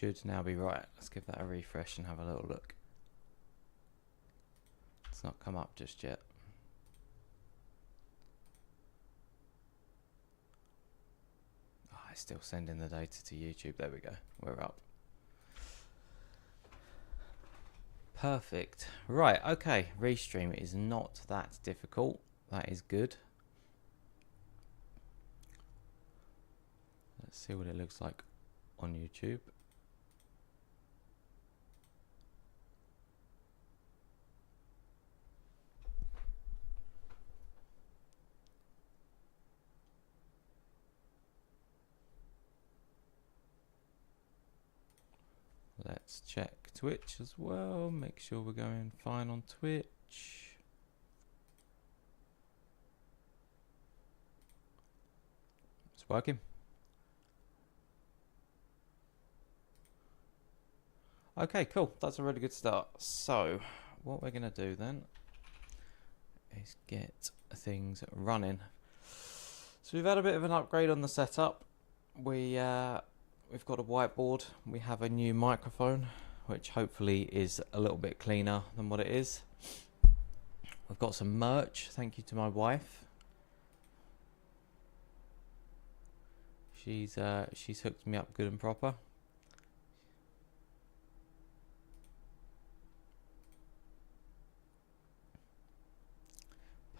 should now be right. Let's give that a refresh and have a little look. It's not come up just yet. Oh, it's still sending the data to YouTube. There we go. We're up. Perfect. Right, okay. Restream is not that difficult. That is good. Let's see what it looks like on YouTube. Let's check Twitch as well. Make sure we're going fine on Twitch. It's working. Okay, cool. That's a really good start. So what we're going to do then is get things running. So we've had a bit of an upgrade on the setup. We've got a whiteboard. We have a new microphone, which hopefully is a little bit cleaner than what it is. We've got some merch. Thank you to my wife. She's hooked me up good and proper.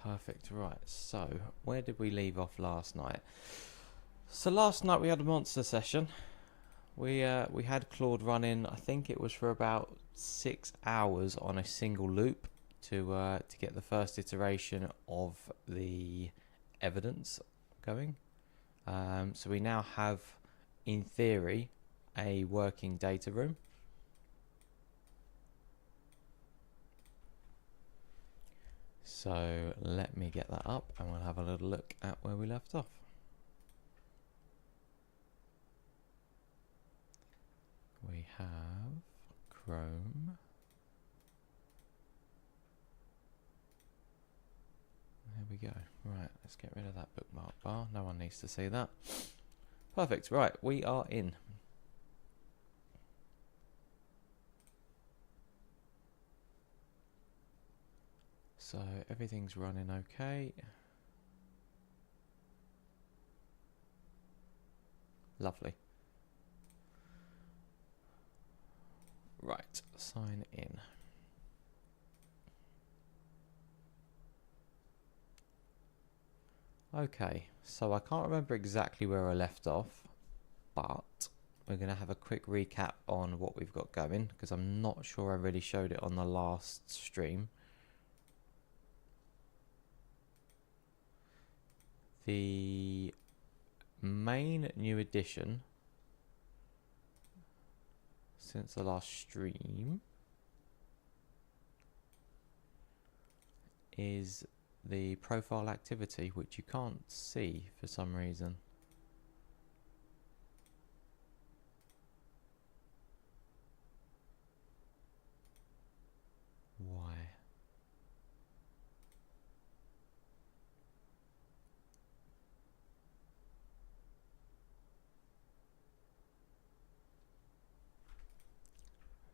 Perfect. Right, so where did we leave off last night? So last night we had a monster session. We had Claude running. I think it was for about 6 hours on a single loop to get the first iteration of the evidence going. So we now have, in theory, a working data room. So let me get that up and we'll have a little look at where we left off. We have Chrome. There we go. Right, let's get rid of that bookmark bar. No one needs to see that. Perfect. Right, we are in. So everything's running okay. Lovely. Right, sign in. Okay, so I can't remember exactly where I left off, but we're going to have a quick recap on what we've got going, because I'm not sure I really showed it on the last stream. The main new addition since the last stream is the profile activity, which you can't see for some reason. Why?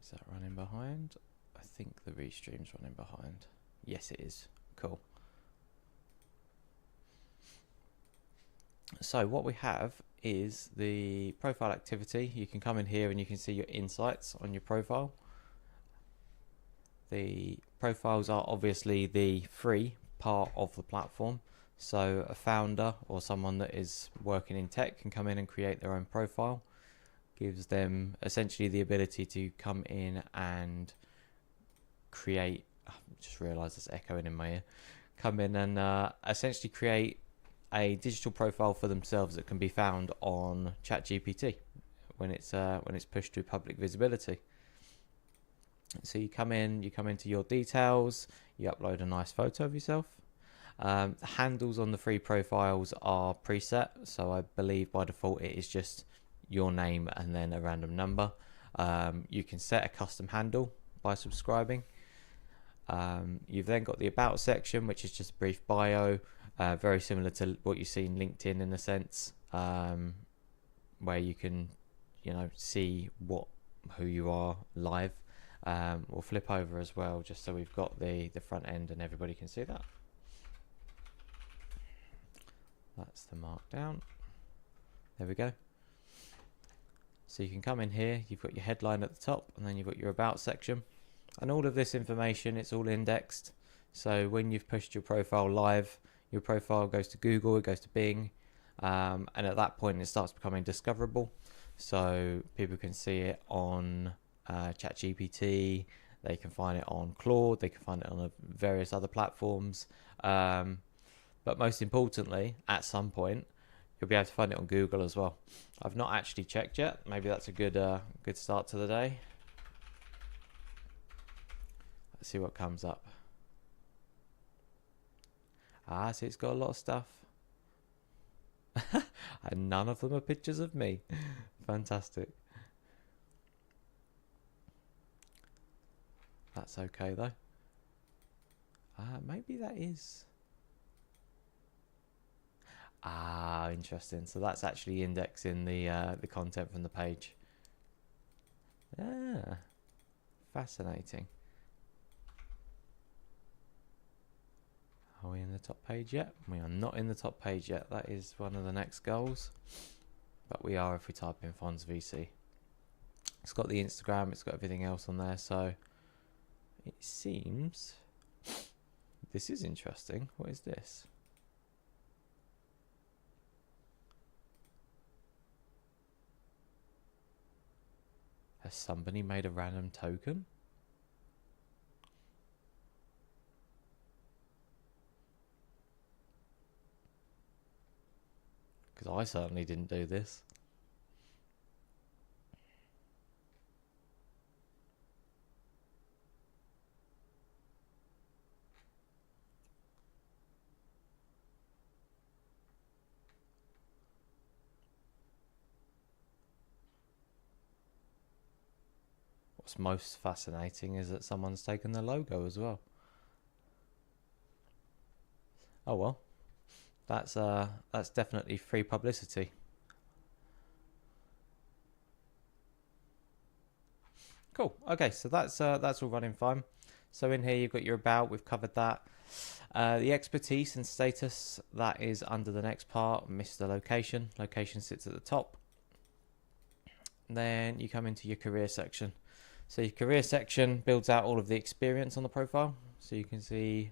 Is that running behind? I think the restream's running behind. Yes, it is. Cool. So what we have is the profile activity. You can come in here and you can see your insights on your profile. The profiles are obviously the free part of the platform. So a founder or someone that is working in tech can come in and create their own profile. Gives them essentially the ability to come in and create, I just realised it's echoing in my ear, come in and essentially create a digital profile for themselves that can be found on ChatGPT when it's pushed to public visibility. So you come into your details, you upload a nice photo of yourself. Handles on the free profiles are preset, so I believe by default it is just your name and then a random number. You can set a custom handle by subscribing. You've then got the about section, which is just a brief bio, very similar to what you see in LinkedIn in a sense, where you can see what who you are live. We'll flip over as well, just so we've got the front end and everybody can see that. That's the markdown. There we go. So you can come in here, you've got your headline at the top, and then you've got your about section. And all of this information, it's all indexed. So when you've pushed your profile live, your profile goes to Google, it goes to Bing, and at that point it starts becoming discoverable. So people can see it on ChatGPT, they can find it on Claude, they can find it on various other platforms. But most importantly, at some point, you'll be able to find it on Google as well. I've not actually checked yet. Maybe that's a good start to the day. Let's see what comes up. See, it's got a lot of stuff. And none of them are pictures of me. Fantastic. That's okay though. Maybe that is. Interesting. So that's actually indexing the content from the page. Fascinating. Are we in the top page yet? We are not in the top page yet. That is one of the next goals. But we are if we type in Fons VC. It's got the Instagram, it's got everything else on there. So it seems this is interesting. What is this? Has somebody made a random token? Because I certainly didn't do this. What's most fascinating is that someone's taken the logo as well. Oh well, that's definitely free publicity. Cool. Okay, so that's all running fine. So in here you've got your about. We've covered that. The expertise and status, that is under the next part. Missed the location. Location sits at the top. Then you come into your career section. So your career section builds out all of the experience on the profile. So you can see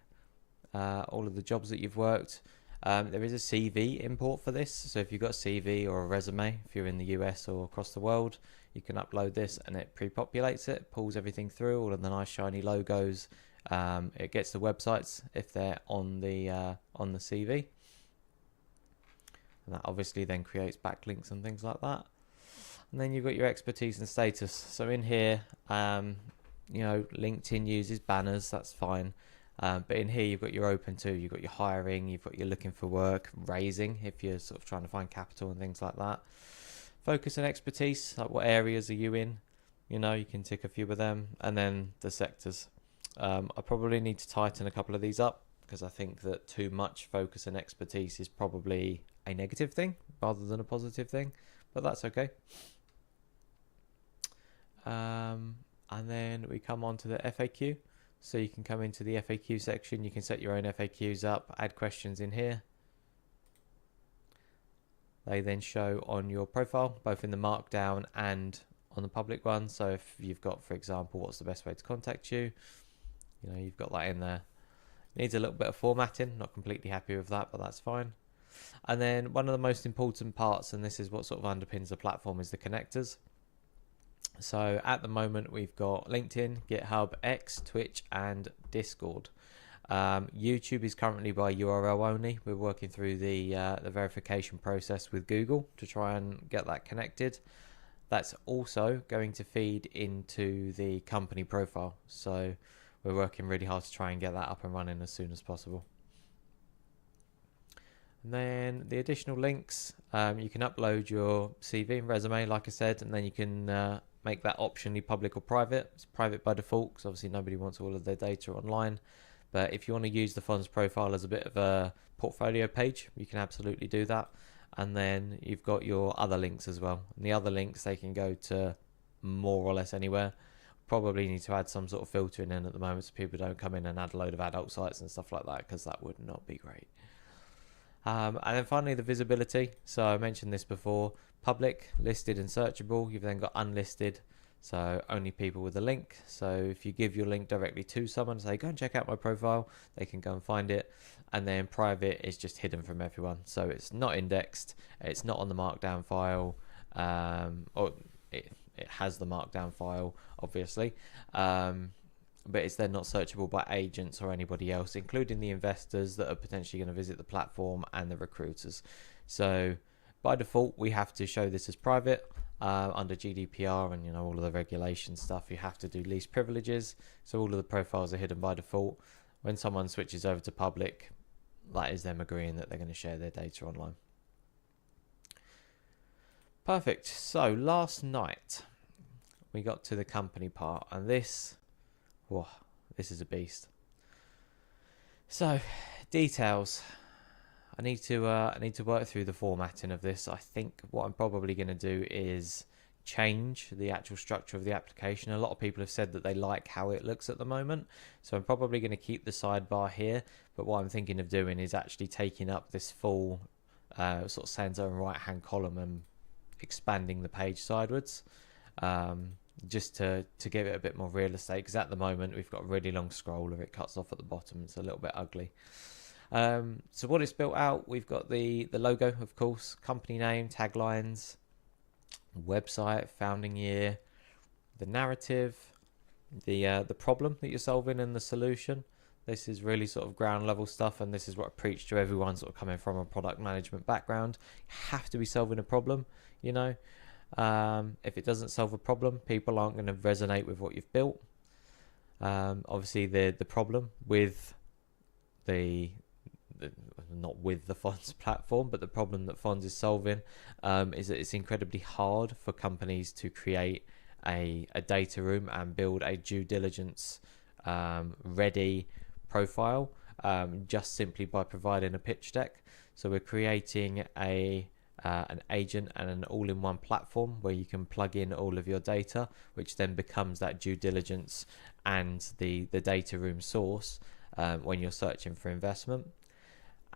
all of the jobs that you've worked. There is a CV import for this. So if you've got a CV or a resume, if you're in the US or across the world, you can upload this and it pre-populates it, pulls everything through, all of the nice shiny logos. It gets the websites if they're on the CV. And that obviously then creates backlinks and things like that. And then you've got your expertise and status. So in here, you know, LinkedIn uses banners, that's fine. But in here, you've got your open to, you've got your hiring, you've got your looking for work, raising, if you're sort of trying to find capital and things like that. Focus and expertise, like what areas are you in? You know, you can tick a few of them. And then the sectors. I probably need to tighten a couple of these up because I think that too much focus and expertise is probably a negative thing rather than a positive thing, but that's okay. And then we come on to the FAQ. So you can come into the FAQ section, you can set your own FAQs up, add questions in here. They then show on your profile, both in the markdown and on the public one. So if you've got, for example, what's the best way to contact you, you know, you've got that in there. Needs a little bit of formatting, not completely happy with that, but that's fine. And then one of the most important parts, and this is what sort of underpins the platform, is the connectors. So at the moment we've got LinkedIn, GitHub, X, Twitch and Discord. YouTube is currently by URL only. We're working through the verification process with Google to try and get that connected. That's also going to feed into the company profile. So we're working really hard to try and get that up and running as soon as possible. And then the additional links, you can upload your CV and resume, like I said, and then you can make that optionally public or private. It's private by default because obviously nobody wants all of their data online. But if you want to use the Fons profile as a bit of a portfolio page, you can absolutely do that. And then you've got your other links as well. And the other links, they can go to more or less anywhere. Probably need to add some sort of filtering in at the moment so people don't come in and add a load of adult sites and stuff like that, because that would not be great. And then finally, the visibility. So I mentioned this before: public, listed, and searchable. You've then got unlisted, so only people with a link. So if you give your link directly to someone, say go and check out my profile, they can go and find it. And then private is just hidden from everyone, so it's not indexed, it's not on the markdown file, or it has the markdown file obviously, but it's then not searchable by agents or anybody else, including the investors that are potentially going to visit the platform and the recruiters. So by default we have to show this as private. Under GDPR and all of the regulation stuff, you have to do least privileges, so all of the profiles are hidden by default. When someone switches over to public, that is them agreeing that they're going to share their data online. Perfect. So last night we got to the company part, and this is a beast. So details. I need to work through the formatting of this. I think what I'm probably going to do is change the actual structure of the application. A lot of people have said that they like how it looks at the moment, so I'm probably going to keep the sidebar here, but what I'm thinking of doing is actually taking up this full sort of center and right hand column and expanding the page sideways, just to give it a bit more real estate, because at the moment we've got a really long scroller, it cuts off at the bottom, it's a little bit ugly. So what it's built out, we've got the logo, of course, company name, taglines, website, founding year, the narrative, the problem that you're solving, and the solution. This is really sort of ground level stuff, and this is what I preach to everyone sort of coming from a product management background. You have to be solving a problem, if it doesn't solve a problem, people aren't going to resonate with what you've built. Obviously the problem with not with the Fons platform, but the problem that Fons is solving is that it's incredibly hard for companies to create a data room and build a due diligence ready profile just simply by providing a pitch deck. So we're creating an agent and an all-in-one platform where you can plug in all of your data, which then becomes that due diligence and the data room source when you're searching for investment.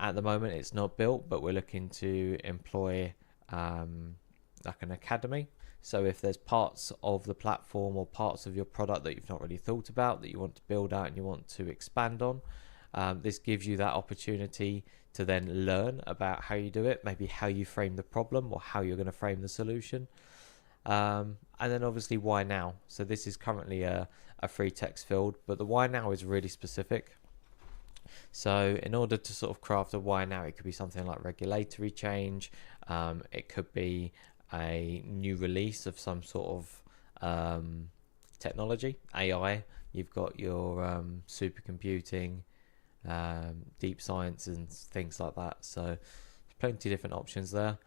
At the moment it's not built, but we're looking to employ like an academy. So if there's parts of the platform or parts of your product that you've not really thought about that you want to build out and you want to expand on, this gives you that opportunity to then learn about how you do it, maybe how you frame the problem or how you're going to frame the solution. And then obviously why now. So this is currently a free text field, but the why now is really specific. So in order to sort of craft a why now, it could be something like regulatory change, it could be a new release of some sort of technology, AI. You've got your supercomputing, deep science and things like that, so there's plenty of different options there.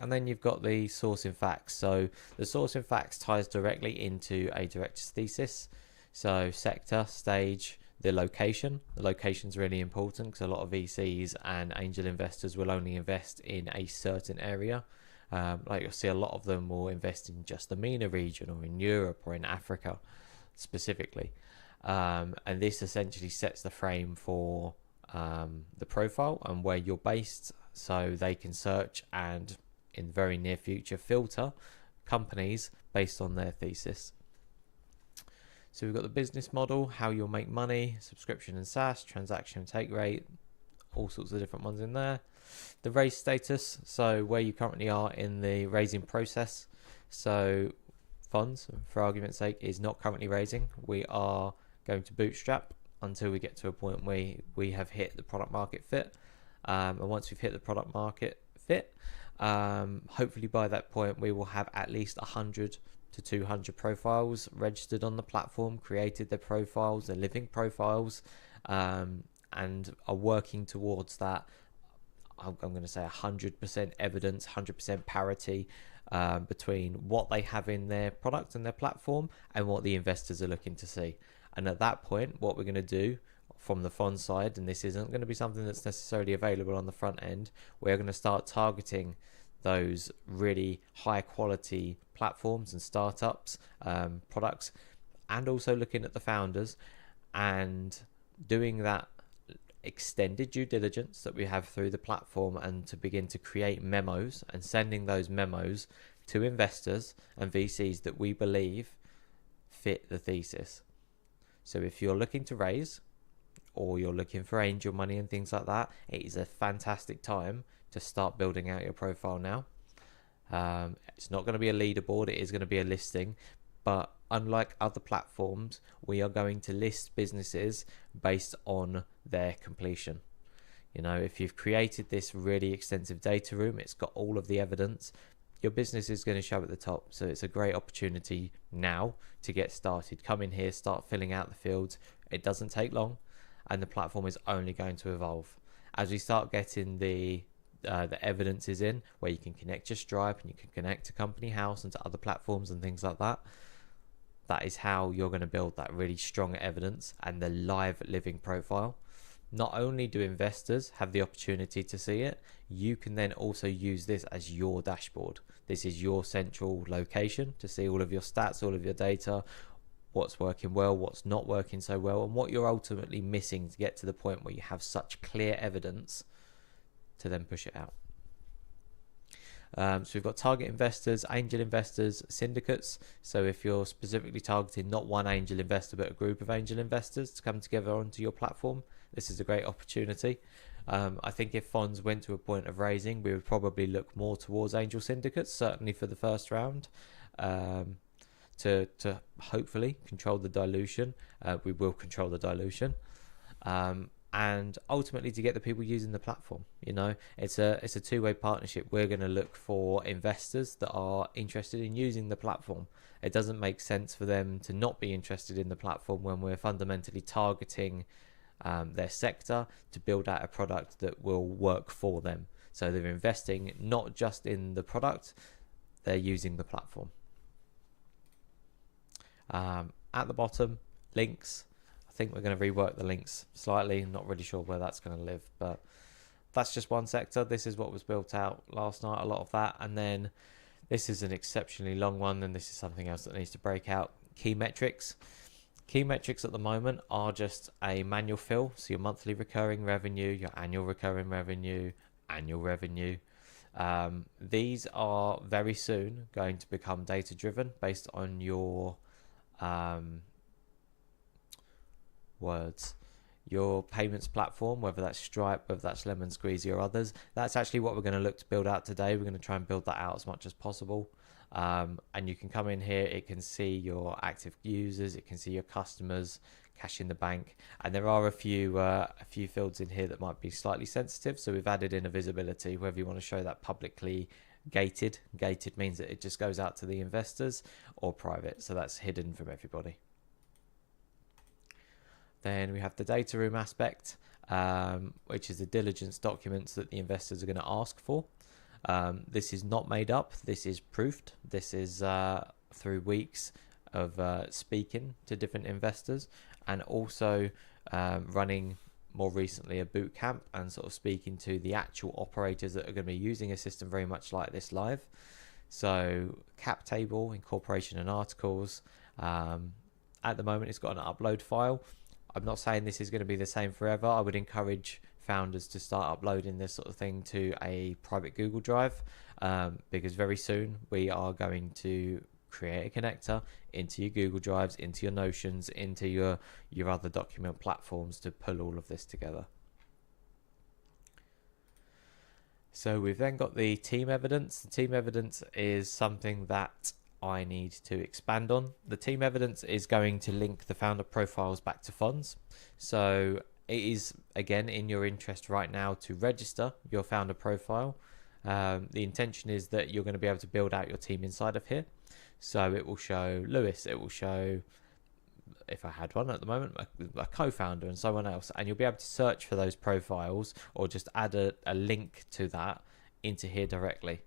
And then you've got the source in facts. So the source in facts ties directly into a director's thesis. So sector, stage, the location. The location is really important because a lot of VCs and angel investors will only invest in a certain area. Like you'll see a lot of them will invest in just the MENA region or in Europe or in Africa specifically. And this essentially sets the frame for the profile and where you're based, so they can search and in the very near future filter companies based on their thesis. So we've got the business model, how you'll make money, subscription and SaaS, transaction take rate, all sorts of different ones in there. The raise status, so where you currently are in the raising process. So Fons, for argument's sake, is not currently raising. We are going to bootstrap until we get to a point where we have hit the product market fit. And once we've hit the product market fit, hopefully by that point we will have at least 100 to 200 profiles registered on the platform, created their profiles, their living profiles, and are working towards that. I'm going to say 100% evidence, 100% parity between what they have in their product and their platform and what the investors are looking to see. And at that point, what we're going to do from the Fons side, and this isn't going to be something that's necessarily available on the front end, we're going to start targeting those really high quality platforms and startups, products, and also looking at the founders and doing that extended due diligence that we have through the platform, and to begin to create memos and sending those memos to investors and VCs that we believe fit the thesis. So if you're looking to raise, or you're looking for angel money and things like that, it is a fantastic time to start building out your profile now. It's not going to be a leaderboard, it is going to be a listing, but unlike other platforms, we are going to list businesses based on their completion. You know, if you've created this really extensive data room, it's got all of the evidence, your business is going to show at the top. So it's a great opportunity now to get started. Come in here, start filling out the fields. It doesn't take long, and the platform is only going to evolve. As we start getting the evidence is in, where you can connect your Stripe and you can connect to Company House and to other platforms and things like that, that is how you're going to build that really strong evidence and the live living profile. Not only do investors have the opportunity to see it, you can then also use this as your dashboard. This is your central location to see all of your stats, all of your data, what's working well, what's not working so well, and what you're ultimately missing to get to the point where you have such clear evidence to then push it out. So we've got target investors, angel investors, syndicates. So if you're specifically targeting not one angel investor but a group of angel investors to come together onto your platform, this is a great opportunity. I think if Fons went to a point of raising, we would probably look more towards angel syndicates, certainly for the first round, to hopefully control the dilution. We will control the dilution. And ultimately to get the people using the platform. You know, it's a two-way partnership. We're going to look for investors that are interested in using the platform. It doesn't make sense for them to not be interested in the platform when we're fundamentally targeting their sector to build out a product that will work for them. So they're investing not just in the product, they're using the platform. At the bottom, links. I think we're going to rework the links slightly. I'm not really sure where that's going to live, but that's just one sector. This is what was built out last night, a lot of that. And then this is an exceptionally long one, and this is something else that needs to break out. Key metrics. Key metrics at the moment are just a manual fill. So your monthly recurring revenue, your annual recurring revenue, annual revenue. These are very soon going to become data driven based on your your payments platform, whether that's Stripe, whether that's Lemon Squeezy or others. That's actually what we're going to look to build out today. We're going to try and build that out as much as possible. And you can come in here, it can see your active users, it can see your customers, cash in the bank, and there are a few fields in here that might be slightly sensitive, so we've added in a visibility, whether you want to show that publicly gated. Gated means that it just goes out to the investors, or private, so that's hidden from everybody. Then we have the data room aspect, which is the diligence documents that the investors are going to ask for. This is not made up, this is proofed. This is through weeks of speaking to different investors, and also running more recently a boot camp and sort of speaking to the actual operators that are going to be using a system very much like this live. So cap table, incorporation and articles. At the moment it's got an upload file. I'm not saying this is going to be the same forever. I would encourage founders to start uploading this sort of thing to a private Google Drive, because very soon we are going to create a connector into your Google Drives, into your Notions, into your other document platforms to pull all of this together. So we've then got the team evidence. The team evidence is something that I need to expand on. The team evidence is going to link the founder profiles back to Fons. So it is, again, in your interest right now to register your founder profile. The intention is that you're going to be able to build out your team inside of here. So it will show Lewis, it will show, if I had one at the moment, a co-founder and someone else. And you'll be able to search for those profiles or just add a link to that into here directly.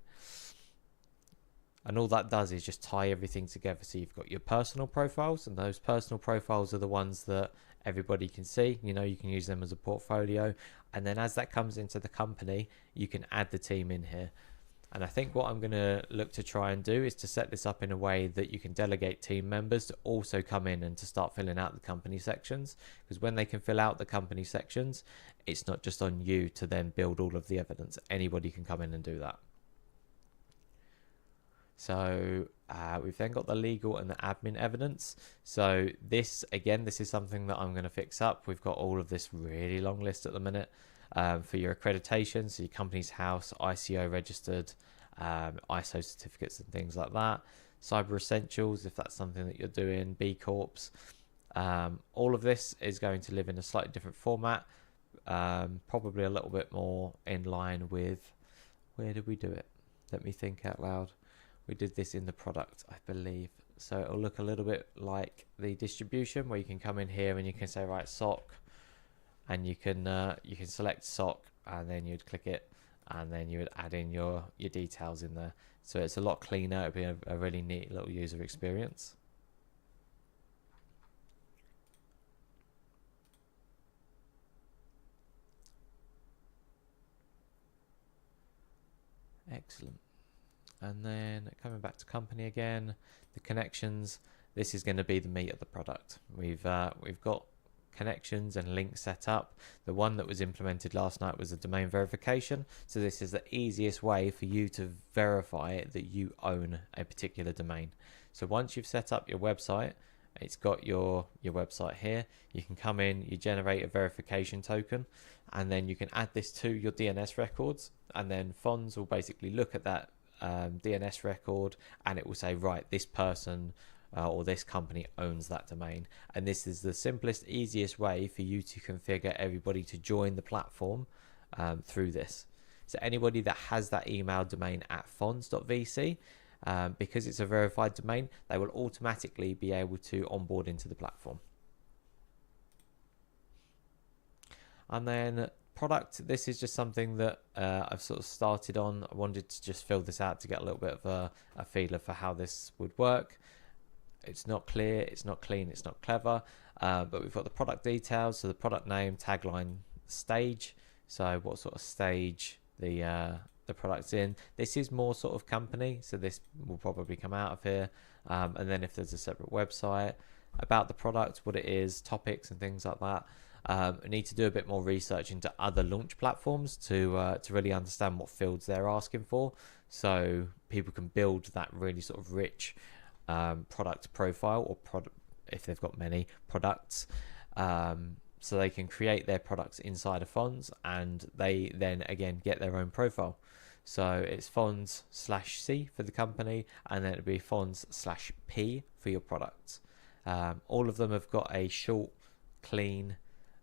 And all that does is just tie everything together. So you've got your personal profiles, and those personal profiles are the ones that everybody can see. You know, you can use them as a portfolio. And then as that comes into the company, you can add the team in here. And I think what I'm going to look to try and do is to set this up in a way that you can delegate team members to also come in and to start filling out the company sections. Because when they can fill out the company sections, it's not just on you to then build all of the evidence. Anybody can come in and do that. So we've then got the legal and the admin evidence. So this, again, this is something that I'm going to fix up. We've got all of this really long list at the minute. For your accreditation, so your company's house, ICO registered, ISO certificates and things like that. Cyber Essentials, if that's something that you're doing, B Corps. All of this is going to live in a slightly different format, probably a little bit more in line with, where did we do it? Let me think out loud. We did this in the product, I believe. So it'll look a little bit like the distribution, where you can come in here and you can say, right, SOC, and you can select SOC, and then you'd click it, and then you would add in your details in there. So it's a lot cleaner. It'd be a really neat little user experience. Excellent. And then coming back to company again, the connections, this is going to be the meat of the product. We've got connections and links set up. The one that was implemented last night was a domain verification. So this is the easiest way for you to verify that you own a particular domain. So once you've set up your website, it's got your website here. You can come in, you generate a verification token, and then you can add this to your DNS records, and then Fons will basically look at that DNS record, and it will say, right, this person or this company owns that domain. And this is the simplest, easiest way for you to configure everybody to join the platform through this. So anybody that has that email domain at fons.vc, because it's a verified domain, they will automatically be able to onboard into the platform. And then product, this is just something that I've sort of started on. I wanted to just fill this out to get a little bit of a feeler for how this would work. It's not clear, it's not clean, it's not clever, but we've got the product details, so the product name, tagline, stage, so what sort of stage the product's in. This is more sort of company, so this will probably come out of here, and then if there's a separate website about the product, what it is, topics and things like that. I need to do a bit more research into other launch platforms to really understand what fields they're asking for, so people can build that really sort of rich product profile, or product if they've got many products, so they can create their products inside of Fons, and they then again get their own profile. So it's Fons/C for the company, and then it'll be Fons/P for your products. All of them have got a short, clean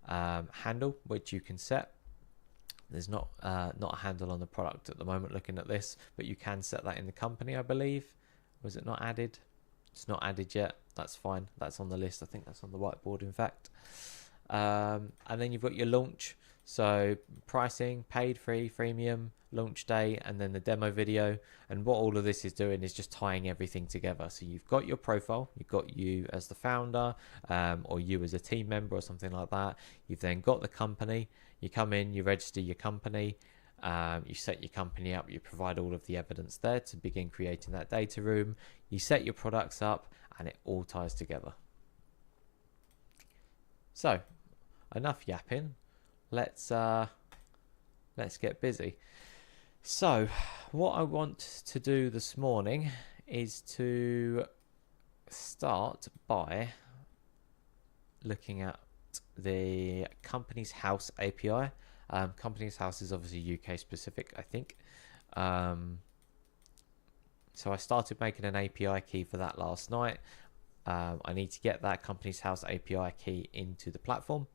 handle which you can set. There's not a handle on the product at the moment looking at this, but you can set that in the company, I believe. Was it not added? It's not added yet. That's fine. That's on the list. I think that's on the whiteboard, in fact. And then you've got your launch. So pricing, paid, free, freemium, launch day, and then the demo video. And what all of this is doing is just tying everything together. So you've got your profile, you've got you as the founder, or you as a team member or something like that. You've then got the company. You come in, you register your company, you set your company up, you provide all of the evidence there to begin creating that data room. You set your products up, and it all ties together. So enough yapping. Let's get busy. So what I want to do this morning is to start by looking at the Company's House API. Company's House is obviously UK specific, I think. So I started making an API key for that last night. I need to get that Company's House API key into the platform.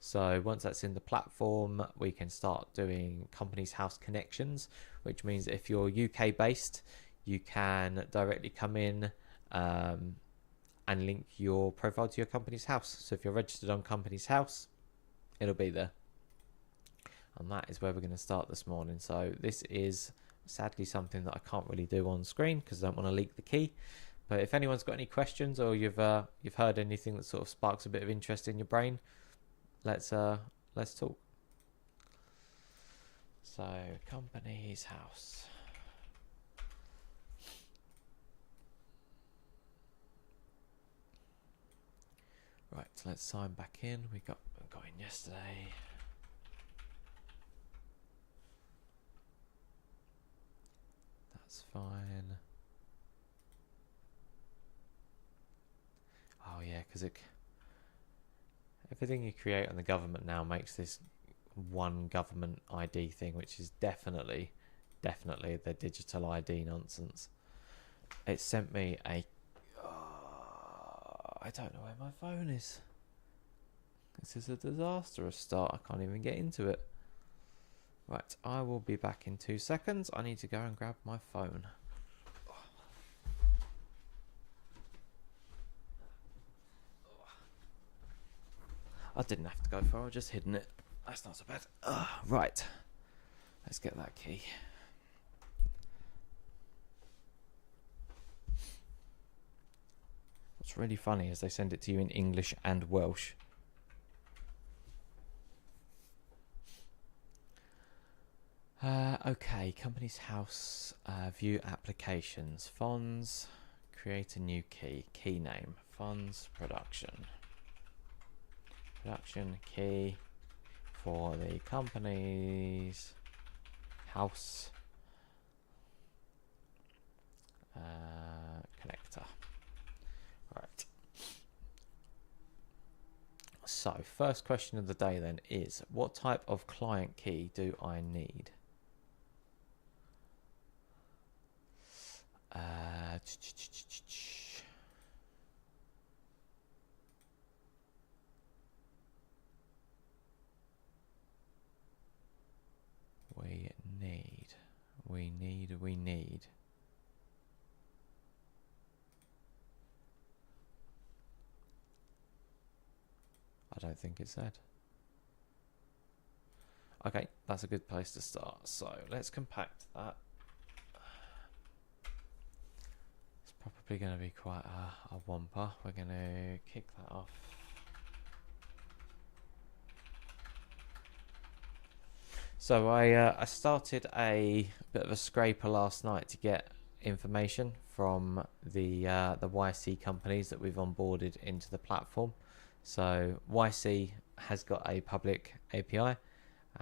So once that's in the platform, we can start doing Company's House connections, which means if you're UK based, you can directly come in and link your profile to your Company's House. So if you're registered on Company's House, it'll be there. And that is where we're going to start this morning. So this is sadly something that I can't really do on screen because I don't want to leak the key. But if anyone's got any questions, or you've heard anything that sort of sparks a bit of interest in your brain, let's talk. So Company's House. Right, let's sign back in. We got in yesterday. That's fine. Oh yeah, because everything you create on the government now makes this one government ID thing, which is definitely the digital ID nonsense. It sent me a I don't know where my phone is. This is a disastrous start. I can't even get into it. Right, I will be back in 2 seconds. I need to go and grab my phone. I didn't have to go far, I just hidden it. That's not so bad. Right, let's get that key. What's really funny is they send it to you in English and Welsh. Okay, company's house, view applications, Fons, create a new key name, Fons production key for the company's house connector. Right. So first question of the day then is, what type of client key do I need? We need. I don't think it said. Okay, that's a good place to start. So let's compact that. It's probably going to be quite a whomper. We're going to kick that off. So I started a bit of a scraper last night to get information from the 𝐻𝐸 companies that we've onboarded into the platform. So 𝐻𝐸 has got a public API,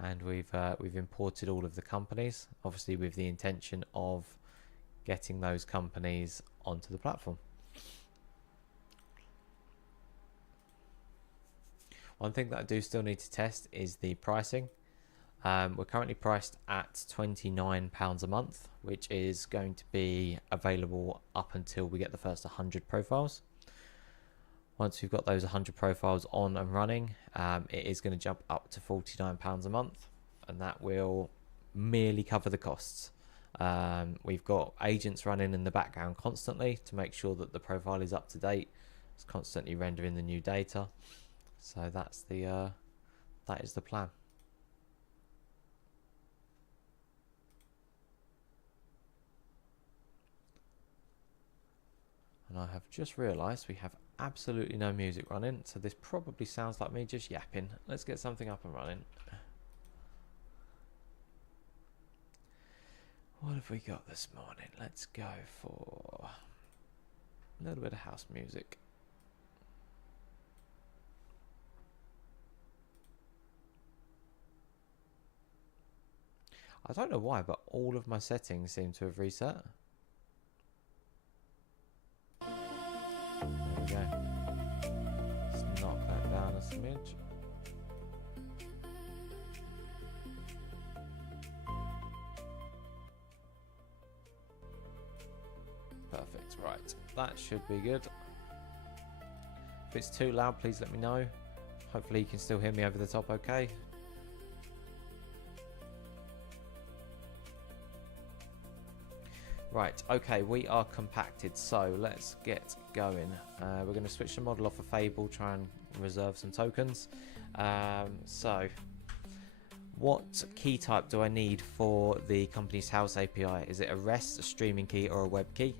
and we've imported all of the companies, obviously with the intention of getting those companies onto the platform. One thing that I do still need to test is the pricing. We're currently priced at £29 a month, which is going to be available up until we get the first 100 profiles. Once we've got those 100 profiles on and running, it is going to jump up to £49 a month, and that will merely cover the costs. We've got agents running in the background constantly to make sure that the profile is up to date. It's constantly rendering the new data. So that is the plan. And I have just realised we have absolutely no music running, so this probably sounds like me just yapping. Let's get something up and running. What have we got this morning? Let's go for a little bit of house music. I don't know why, but all of my settings seem to have reset. There we go. Let's knock that down a smidge. Perfect, right. That should be good. If it's too loud, please let me know. Hopefully you can still hear me over the top okay. Right, okay, we are compacted, so let's get going. We're going to switch the model off of Fable, try and reserve some tokens. So, what key type do I need for the company's house API? Is it a REST, a streaming key, or a web key?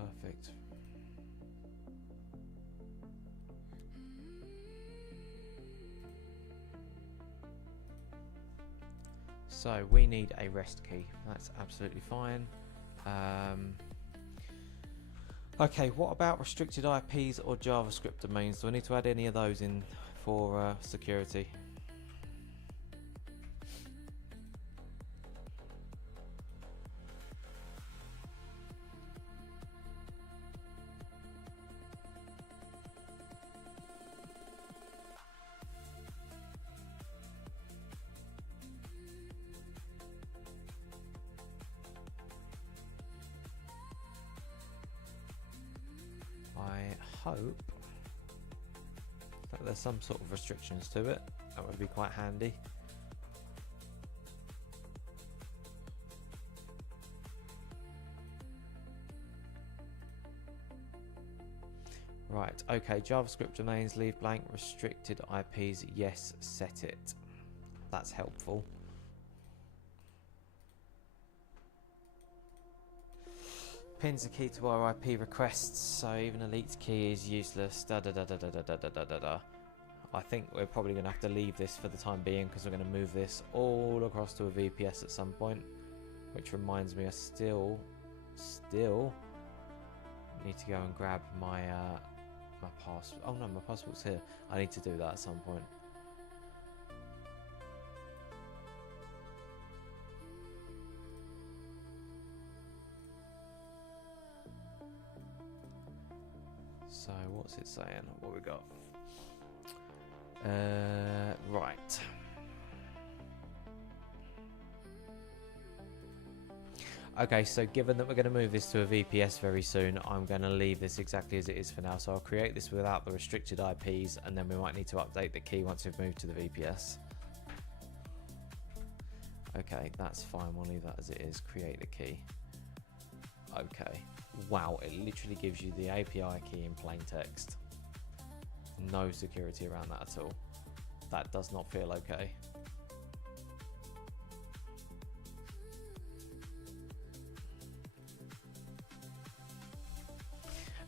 Perfect. So we need a REST key. That's absolutely fine. Okay, what about restricted IPs or JavaScript domains? Do I need to add any of those in for security? I hope that there's some sort of restrictions to it. That would be quite handy. Right, okay, JavaScript domains leave blank, restricted IPs, yes, set it. That's helpful. Pins are key to our IP requests, so even a leaked key is useless. Da da da da da da da da da da. I think we're probably going to have to leave this for the time being because we're going to move this all across to a VPS at some point. Which reminds me, I still need to go and grab my my passport. Oh no, my passport's here. I need to do that at some point. So what's it saying? What we got? Right. Okay, so given that we're going to move this to a VPS very soon, I'm going to leave this exactly as it is for now. So I'll create this without the restricted IPs, and then we might need to update the key once we've moved to the VPS. Okay, that's fine. We'll leave that as it is. Create the key. Okay. Wow, it literally gives you the API key in plain text. No security around that at all. That does not feel okay.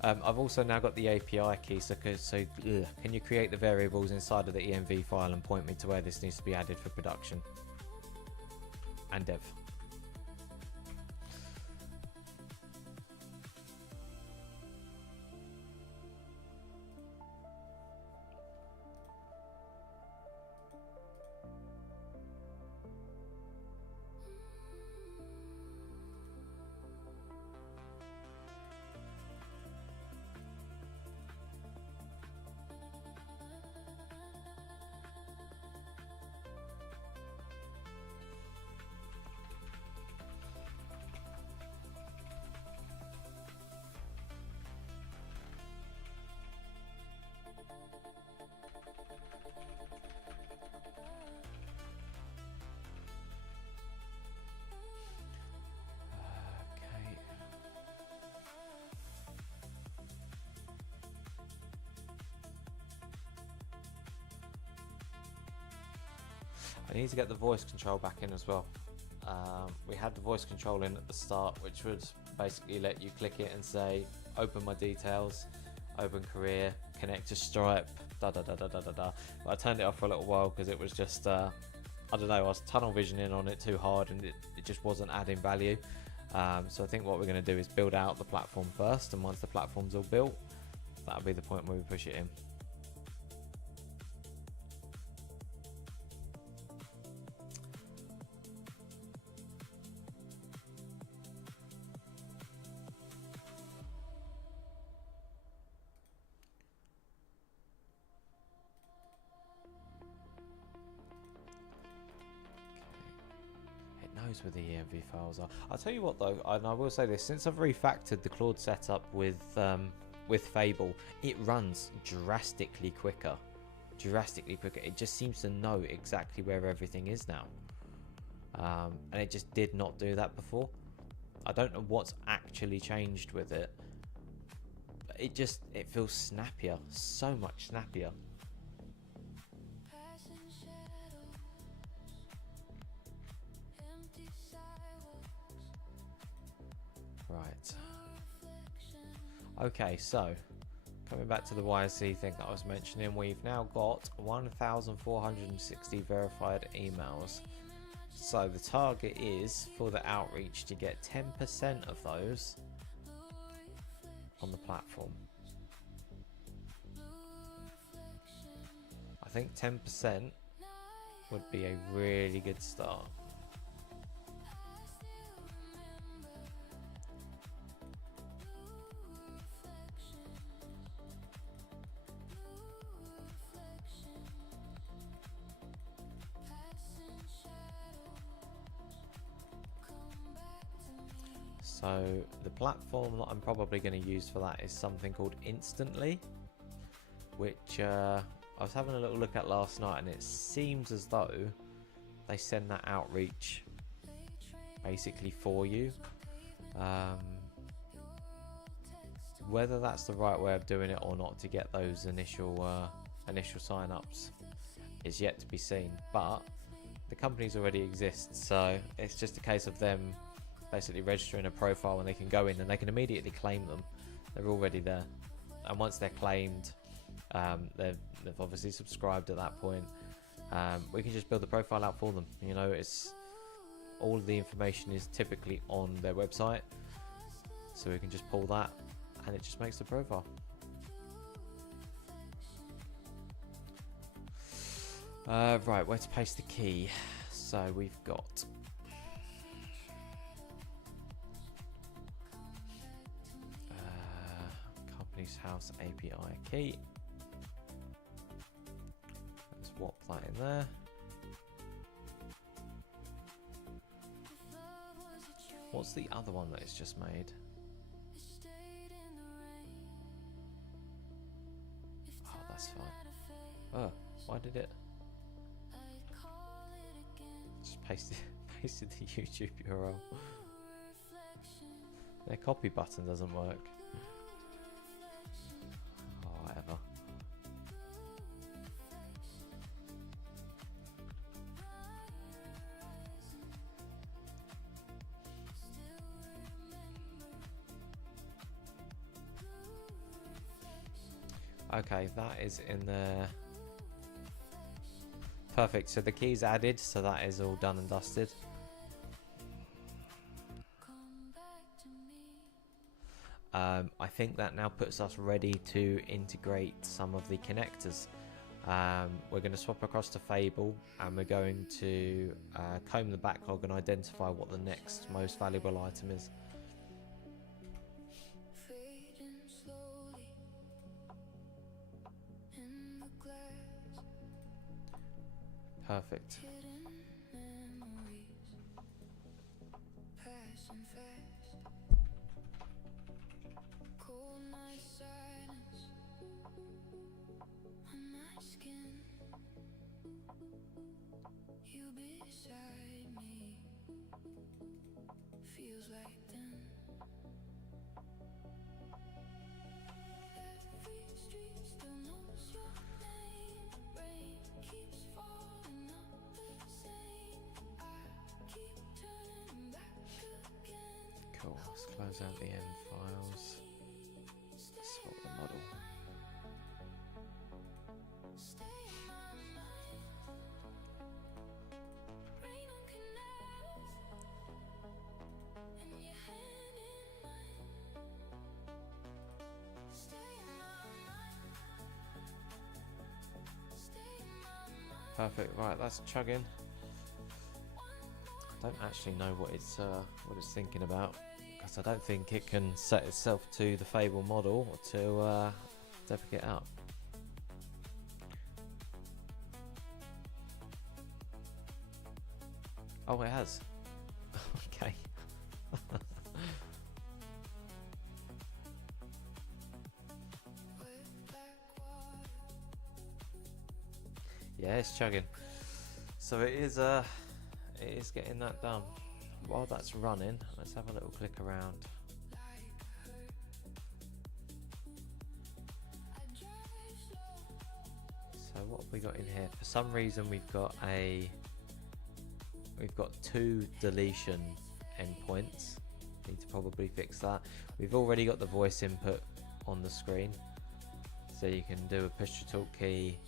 I've also now got the API key, so can you create the variables inside of the env file and point me to where this needs to be added for production and dev? I need to get the voice control back in as well. We had the voice control in at the start, which would basically let you click it and say, open my details, open career, connect to Stripe, da da da da da da da. But I turned it off for a little while because it was just, I don't know, I was tunnel visioning on it too hard and it just wasn't adding value. So I think what we're going to do is build out the platform first, and once the platform's all built, that'll be the point where we push it in. Where the env files are. I'll tell you what though, and I will say this, since I've refactored the Claude setup with Fable, it runs drastically quicker. It just seems to know exactly where everything is now, and it just did not do that before. I don't know what's actually changed with it, but it feels snappier, so much snappier. Right. Okay, so coming back to the 𝐌𝐞𝐿 thing that I was mentioning, we've now got 1,460 verified emails. So the target is for the outreach to get 10% of those on the platform. I think 10% would be a really good start. So the platform that I'm probably going to use for that is something called Instantly, which I was having a little look at last night, and it seems as though they send that outreach basically for you. Whether that's the right way of doing it or not to get those initial sign-ups is yet to be seen, but the companies already exist, so it's just a case of them basically registering a profile, and they can go in and they can immediately claim them. They're already there, and once they're claimed, they've obviously subscribed at that point. We can just build the profile out for them. You know, it's all of the information is typically on their website, so we can just pull that and it just makes the profile. Right, where to paste the key? So we've got company's house API key. Let's swap that in there. What's the other one that it's just made? Oh, that's fine. Oh, why did it? Just pasted the YouTube URL. Their copy button doesn't work. Oh, whatever. Okay, that is in there. Perfect, so the key's added, so that is all done and dusted. I think that now puts us ready to integrate some of the connectors. We're going to swap across to Fable, and we're going to comb the backlog and identify what the next most valuable item is. Perfect. Cool, let's close out the end files. Swap the model. Perfect, right, that's chugging. I don't actually know what it's thinking about, because I don't think it can set itself to the Fable model to deprecate out. Oh, it has. Okay. Yeah, it's chugging. So it is getting that done. While that's running, let's have a little click around. So what have we got in here? For some reason we've got two deletion endpoints. Need to probably fix that. We've already got the voice input on the screen. So you can do a push to talk key,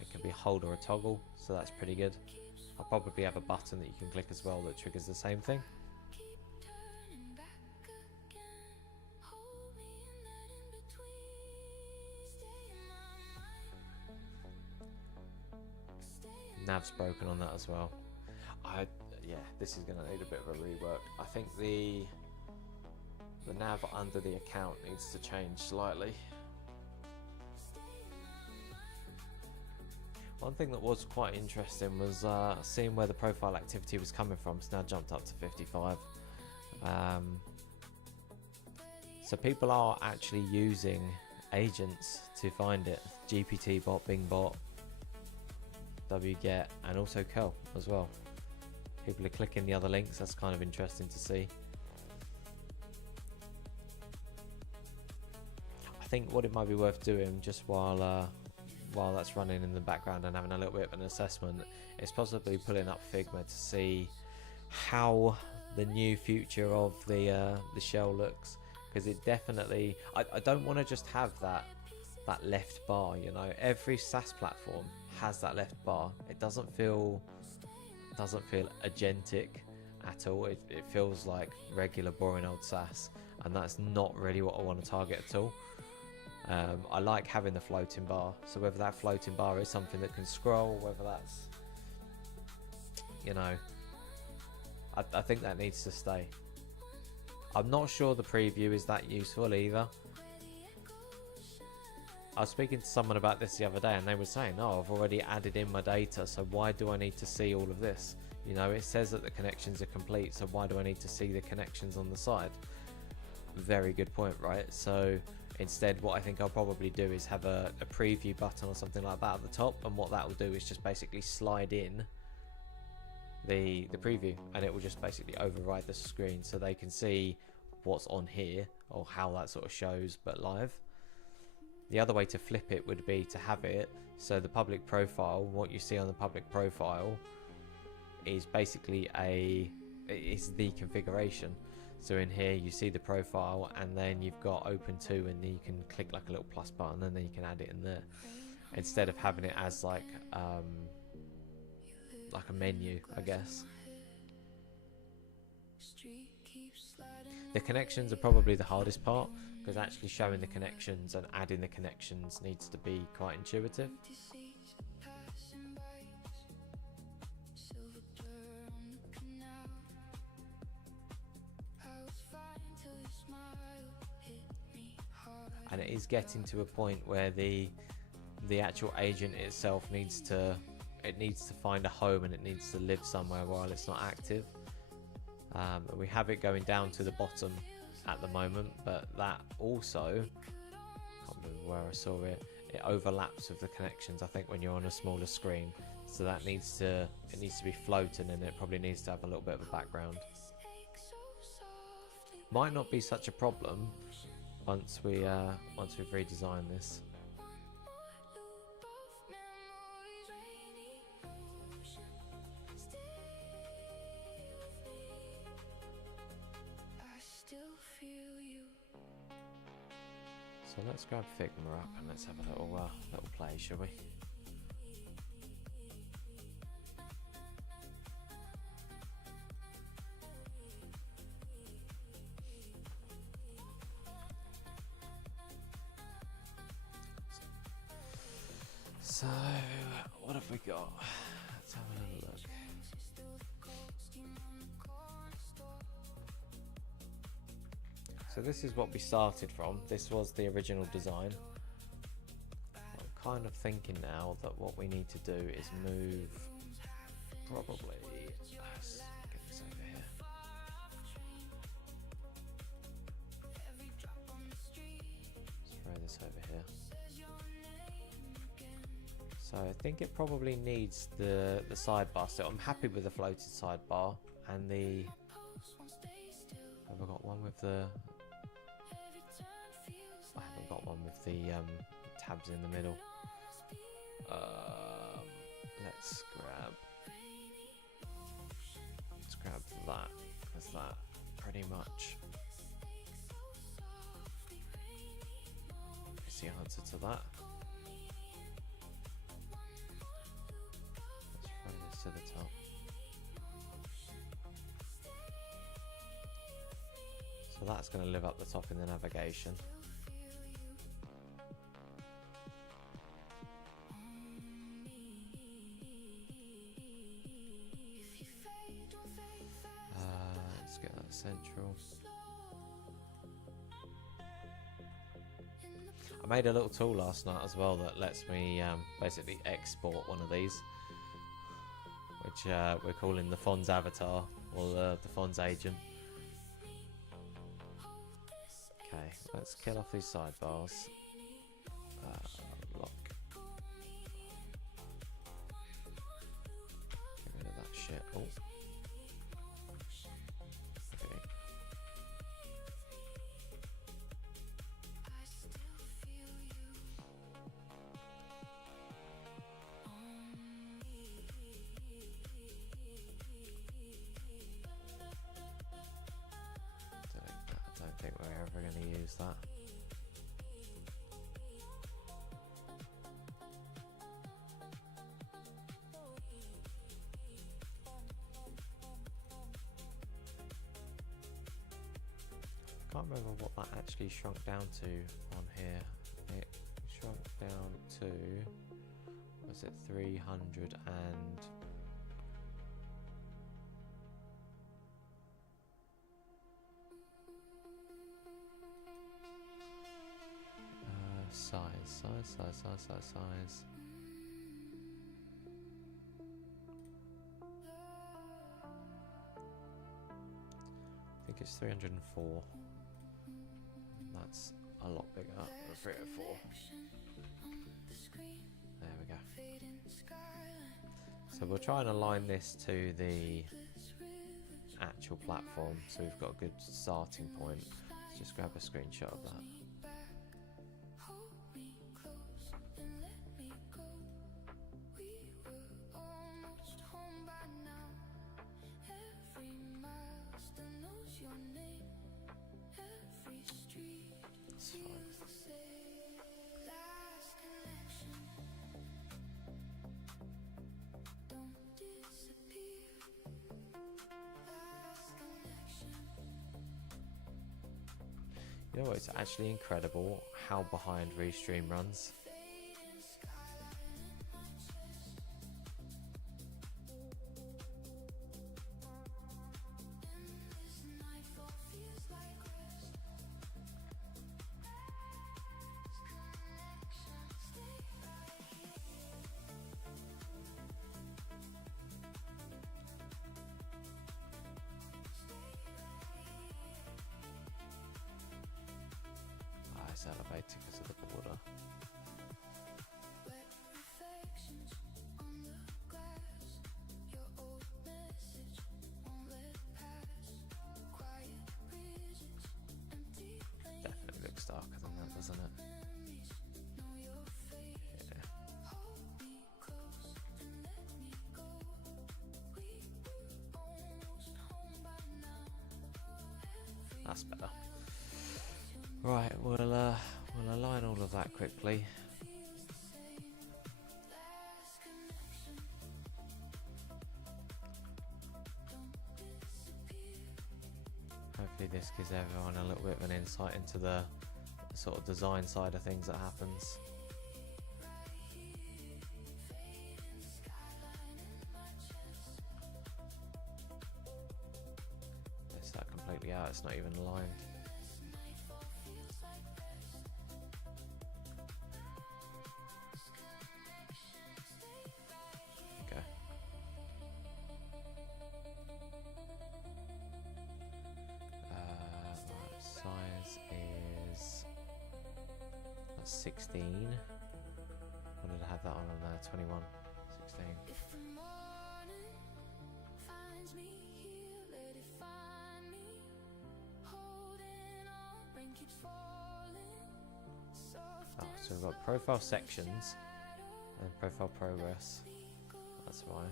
it can be a hold or a toggle, so that's pretty good. I'll probably have a button that you can click as well that triggers the same thing. Nav's broken on that as well. Yeah, this is going to need a bit of a rework. I think the nav under the account needs to change slightly. One thing that was quite interesting was seeing where the profile activity was coming from. It's now jumped up to 55. So people are actually using agents to find it. GPT bot, Bing bot, wget, and also 𝐀𝐬 as well. People are clicking the other links. That's kind of interesting to see. I think what it might be worth doing just while that's running in the background and having a little bit of an assessment is possibly pulling up Figma to see how the new future of the shell looks, because it definitely, I don't want to just have that left bar, you know. Every SaaS platform has that left bar. It doesn't feel agentic at all. It feels like regular boring old SaaS, and that's not really what I want to target at all. I like having the floating bar, so whether that floating bar is something that can scroll, whether that's, you know, I think that needs to stay. I'm not sure the preview is that useful either. I was speaking to someone about this the other day and they were saying, oh, I've already added in my data, so why do I need to see all of this? You know, it says that the connections are complete, so why do I need to see the connections on the side? Very good point, right? So instead, what I think I'll probably do is have a preview button or something like that at the top, and what that will do is just basically slide in the preview, and it will just basically override the screen so they can see what's on here or how that sort of shows but live. The other way to flip it would be to have it so the public profile, what you see on the public profile is basically it's the configuration. So in here you see the profile, and then you've got open to, and then you can click like a little plus button, and then you can add it in there instead of having it as like a menu, I guess. The connections are probably the hardest part, because actually showing the connections and adding the connections needs to be quite intuitive. And it is getting to a point where the actual agent itself needs to find a home, and it needs to live somewhere while it's not active. We have it going down to the bottom at the moment, but that also, I can't remember where I saw it, it overlaps with the connections, I think, when you're on a smaller screen. So that needs to be floating, and it probably needs to have a little bit of a background. Might not be such a problem once we've redesigned this. So let's grab Figma up and let's have a little play, shall we? So what have we got? Let's have a little look. So this is what we started from. This was the original design. I'm kind of thinking now that what we need to do is move, probably, let's get this over here. Let's throw this over here. So I think it probably needs the sidebar. So I'm happy with the floated sidebar, and the, have I got one with the, I haven't got one with the tabs in the middle. Let's grab that, because that pretty much the answer to that. Let's throw this to the top. So that's going to live up the top in the navigation. Let's get that central. I made a little tool last night as well that lets me basically export one of these, which we're calling the Fons avatar, or the Fons agent. Okay, let's kill off these sidebars. Lock. Get rid of that shit. Oh. Okay. I don't think we're ever going to use that. I can't remember what that actually shrunk down to on here. It shrunk down to, was it 300 and size. I think it's 304. That's a lot bigger than 304. There we go. So we'll try and align this to the actual platform so we've got a good starting point. Let's just grab a screenshot of that. You know what, it's actually incredible how behind Restream runs. It's elevated because of the border. Definitely looks darker than that, doesn't it? Yeah. That's better. Right, we'll align all of that quickly. Hopefully this gives everyone a little bit of an insight into the sort of design side of things that happens. It's that completely out, it's not even aligned. Size is 16. What did I have that on there? 21, 16. Oh, so we've got profile sections and profile progress. That's why.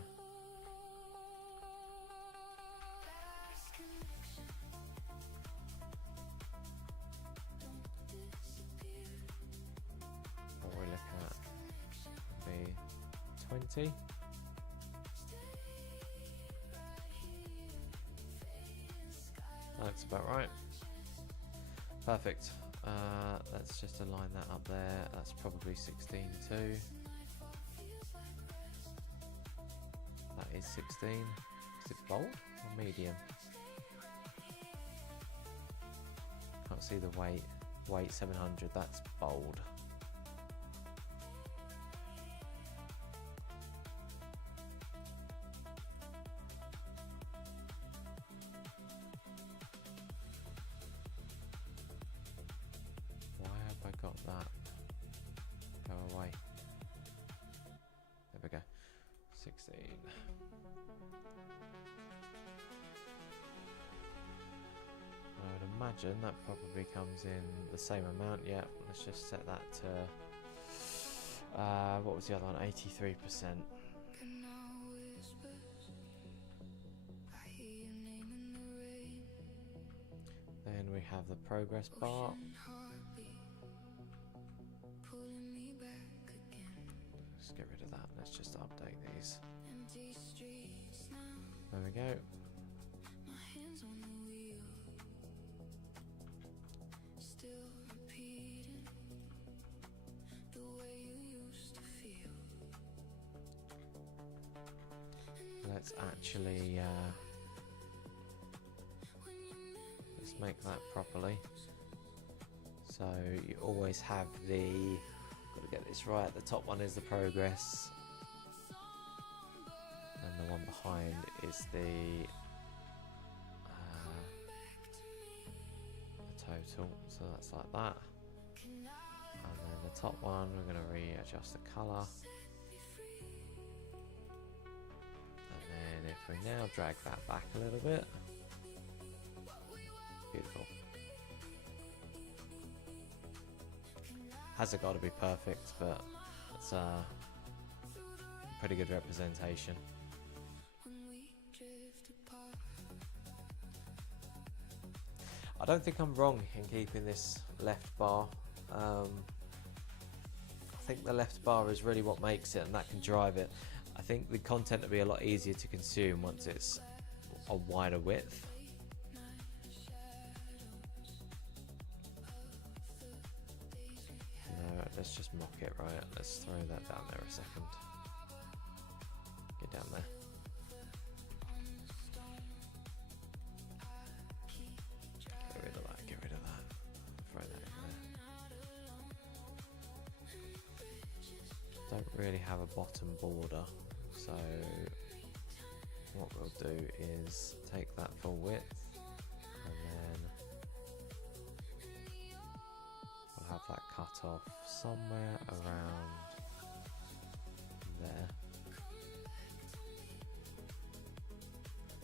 20. That's about right. Perfect. Let's just align that up there. That's probably 16 too. That is 16. Is it bold or medium? Can't see the weight. Weight 700. That's bold. Why have I got that? Go away. There we go. 16. I would imagine that probably comes in the same amount. Yeah, let's just set that to what was the other one? 83%. Then we have the progress bar. Let's get rid of that. Let's just update these. There we go. Let's actually let's make that properly. So you always have the, got to get this right, the top one is the progress and the one behind is the total, so that's like that. And then the top one we're going to readjust the colour. And if we now drag that back a little bit, beautiful. Hasn't got to be perfect, but it's a pretty good representation. I don't think I'm wrong in keeping this left bar. I think the left bar is really what makes it, and that can drive it. I think the content will be a lot easier to consume once it's a wider width. No, let's just mock it, right? Let's throw that down there a second. Get down there. Get rid of that, get rid of that. Throw that in there. Don't really have a bottom border. So what we'll do is take that full width and then we'll have that cut off somewhere around there.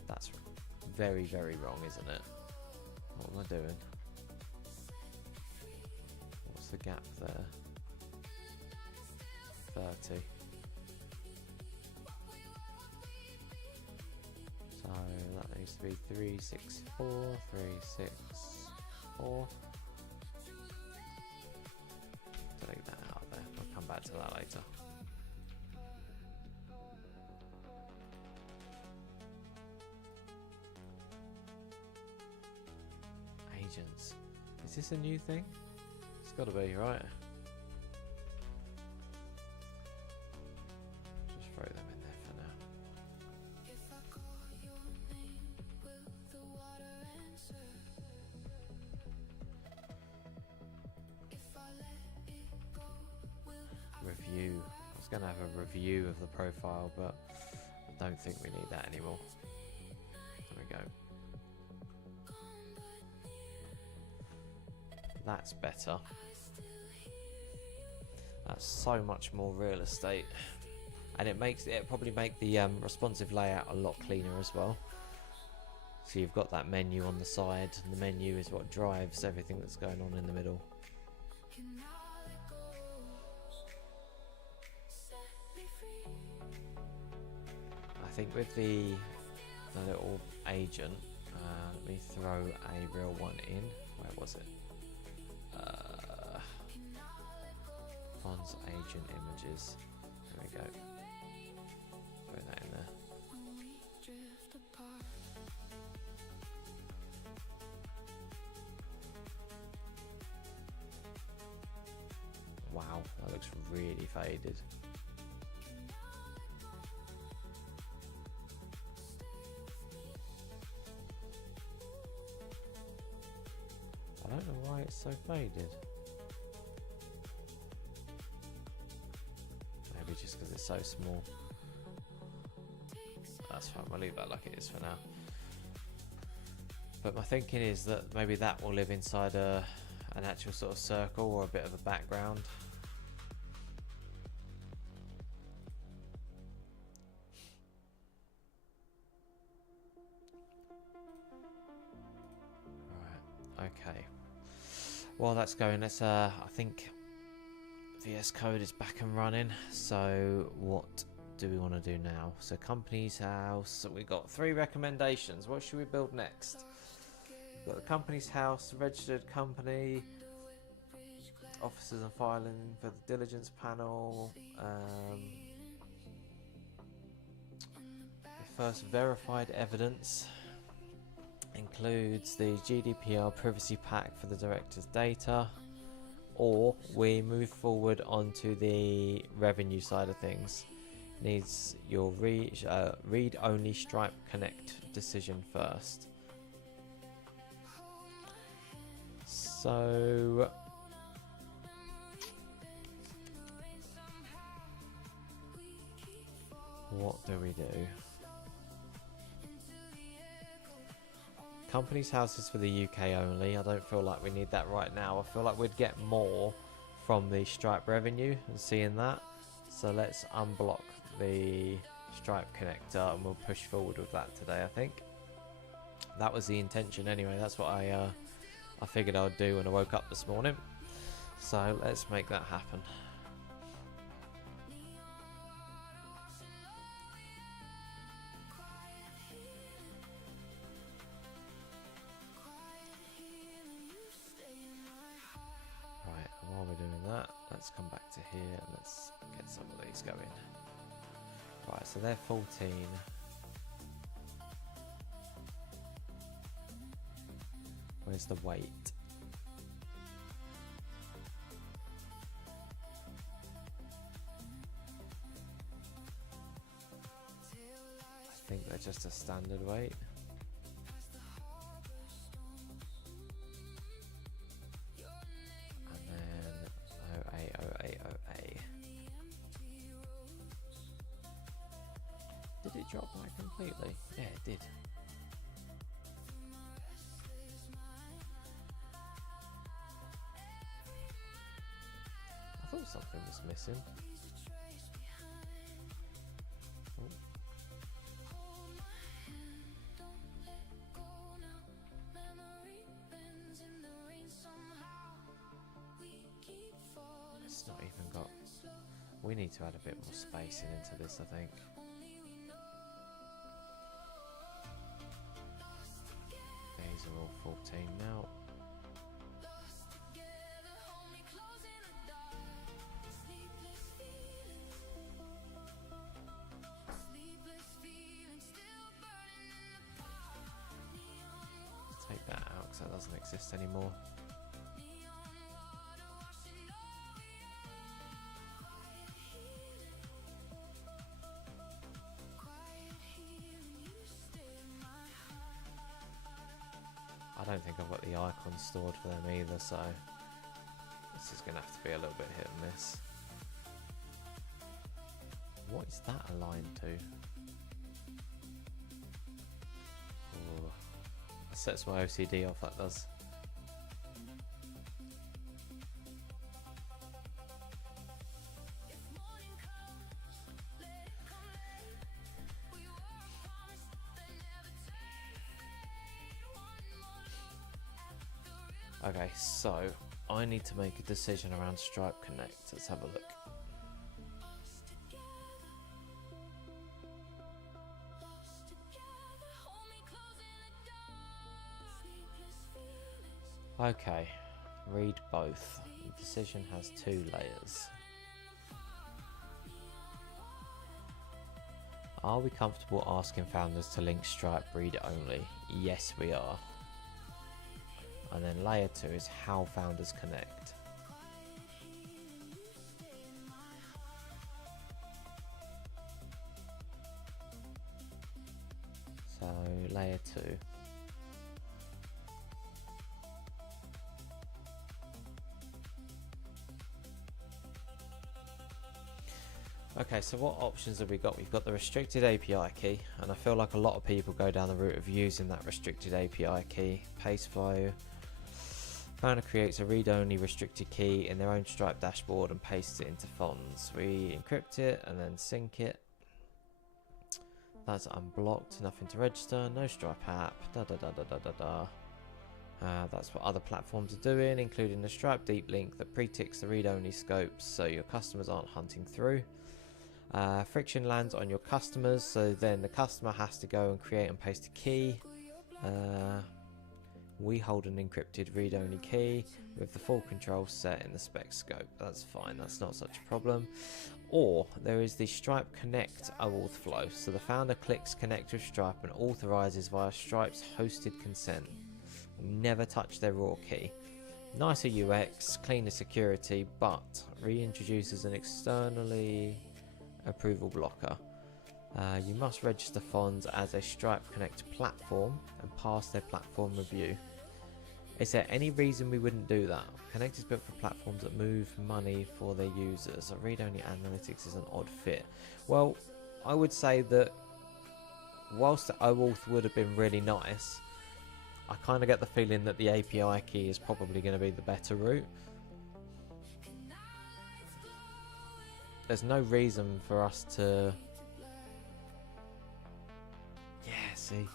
That's very, very wrong, isn't it? What am I doing? What's the gap there? 30. So that needs to be 364, 364. Delete that out there. I'll come back to that later. Agents. Is this a new thing? It's got to be, right? Just throw them in there for now. Review. I was going to have a review of the profile, but I don't think we need that anymore. There we go. That's better. That's so much more real estate, and it probably make the responsive layout a lot cleaner as well. So you've got that menu on the side, and the menu is what drives everything that's going on in the middle. I think with the little agent, let me throw a real one in. Where was it? Fons agent images. There we go. looks really faded. I don't know why it's so faded. Maybe just because it's so small. That's fine, we'll leave that like it is for now. But my thinking is that maybe that will live inside an actual sort of circle or a bit of a background. Right, okay. While that's going, let's I think VS Code is back and running. So what do we want to do now? So company's house. So we got 3 recommendations. What should we build next? We've got the company's house, registered company, officers and filing for the diligence panel. The first verified evidence includes the GDPR privacy pack for the director's data, or we move forward onto the revenue side of things. Needs your read-only Stripe Connect decision first. So what do we do? Company's house is for the UK only. I don't feel like we need that right now. I feel like we'd get more from the Stripe revenue and seeing that. So let's unblock the Stripe connector and we'll push forward with that today, I think. That was the intention anyway. That's what I figured I'd do when I woke up this morning. So let's make that happen. Right, and while we're doing that, let's come back to here and let's get some of these going. Right, so they're 14. Where's the weight? I think they're just a standard weight. And then 080808. Did it drop by completely? Yeah, it did. I thought something was missing. Oh. It's not even got... We need to add a bit more spacing into this, I think. These are all 14 now. Take that out because that doesn't exist anymore. I don't think I've got the icons stored for them either, so this is going to have to be a little bit hit and miss. What is that aligned to? Oh, that sets my OCD off, that does. Okay, so I need to make a decision around Stripe Connect. Let's have a look. Okay, read both. The decision has 2 layers. Are we comfortable asking founders to link Stripe read only? Yes, we are. And then layer 2 is how founders connect. 2. Okay, so what options have we got? We've got the restricted API key, and I feel like a lot of people go down the route of using that restricted API key. Paste flow. Founder creates a read-only restricted key in their own Stripe dashboard and pastes it into Fons. We encrypt it and then sync it. That's unblocked, nothing to register, no Stripe app, that's what other platforms are doing, including the Stripe deep link that pre-ticks the read-only scopes so your customers aren't hunting through. Friction lands on your customers, so then the customer has to go and create and paste a key. We hold an encrypted read-only key with the full control set in the spec scope. That's fine, that's not such a problem. Or there is the Stripe Connect OAuth flow. So the founder clicks connect with Stripe and authorizes via Stripe's hosted consent. Never touch their raw key. Nicer UX, cleaner security, but reintroduces an externally approval blocker. You must register Fons as a Stripe Connect platform and pass their platform review. Is there any reason we wouldn't do that? Connect is built for platforms that move money for their users. Read-only analytics is an odd fit. Well, I would say that whilst the OAuth would have been really nice, I kind of get the feeling that the API key is probably going to be the better route. There's no reason for us to... Yeah, see...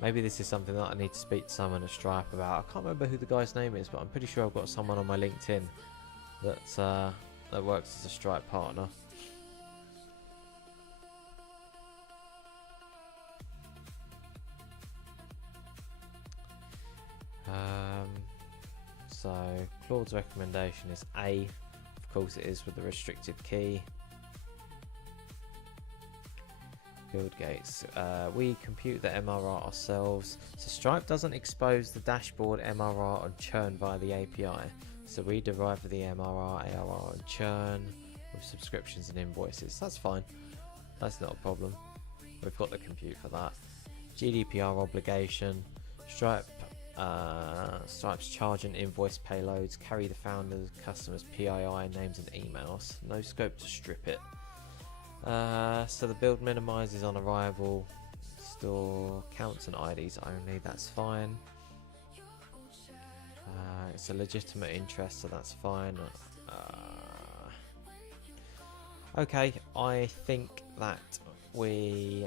Maybe this is something that I need to speak to someone at Stripe about. I can't remember who the guy's name is, but I'm pretty sure I've got someone on my LinkedIn that works as a Stripe partner. So Claude's recommendation is A. Of course it is with the restricted key. Build gates. We compute the MRR ourselves. So Stripe doesn't expose the dashboard MRR on churn via the API. So we derive the MRR, ARR on churn with subscriptions and invoices. That's fine. That's not a problem. We've got the compute for that. GDPR obligation. Stripe's charge and invoice payloads carry the founder's customers' PII names and emails. No scope to strip it. So the build minimizes on arrival, store counts and IDs only, that's fine. It's a legitimate interest, so that's fine. Okay, I think that we...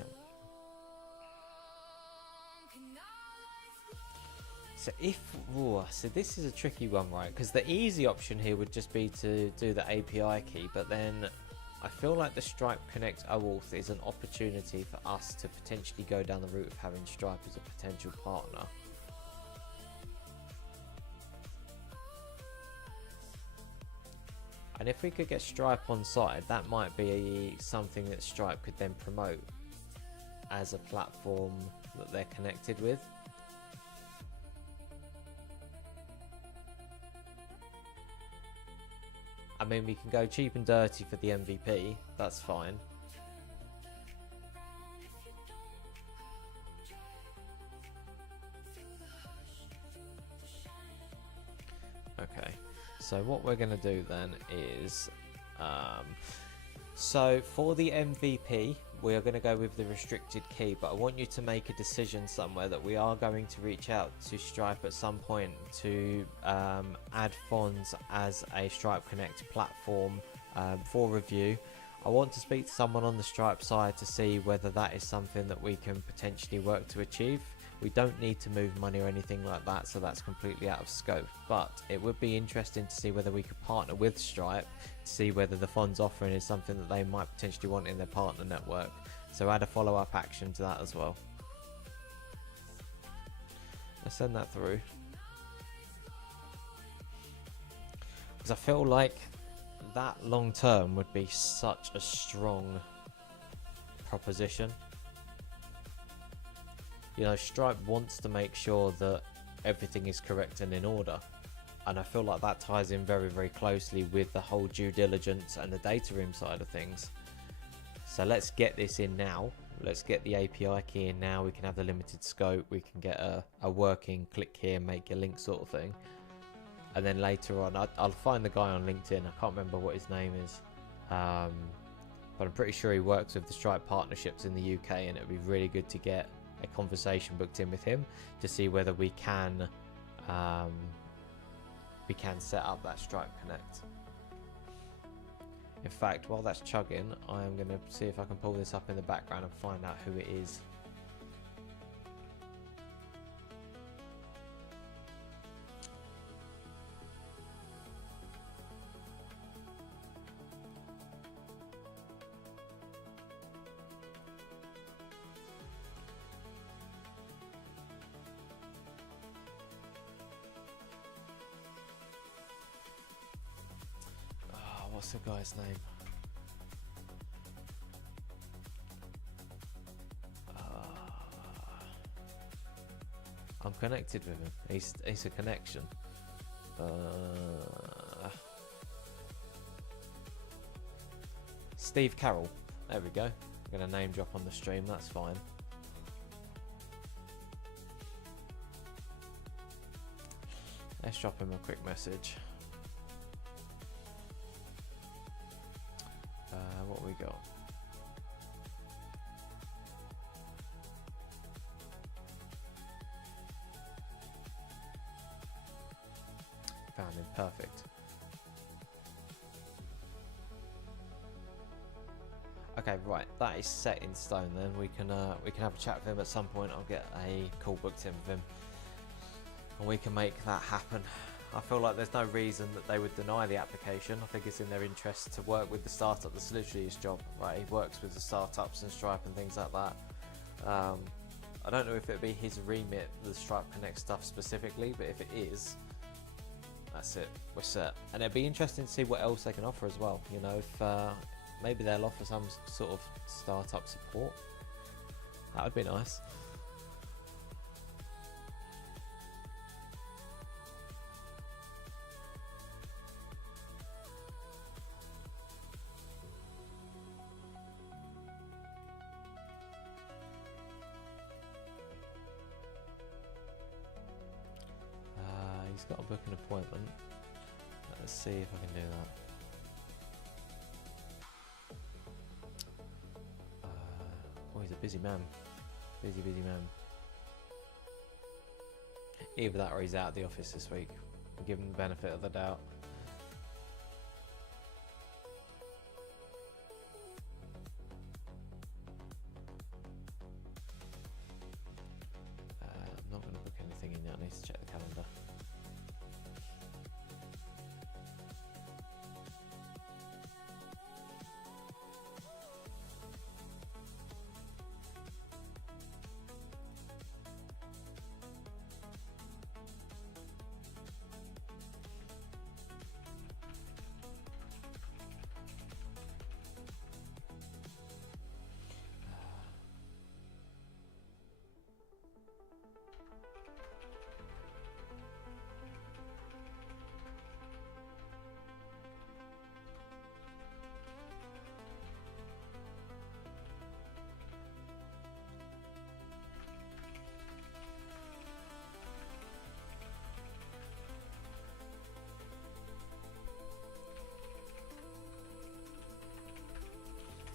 So if... Ooh, so this is a tricky one, right? Because the easy option here would just be to do the API key, but then... I feel like the Stripe Connect OAuth is an opportunity for us to potentially go down the route of having Stripe as a potential partner. And if we could get Stripe on side, that might be something that Stripe could then promote as a platform that they're connected with. I mean, we can go cheap and dirty for the MVP, that's fine. Okay, so what we're going to do then is, so for the MVP, we are going to go with the restricted key, but I want you to make a decision somewhere that we are going to reach out to Stripe at some point to add Fons as a Stripe Connect platform for review. I want to speak to someone on the Stripe side to see whether that is something that we can potentially work to achieve. We don't need to move money or anything like that, so that's completely out of scope, but it would be interesting to see whether we could partner with Stripe to see whether the Fons offering is something that they might potentially want in their partner network. So add a follow-up action to that as well. Let's send that through. Because I feel like that long term would be such a strong proposition. You know, Stripe wants to make sure that everything is correct and in order. And I feel like that ties in very, very closely with the whole due diligence and the data room side of things. So let's get this in now. let's get the API key in now. We can have the limited scope. We can get a working click here, make your link sort of thing. And then later on, I'll find the guy on LinkedIn. I can't remember what his name is. But I'm pretty sure he works with the Stripe partnerships in the UK, and it would be really good to get a conversation booked in with him to see whether we can set up that Stripe Connect. In fact, while that's chugging, I am going to see if I can pull this up in the background and find out who it is. What's the guy's name? I'm connected with him. He's a connection. Steve Carroll. There we go. I'm gonna name drop on the stream. That's fine. Let's drop him a quick message. What we got? Found him. Perfect. Okay, right. That is set in stone. Then we can have a chat with him at some point. I'll get a call booked in with him, and we can make that happen. I feel like there's no reason that they would deny the application. I think it's in their interest to work with the startup. That's literally his job, right? He works with the startups and Stripe and things like that. I don't know if it'd be his remit, the Stripe Connect stuff specifically, but if it is, that's it. We're set. And it'd be interesting to see what else they can offer as well. You know, if maybe they'll offer some sort of startup support. That would be nice. He's got to book an appointment. Let's see if I can do that. Oh, he's a busy man. Busy man. Either that or he's out of the office this week. I'll give him the benefit of the doubt. I'm not going to book anything in yet. I need to check the calendar.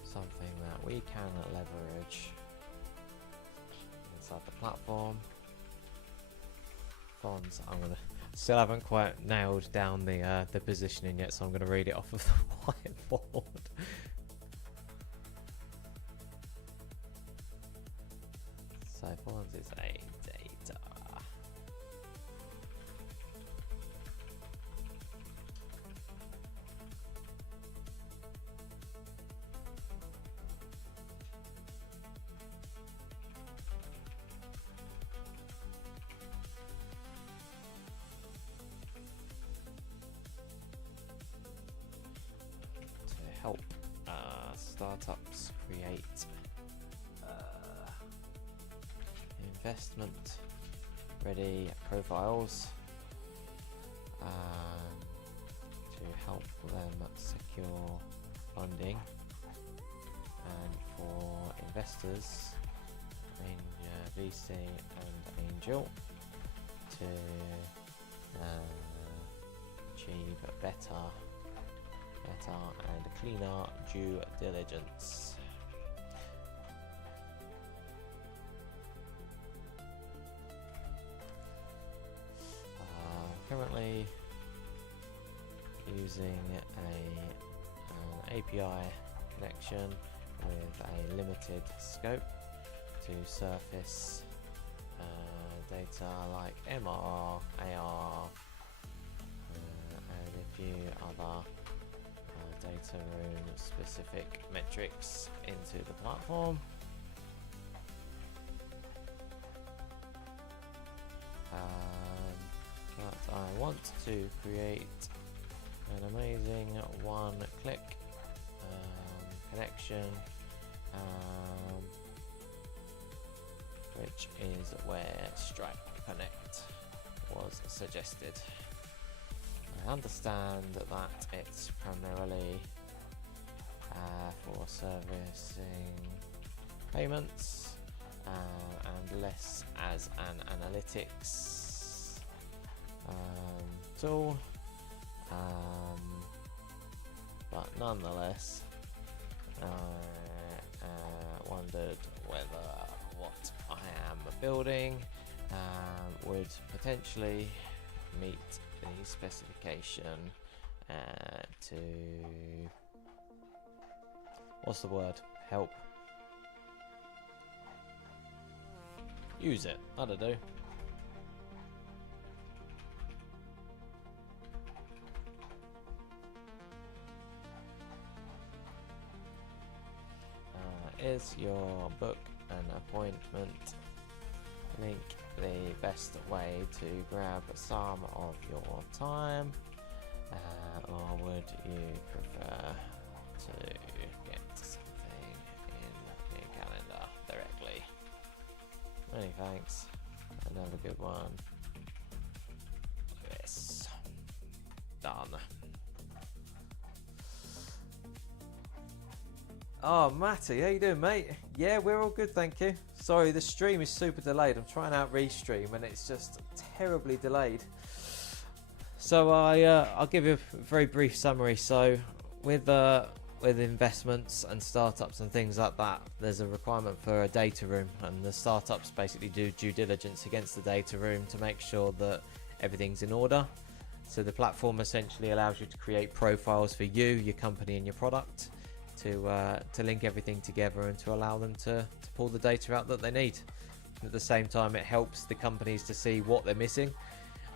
Something that we can leverage inside the platform. Fons. I'm gonna still haven't quite nailed down the positioning yet, so I'm gonna read it off of the whiteboard. So Fons is a data. Help startups create investment ready profiles to help them secure funding and for investors, VC and Angel, to achieve better and cleaner due diligence. Currently using an API connection with a limited scope to surface data like MR, AR, and a few other data room specific metrics into the platform. But I want to create an amazing one-click connection, which is where Stripe Connect was suggested. I understand that it's primarily for servicing payments and less as an analytics tool, but nonetheless wondered whether what I am building would potentially meet the specification to, what's the word, help use it. That'll do. Is your book an appointment link the best way to grab some of your time, or would you prefer to get something in your calendar directly? Many thanks, and have a good one. Yes, done. Oh, Matty, how you doing, mate? Yeah, we're all good, thank you. Sorry, the stream is super delayed. I'm trying out restream and it's just terribly delayed. So I'll give you a very brief summary. So with investments and startups and things like that, there's a requirement for a data room, and the startups basically do due diligence against the data room to make sure that everything's in order. So the platform essentially allows you to create profiles for you, your company and your product, to link everything together and to allow them to pull the data out that they need. At the same time, it helps the companies to see what they're missing,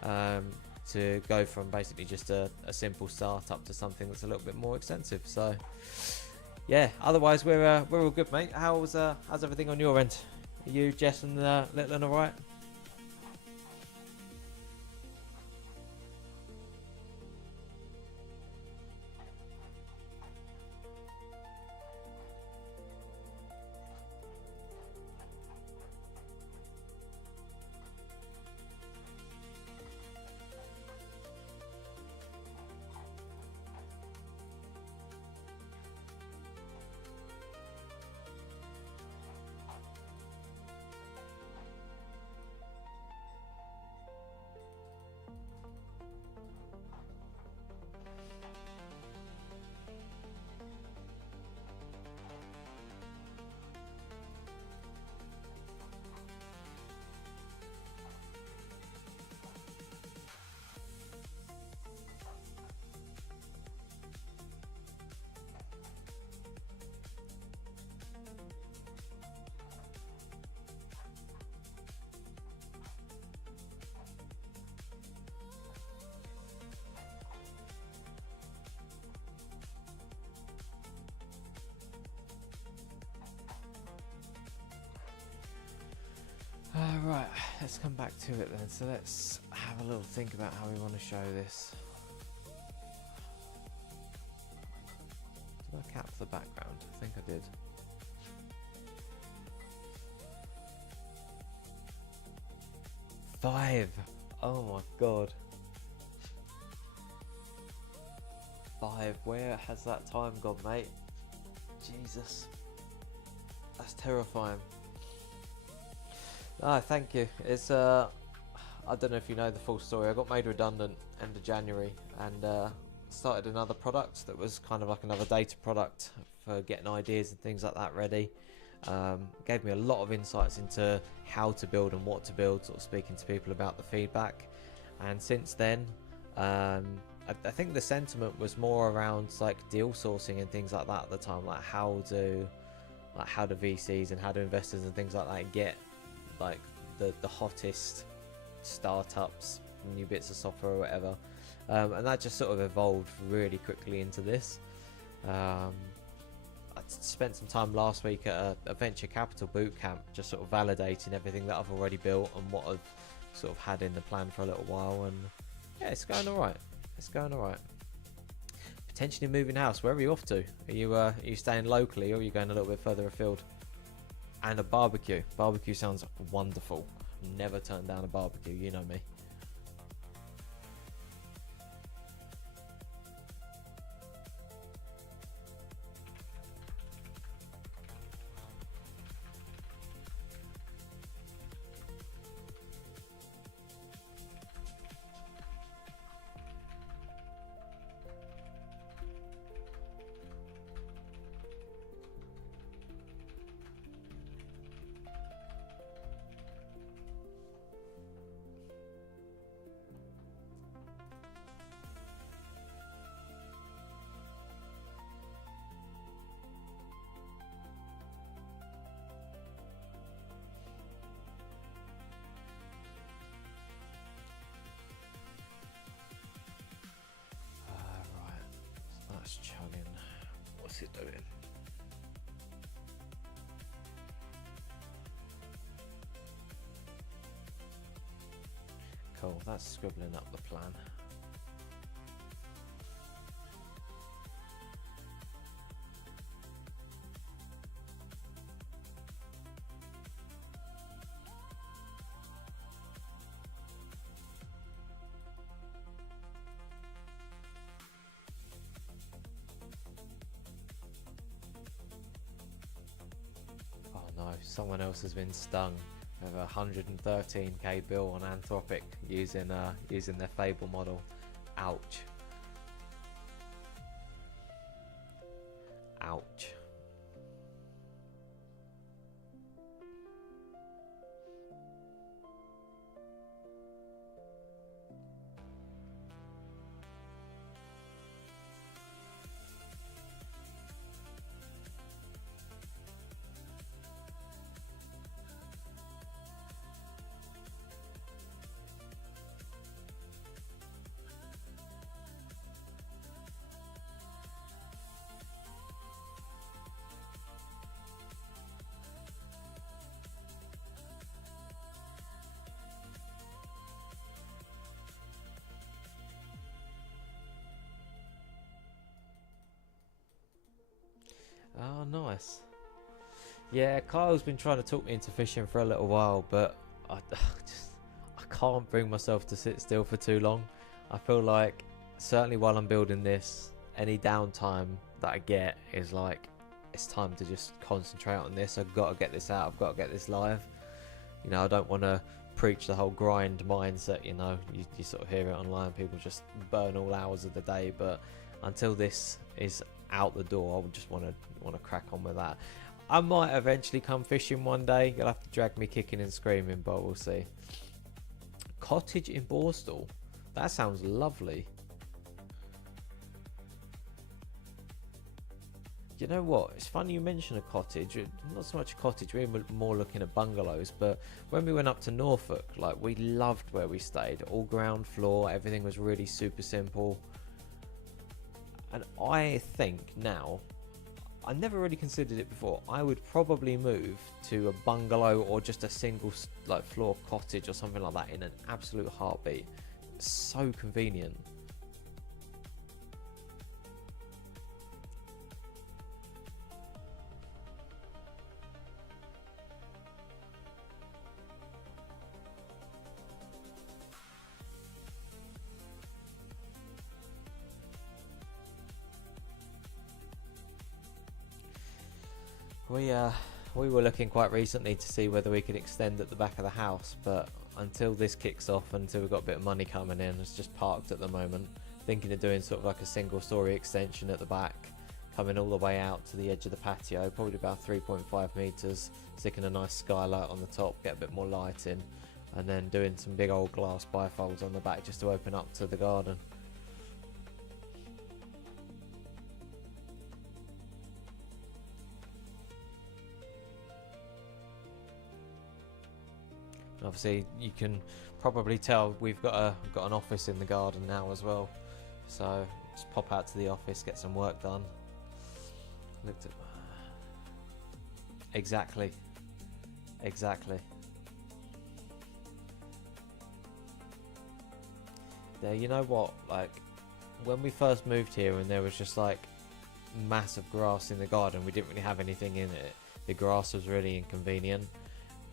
to go from basically just a simple startup to something that's a little bit more extensive. So yeah, otherwise we're all good, mate. How's everything on your end? Are you, Jess and Little and all right? Right, let's come back to it then. So let's have a little think about how we want to show this. Did I cap the background? I think I did. Five! Oh my god. 5, where has that time gone, mate? Jesus. That's terrifying. Ah, thank you. It's I don't know if you know the full story. I got made redundant end of January and started another product that was kind of like another data product for getting ideas and things like that ready. Gave me a lot of insights into how to build and what to build, sort of speaking to people about the feedback. And since then, I think the sentiment was more around like deal sourcing and things like that at the time, like how do VCs and how do investors and things like that get like the hottest startups, new bits of software or whatever, and that just sort of evolved really quickly into this. I spent some time last week at a venture capital boot camp, just sort of validating everything that I've already built and what I've sort of had in the plan for a little while, and yeah, it's going all right. It's going all right. Potentially moving house. Where are you off to? Are you staying locally, or are you going a little bit further afield? And a barbecue. Barbecue sounds wonderful. Never turn down a barbecue, you know me. That's chugging. What's it doing? Cool, that's scribbling up the plan. Someone else has been stung with a 113k bill on Anthropic using their Fable model. Ouch. Ouch. Oh, nice. Yeah, Kyle's been trying to talk me into fishing for a little while, but I can't bring myself to sit still for too long. I feel like, certainly while I'm building this, any downtime that I get is like, it's time to just concentrate on this. I've got to get this out. I've got to get this live. You know, I don't want to preach the whole grind mindset, you know. You sort of hear it online. People just burn all hours of the day, but until this is out the door, I would just want to crack on with that. I might eventually come fishing one day. You'll have to drag me kicking and screaming, but we'll see. Cottage in Borstal. That sounds lovely. You know what? It's funny you mention a cottage. Not so much a cottage. We're more looking at bungalows. But when we went up to Norfolk, like, we loved where we stayed. All ground floor. Everything was really super simple. And I think now, I never really considered it before, I would probably move to a bungalow or just a single like floor cottage or something like that in an absolute heartbeat. So convenient. we were looking quite recently to see whether we could extend at the back of the house, but until this kicks off, until we've got a bit of money coming in, it's just parked at the moment. Thinking of doing sort of like a single story extension at the back, coming all the way out to the edge of the patio, probably about 3.5 meters, sticking a nice skylight on the top, get a bit more light in, and then doing some big old glass bifolds on the back just to open up to the garden. Obviously, you can probably tell we've got an office in the garden now as well. So just pop out to the office, get some work done. Looked at exactly. There, you know what? Like when we first moved here, and there was just like massive grass in the garden, we didn't really have anything in it. The grass was really inconvenient.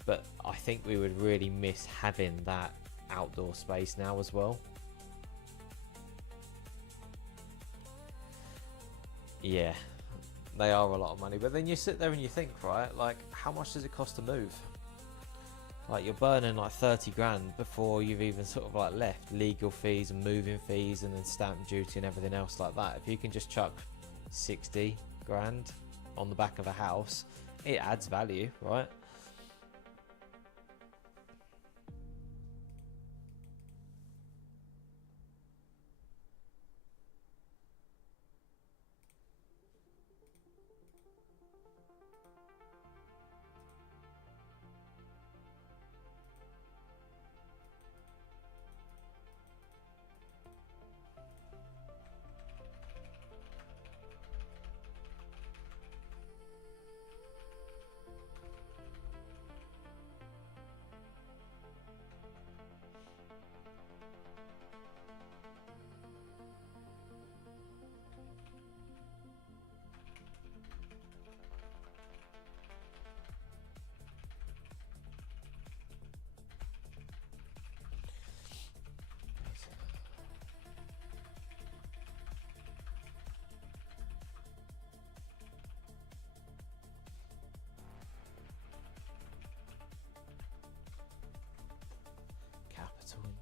But I think we would really miss having that outdoor space now as well. Yeah, they are a lot of money. But then you sit there and you think, right, like how much does it cost to move? Like you're burning like 30 grand before you've even sort of like left legal fees and moving fees and then stamp duty and everything else like that. If you can just chuck 60 grand on the back of a house, it adds value, right? Capital window.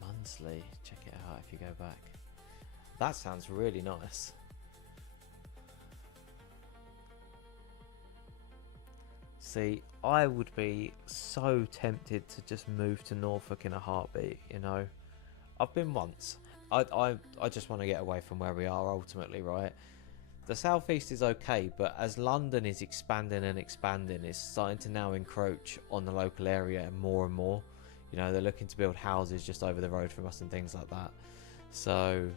Monthly, check it out if you go back. That sounds really nice. See, I would be so tempted to just move to Norfolk in a heartbeat, you know. I've been once. I just want to get away from where we are ultimately, right? The southeast is okay, but as London is expanding and expanding, it's starting to now encroach on the local area and more. You know, they're looking to build houses just over the road from us and things like that. So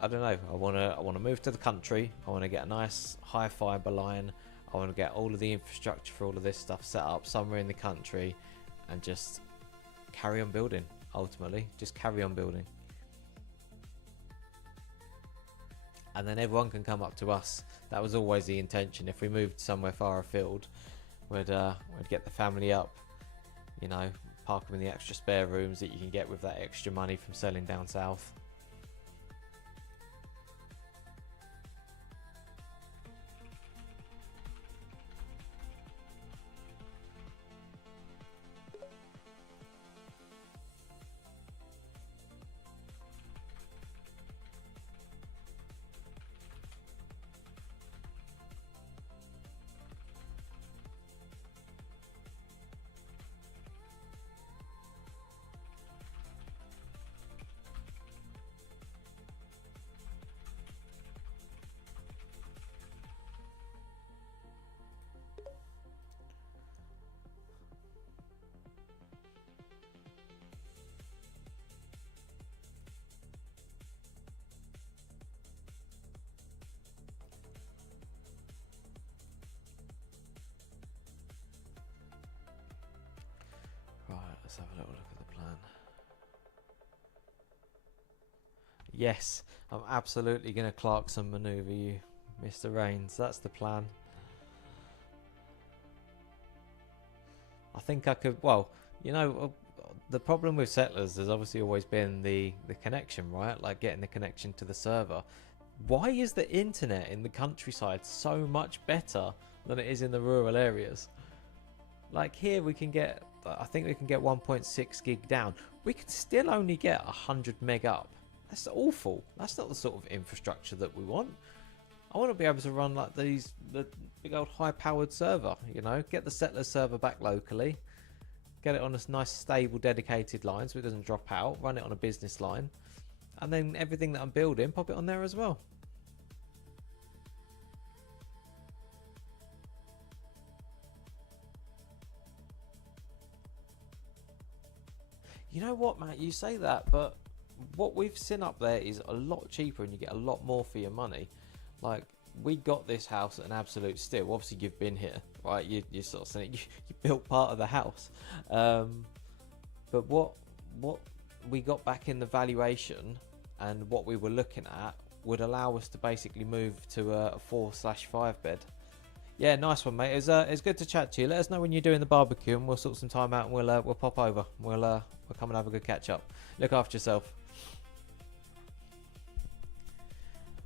I don't know. I want to move to the country. I want to get a nice high fiber line. I want to get all of the infrastructure for all of this stuff set up somewhere in the country, and just carry on building. Ultimately, just carry on building, and then everyone can come up to us. That was always the intention. If we moved somewhere far afield, we'd get the family up. You know, park them in the extra spare rooms that you can get with that extra money from selling down south. Yes, I'm absolutely going to Clarkson maneuver you, Mr. Rains. That's the plan. I think I could, well, you know, the problem with settlers has obviously always been the connection, right? Like getting the connection to the server. Why is the internet in the countryside so much better than it is in the rural areas? Like here we can get, I think we can get 1.6 gig down. We can still only get 100 meg up. That's awful. That's not the sort of infrastructure that we want. I want to be able to run like the big old high-powered server, you know, get the settler server back locally, get it on a nice, stable, dedicated line so it doesn't drop out, run it on a business line, and then everything that I'm building, pop it on there as well. You know what, Matt, you say that, but what we've seen up there is a lot cheaper and you get a lot more for your money. Like, we got this house at an absolute steal. Obviously, you've been here, right? You sort of saying you built part of the house. But what we got back in the valuation and what we were looking at would allow us to basically move to a 4/5 bed. Yeah, nice one, mate. It's good to chat to you. Let us know when you're doing the barbecue, and we'll sort some time out, and we'll pop over. We'll come and have a good catch up. Look after yourself.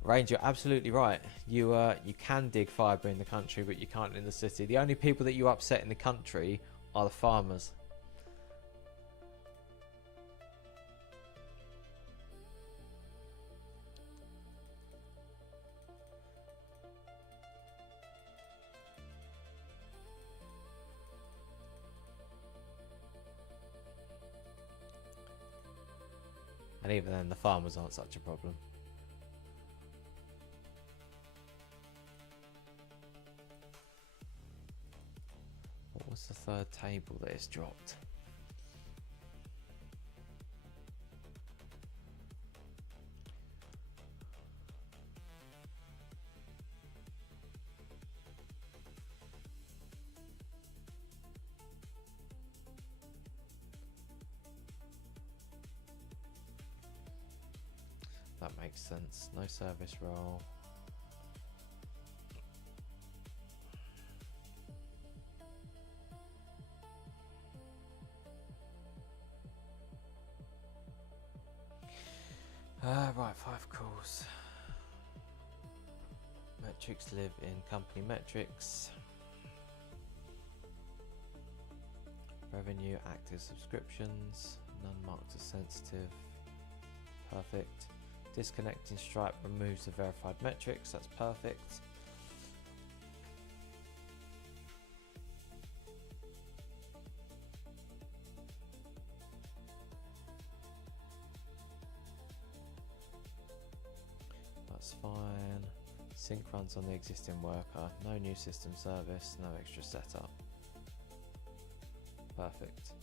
Range, you're absolutely right. You can dig fibre in the country, but you can't in the city. The only people that you upset in the country are the farmers. And even then, the farmers aren't such a problem. What was the third table that is dropped? That makes sense. No service role. Right, 5 calls. Metrics live in company metrics. Revenue, active subscriptions, none marked as sensitive. Perfect. Disconnecting Stripe removes the verified metrics. That's perfect. That's fine. Sync runs on the existing worker. No new system service. No extra setup. Perfect.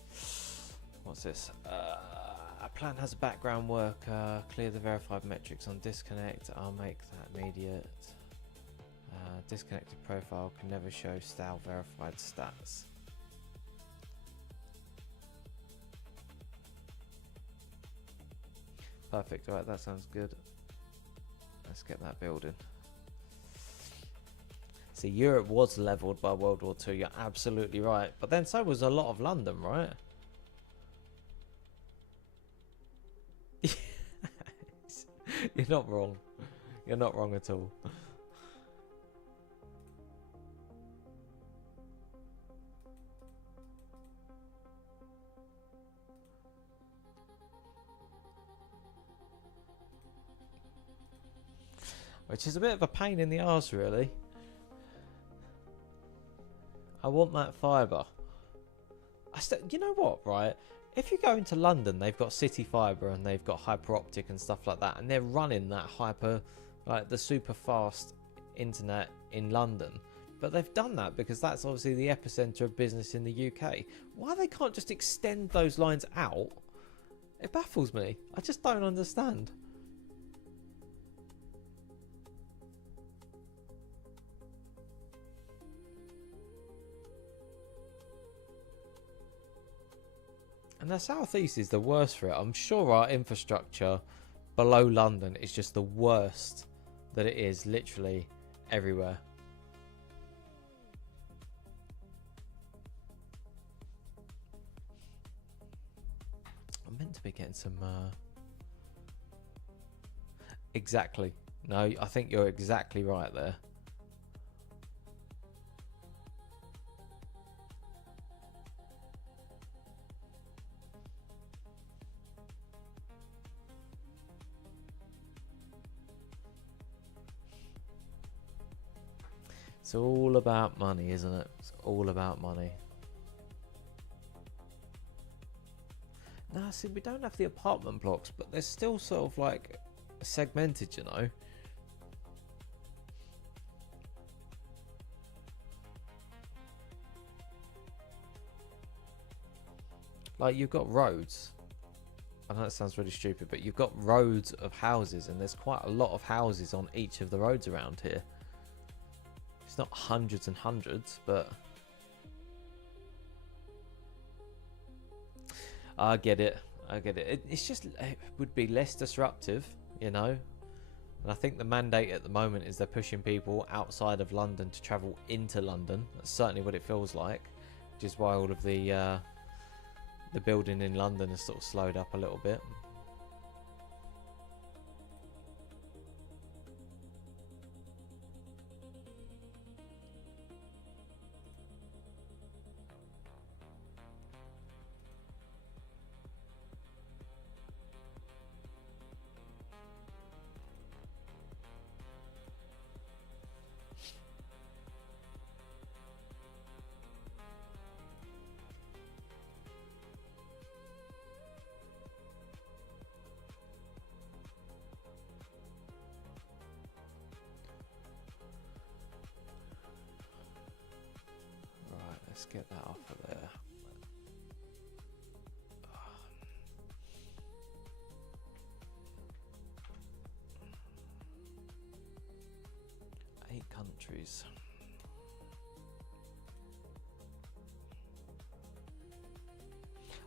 What's this? A plan has a background worker. Clear the verified metrics on disconnect. I'll make that immediate. Disconnected profile can never show stale verified stats. Perfect. Alright, that sounds good. Let's get that building. See, Europe was leveled by World War II. You're absolutely right. But then so was a lot of London, right? You're not wrong. You're not wrong at all. Which is a bit of a pain in the arse, really. I want that fibre. You know what, right? If you go into London, they've got City Fibre and they've got Hyper Optic and stuff like that, and they're running that like the super fast internet in London. But they've done that because that's obviously the epicenter of business in the UK. Why they can't just extend those lines out? It baffles me. I just don't understand. And the southeast is the worst for it. I'm sure our infrastructure below London is just the worst that it is, literally everywhere. I'm meant to be getting some exactly. No, I think you're exactly right there. It's all about money, isn't it? It's all about money. Nah, see, we don't have the apartment blocks, but they're still sort of like segmented, you know. Like, you've got roads. I know that sounds really stupid, but you've got roads of houses, and there's quite a lot of houses on each of the roads around here. It's not hundreds and hundreds, but I get it. I get it. It's just, it would be less disruptive, you know. And I think the mandate at the moment is they're pushing people outside of London to travel into London. That's certainly what it feels like, which is why all of the building in London has sort of slowed up a little bit. Let's get that off of there. Eight countries.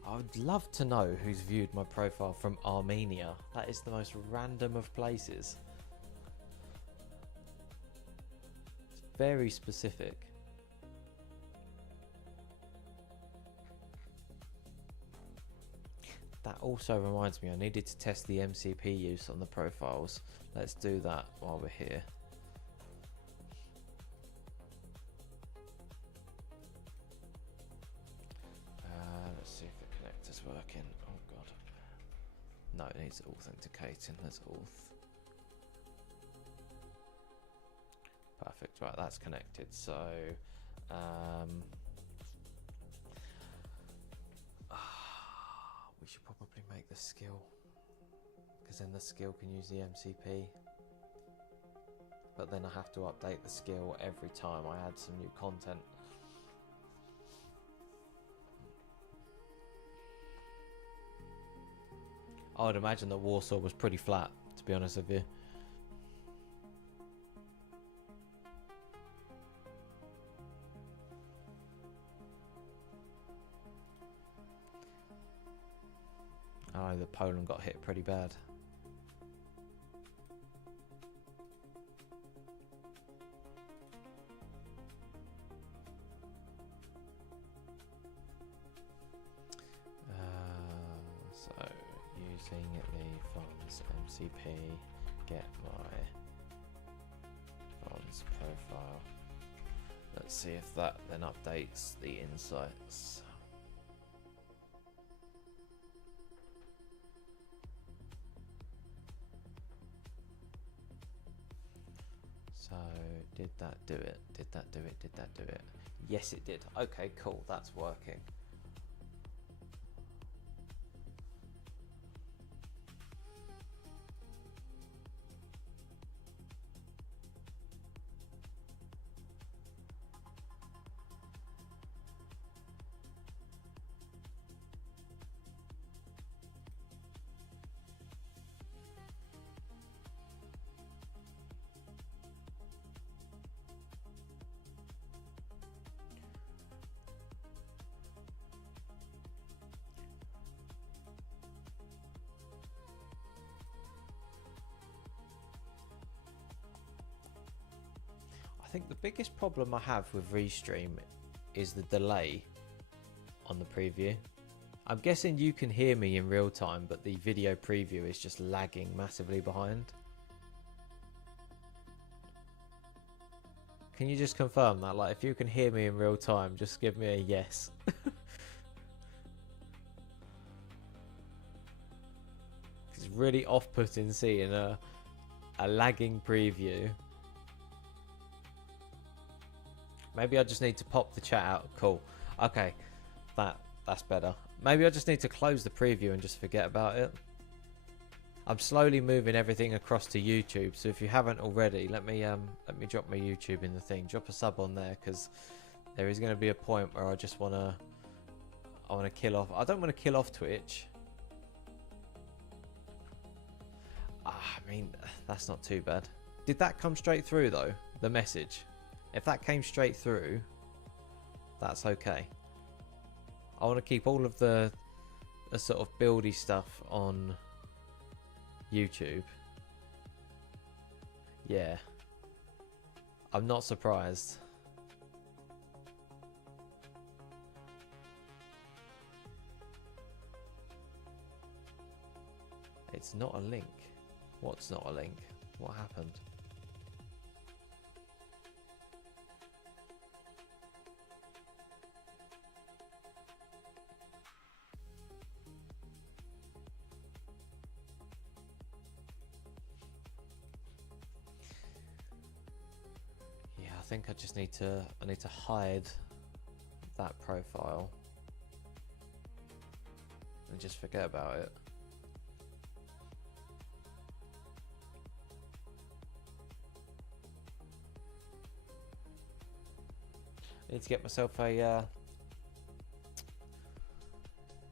I would love to know who's viewed my profile from Armenia. That is the most random of places. It's very specific. That also reminds me, I needed to test the MCP use on the profiles. Let's do that while we're here. Let's see if the connector's working. Oh god. No, it needs authenticating. Let's auth. Perfect. Right, that's connected. So, we should probably make the skill, because then the skill can use the MCP. But then I have to update the skill every time I add some new content. I would imagine that Warsaw was pretty flat, to be honest with you. I know that Poland got hit pretty bad. So, using the Fons MCP, get my Fons profile. Let's see if that then updates the insights. So, did that do it? Did that do it? Did that do it? Yes, it did. Okay, cool. That's working. think the biggest problem I have with Restream is the delay on the preview. I'm guessing you can hear me in real time, but the video preview is just lagging massively behind. Can you just confirm that? Like, if you can hear me in real time, just give me a yes. It's really off-putting seeing a lagging preview. Maybe I just need to pop the chat out. Cool. Okay, that's better. Maybe I just need to close the preview and just forget about it. I'm slowly moving everything across to YouTube, so if you haven't already, let me drop my YouTube in the thing. Drop a sub on there, because there is going to be a point where I just want to kill off. I don't want to kill off Twitch. I mean, that's not too bad. Did that come straight through though? The message. If that came straight through, that's okay. I want to keep all of the sort of buildy stuff on YouTube. Yeah. I'm not surprised. It's not a link. What's not a link? What happened? Yeah, I think I just need to hide that profile and just forget about it. I need to get myself a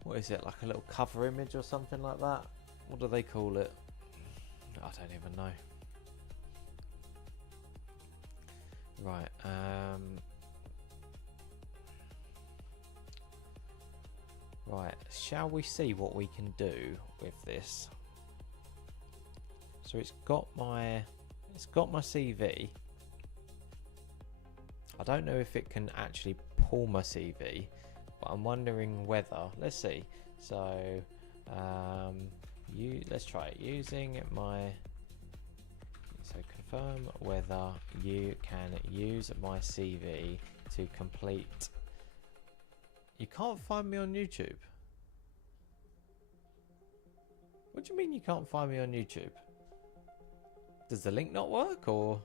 what is it, like a little cover image or something like that? What do they call it? I don't even know. Right, right, shall we see what we can do with this? So it's got my CV. I don't know if it can actually pull my CV, but I'm wondering whether, let's see. So let's try it using my, so confirm whether you can use my CV to complete. You can't find me on YouTube. What do you mean you can't find me on YouTube? Does the link not work, or?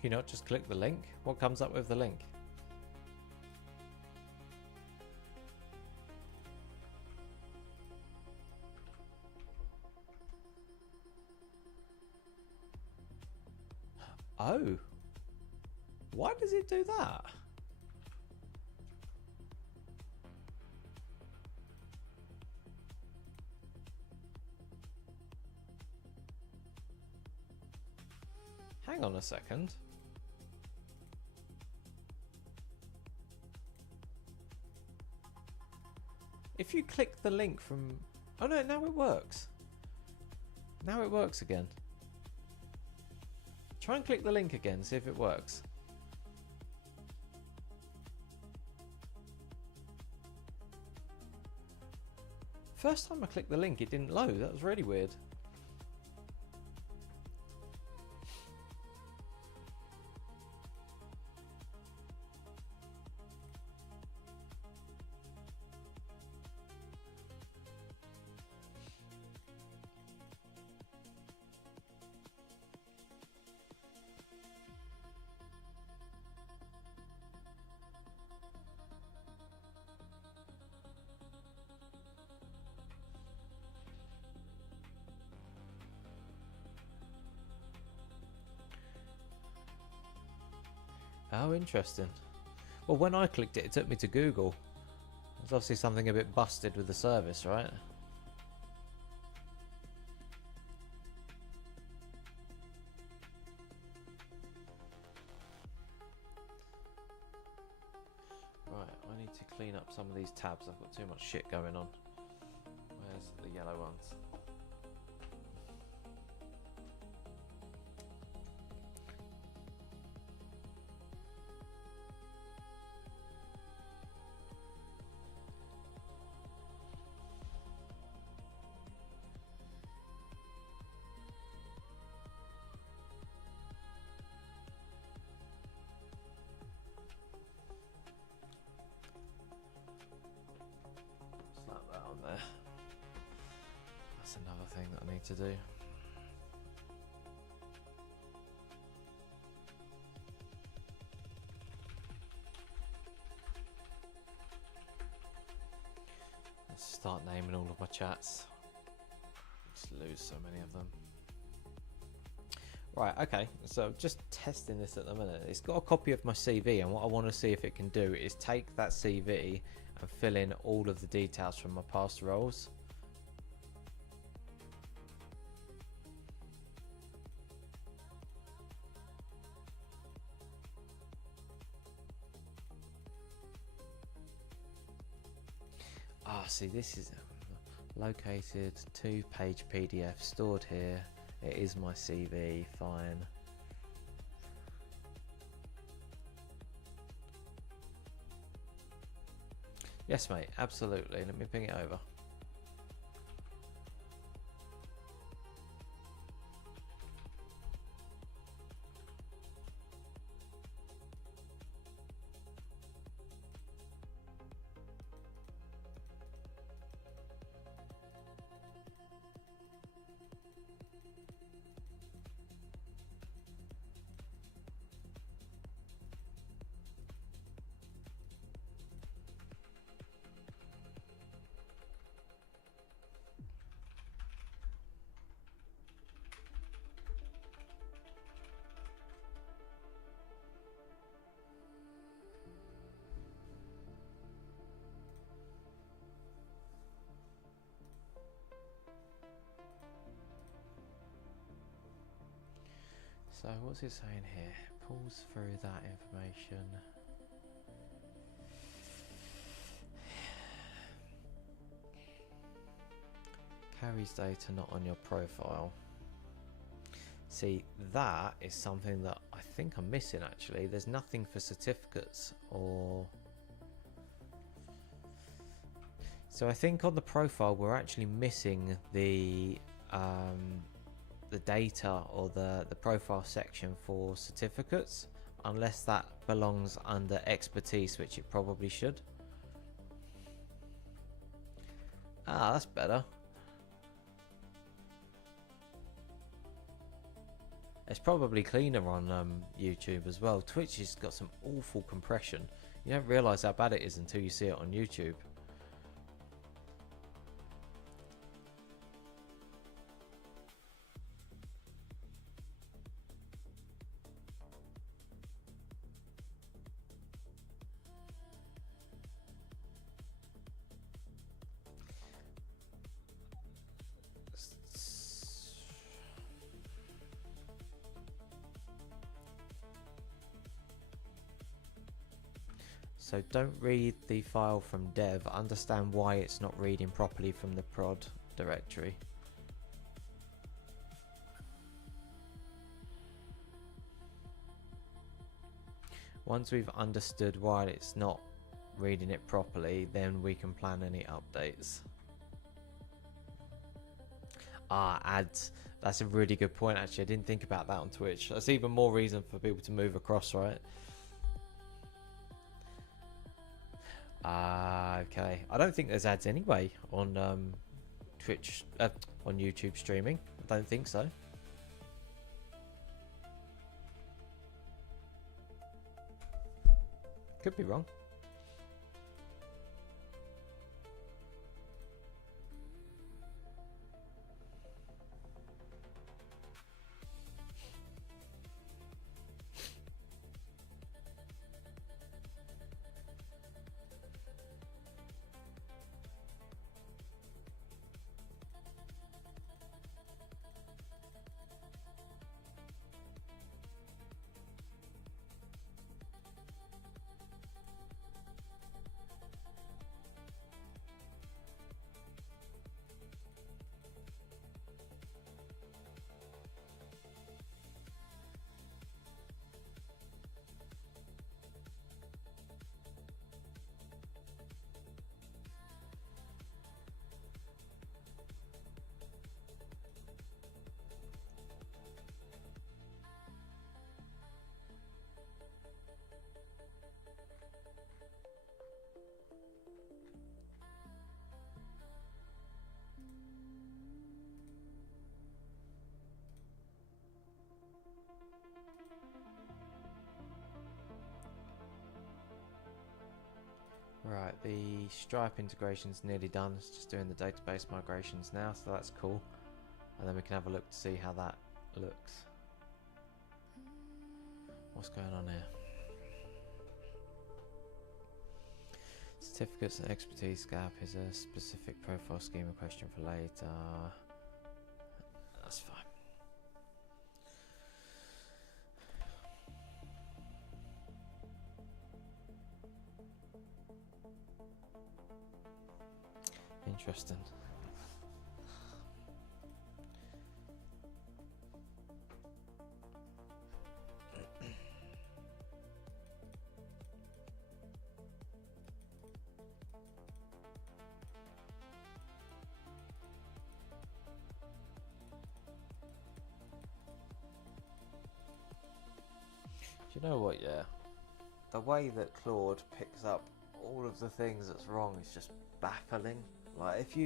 Can you not just click the link? What comes up with the link? Oh. Why does it do that? Hang on a second. If you click the link from... Oh no, now it works. Now it works again. Try and click the link again, see if it works. First time I clicked the link, it didn't load. That was really weird. Oh, interesting. Well, when I clicked it, it took me to Google. There's obviously something a bit busted with the service, right? Right, I need to clean up some of these tabs. I've got too much shit going on. Where's the yellow ones? Slap that on there. That's another thing that I need to do. Let's start naming all of my chats. Just lose so many of them. Right, okay, so just testing this at the minute. It's got a copy of my CV, and what I want to see if it can do is take that CV and fill in all of the details from my past roles. Ah, see, this is located 2-page PDF stored here. It is my CV, fine. Yes, mate, absolutely. Let me ping it over. So what's it saying here? Pulls through that information. Carries data not on your profile. See, that is something that I think I'm missing actually. There's nothing for certificates or... So I think on the profile we're actually missing the data or the profile section for certificates, unless that belongs under expertise, which it probably should. Ah, that's better. It's probably cleaner on YouTube as well. Twitch has got some awful compression. You don't realise how bad it is until you see it on YouTube. So don't read the file from dev, understand why it's not reading properly from the prod directory. Once we've understood why it's not reading it properly, then we can plan any updates. Ah, ads. That's a really good point actually. I didn't think about that on Twitch. That's even more reason for people to move across, right? Okay. I don't think there's ads anyway on Twitch, on YouTube streaming. I don't think so. Could be wrong. Right, the Stripe integration's nearly done. It's just doing the database migrations now, so that's cool. And then we can have a look to see how that looks. What's going on here? Certificates and expertise gap is a specific profile schema question for later. That's fine. Interesting. Do you know what, yeah? The way that Claude picks up all of the things that's wrong is just baffling. Like if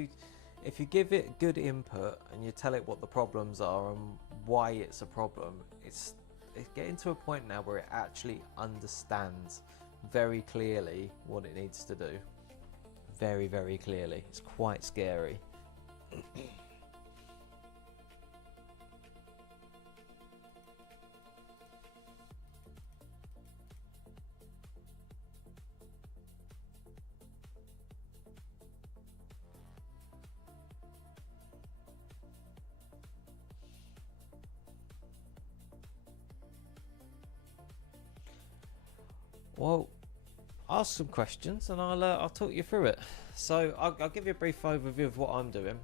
you give it good input and you tell it what the problems are and why it's a problem, it's getting to a point now where it actually understands very clearly what it needs to do. Very, very clearly. It's quite scary. Well, ask some questions and I'll talk you through it. So I'll give you a brief overview of what I'm doing.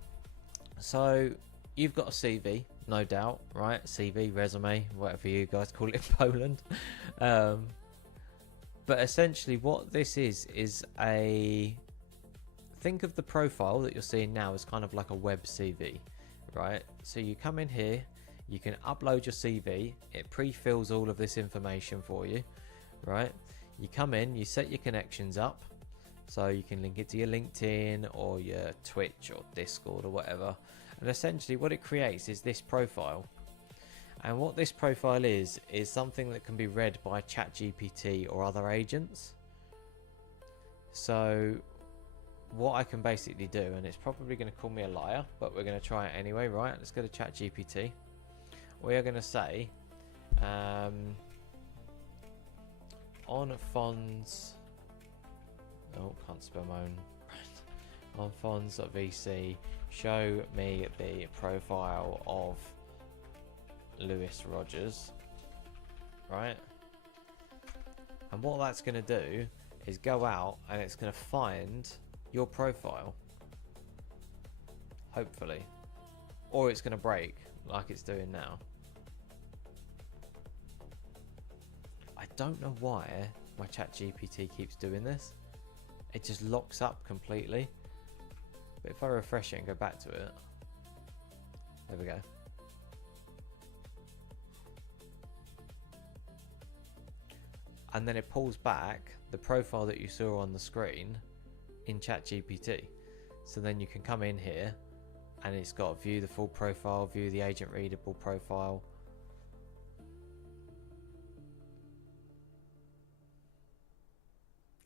So you've got a CV, no doubt, right? CV, resume, whatever you guys call it in Poland. But essentially what this is think of the profile that you're seeing now as kind of like a web CV, right? So you come in here, you can upload your CV, it pre-fills all of this information for you, right? You come in, you set your connections up, so you can link it to your LinkedIn or your Twitch or Discord or whatever. And essentially what it creates is this profile. And what this profile is something that can be read by ChatGPT or other agents. So what I can basically do, and it's probably going to call me a liar, but we're going to try it anyway, right? Let's go to ChatGPT. We are going to say, on Fons, oh, can't spell my own brand. On Fons.vc, show me the profile of Lewis Rogers, right? And what that's going to do is go out and it's going to find your profile, hopefully, or it's going to break like it's doing now. I don't know why my ChatGPT keeps doing this. It just locks up completely. But if I refresh it and go back to it, there we go. And then it pulls back the profile that you saw on the screen in ChatGPT. So then you can come in here and it's got view the full profile, view the agent readable profile.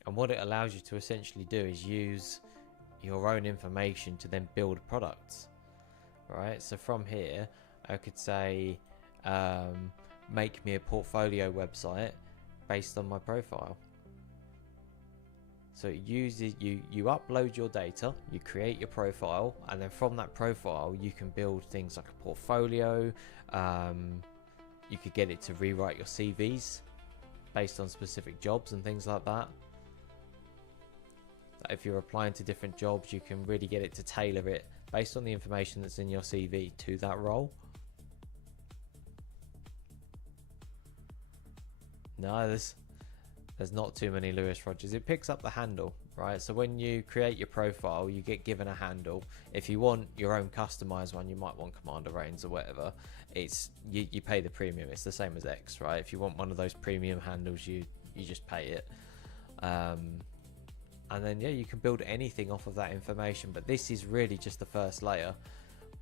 And what it allows you to essentially do is use your own information to then build products, right? So from here, I could say, make me a portfolio website based on my profile. So it uses you upload your data, you create your profile, and then from that profile you can build things like a portfolio. You could get it to rewrite your CVs based on specific jobs and things like that. If you're applying to different jobs, you can really get it to tailor it based on the information that's in your CV to that role. No, there's not too many Lewis Rogers. It picks up the handle, right? So when you create your profile, you get given a handle. If you want your own customized one, you might want Commander Reigns or whatever. It's you pay the premium. It's the same as X, right? If you want one of those premium handles, you just pay it. And then, yeah, you can build anything off of that information. But this is really just the first layer.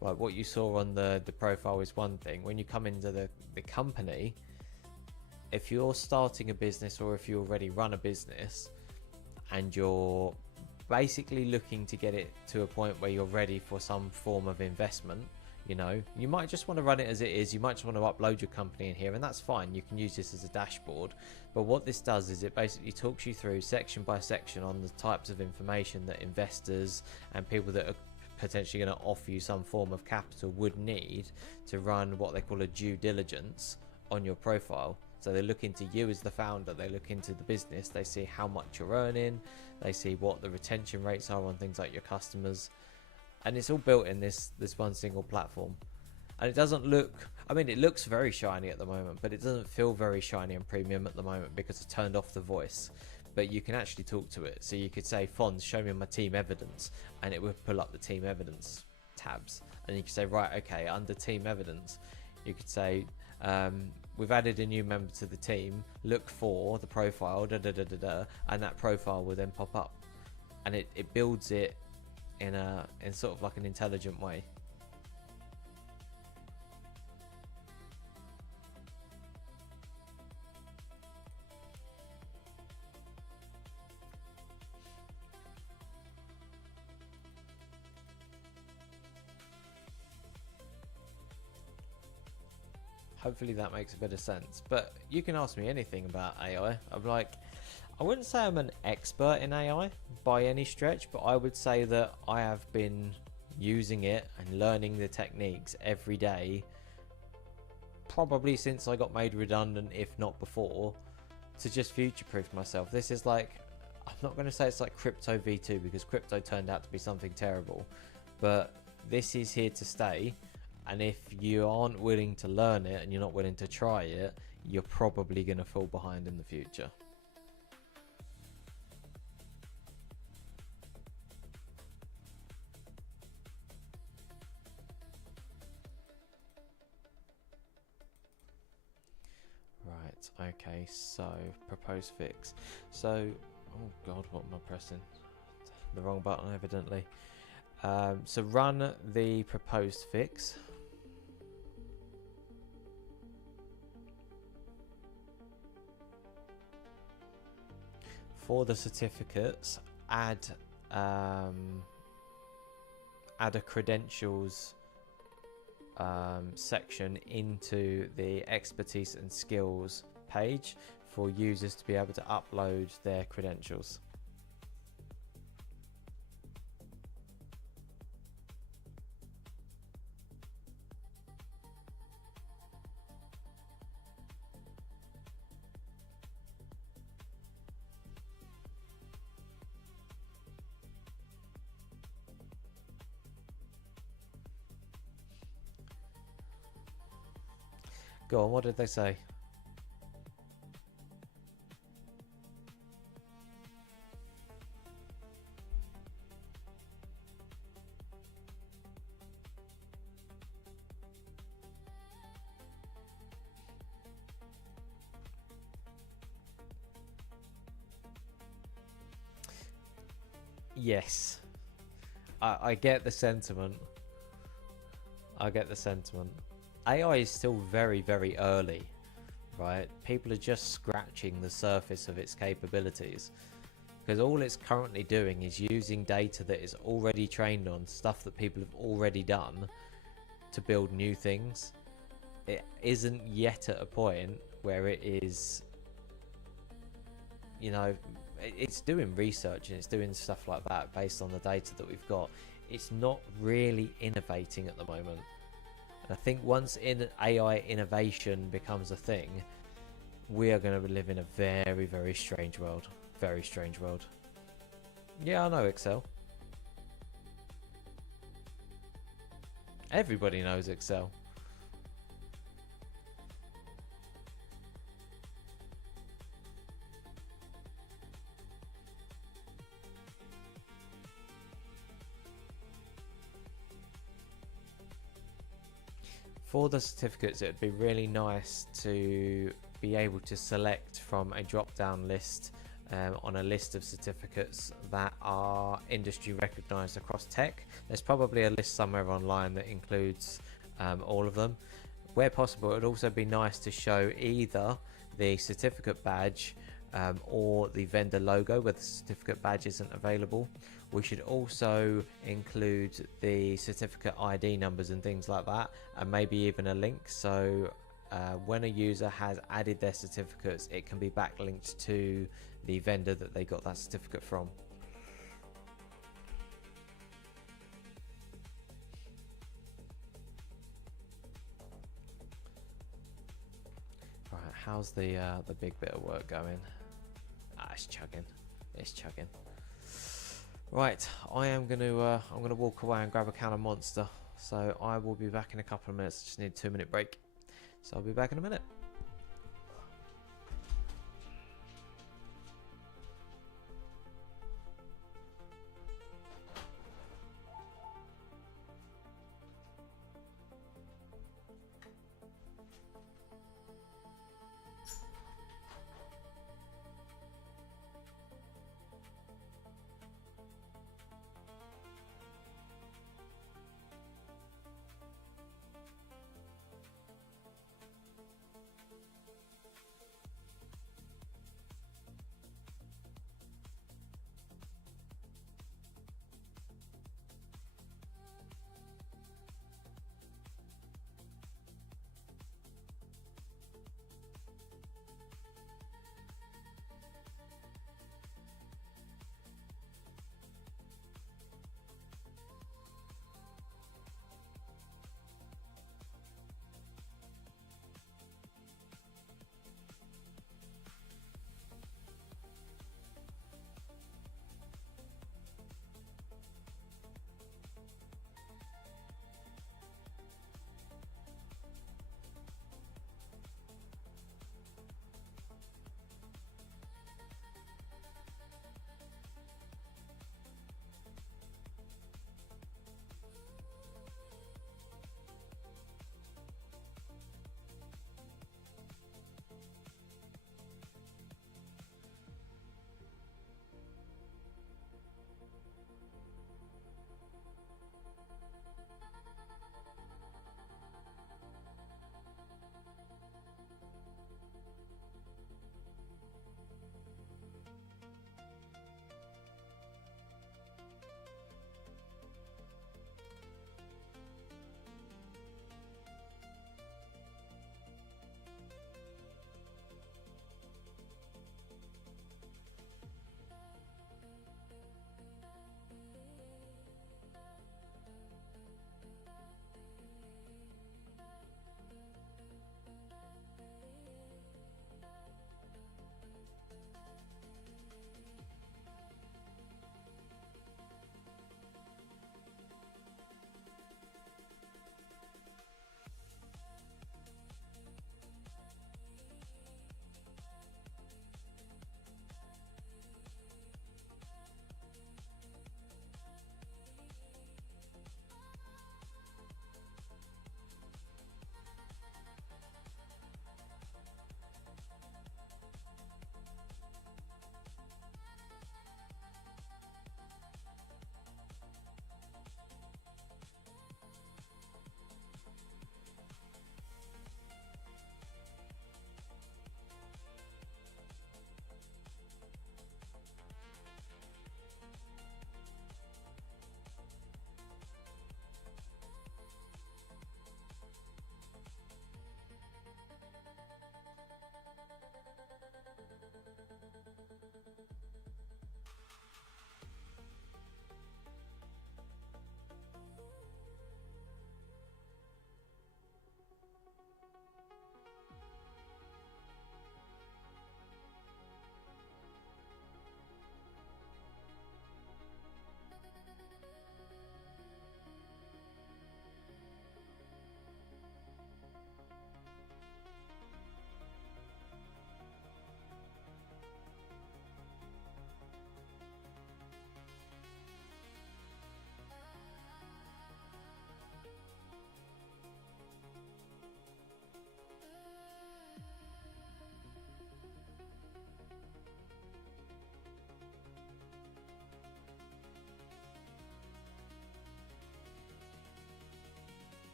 Like what you saw on the profile is one thing. When you come into the company, if you're starting a business or if you already run a business and you're basically looking to get it to a point where you're ready for some form of investment, you know, you might just want to run it as it is. You might just want to upload your company in here, and that's fine. You can use this as a dashboard. But what this does is it basically talks you through section by section on the types of information that investors and people that are potentially going to offer you some form of capital would need to run what they call a due diligence on your profile. So they look into you as the founder, they look into the business, they see how much you're earning, they see what the retention rates are on things like your customers, and it's all built in this one single platform. And it doesn't look, I mean, it looks very shiny at the moment, but it doesn't feel very shiny and premium at the moment because I turned off the voice. But you can actually talk to it. So you could say, Fons, show me my team evidence, and it would pull up the team evidence tabs. And you could say, right, okay, under team evidence, you could say, we've added a new member to the team, look for the profile, and that profile will then pop up. And it builds it in sort of like an intelligent way. Hopefully that makes a bit of sense. But you can ask me anything about AI. I'm like, I wouldn't say I'm an expert in AI by any stretch, but I would say that I have been using it and learning the techniques every day, probably since I got made redundant, if not before, to just future-proof myself. This is like, I'm not going to say it's like crypto V2 because crypto turned out to be something terrible, but this is here to stay. And if you aren't willing to learn it and you're not willing to try it, you're probably going to fall behind in the future. Right, okay, so propose fix. So, oh god, what am I pressing? The wrong button, evidently. So run the proposed fix. For the certificates, add a credentials section into the expertise and skills page for users to be able to upload their credentials. Go on, what did they say? Yes. I get the sentiment. I get the sentiment. AI is still very, very early, right? People are just scratching the surface of its capabilities because all it's currently doing is using data that is already trained on stuff that people have already done to build new things. It isn't yet at a point where it is, you know, it's doing research and it's doing stuff like that based on the data that we've got. It's not really innovating at the moment. I think once AI innovation becomes a thing, we are going to live in a very, very strange world. Very strange world. Yeah, I know Excel. Everybody knows Excel. For the certificates, it would be really nice to be able to select from a drop-down list on a list of certificates that are industry recognized across tech. There's probably a list somewhere online that includes all of them. Where possible, it would also be nice to show either the certificate badge or the vendor logo where the certificate badge isn't available. We should also include the certificate ID numbers and things like that, and maybe even a link, so when a user has added their certificates, it can be backlinked to the vendor that they got that certificate from. Right, how's the big bit of work going? It's chugging. It's chugging. Right, I'm gonna walk away and grab a can of Monster. So I will be back in a couple of minutes. Just need a 2-minute break. So I'll be back in a minute.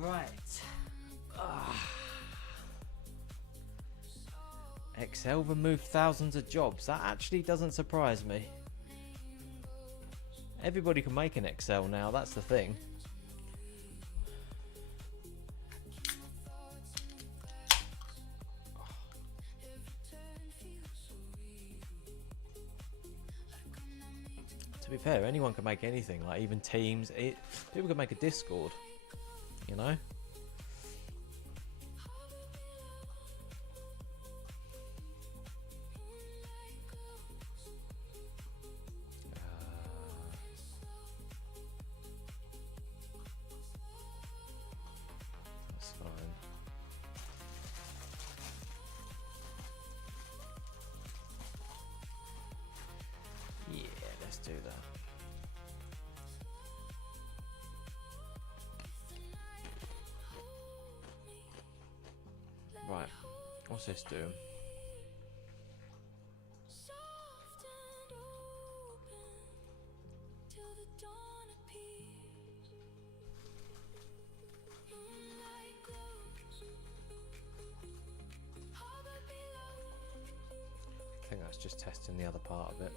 Right. Excel removed thousands of jobs. That actually doesn't surprise me. Everybody can make an Excel now, that's the thing. To be fair, anyone can make anything, like even Teams. People can make a Discord, you know? That's fine. Yeah, let's do that. Right, what's this do? I think that's just testing the other part of it.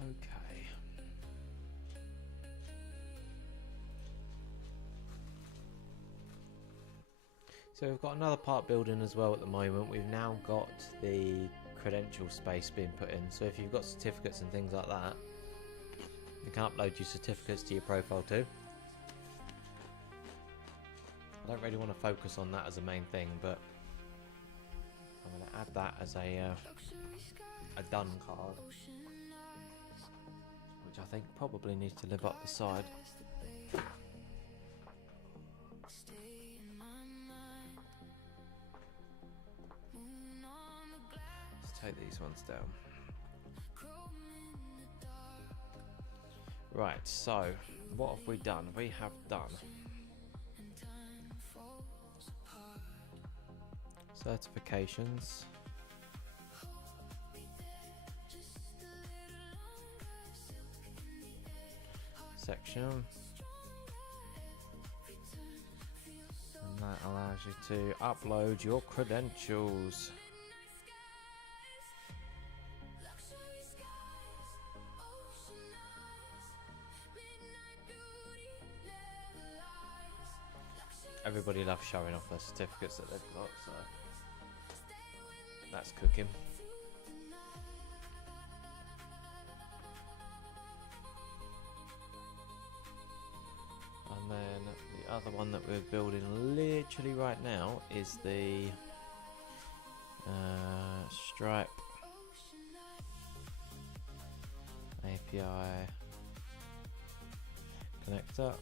Okay. So we've got another part building as well at the moment. We've now got the credential space being put in. So if you've got certificates and things like that, you can upload your certificates to your profile too. I don't really want to focus on that as a main thing, but I'm going to add that as a done card, which I think probably needs to live up the side. Let's take these ones down. Right, so what have we done? We have done certifications, section, and that allows you to upload your credentials. Everybody loves showing off their certificates that they've got, so that's cooking. And then the other one that we're building literally right now is the Stripe API connector.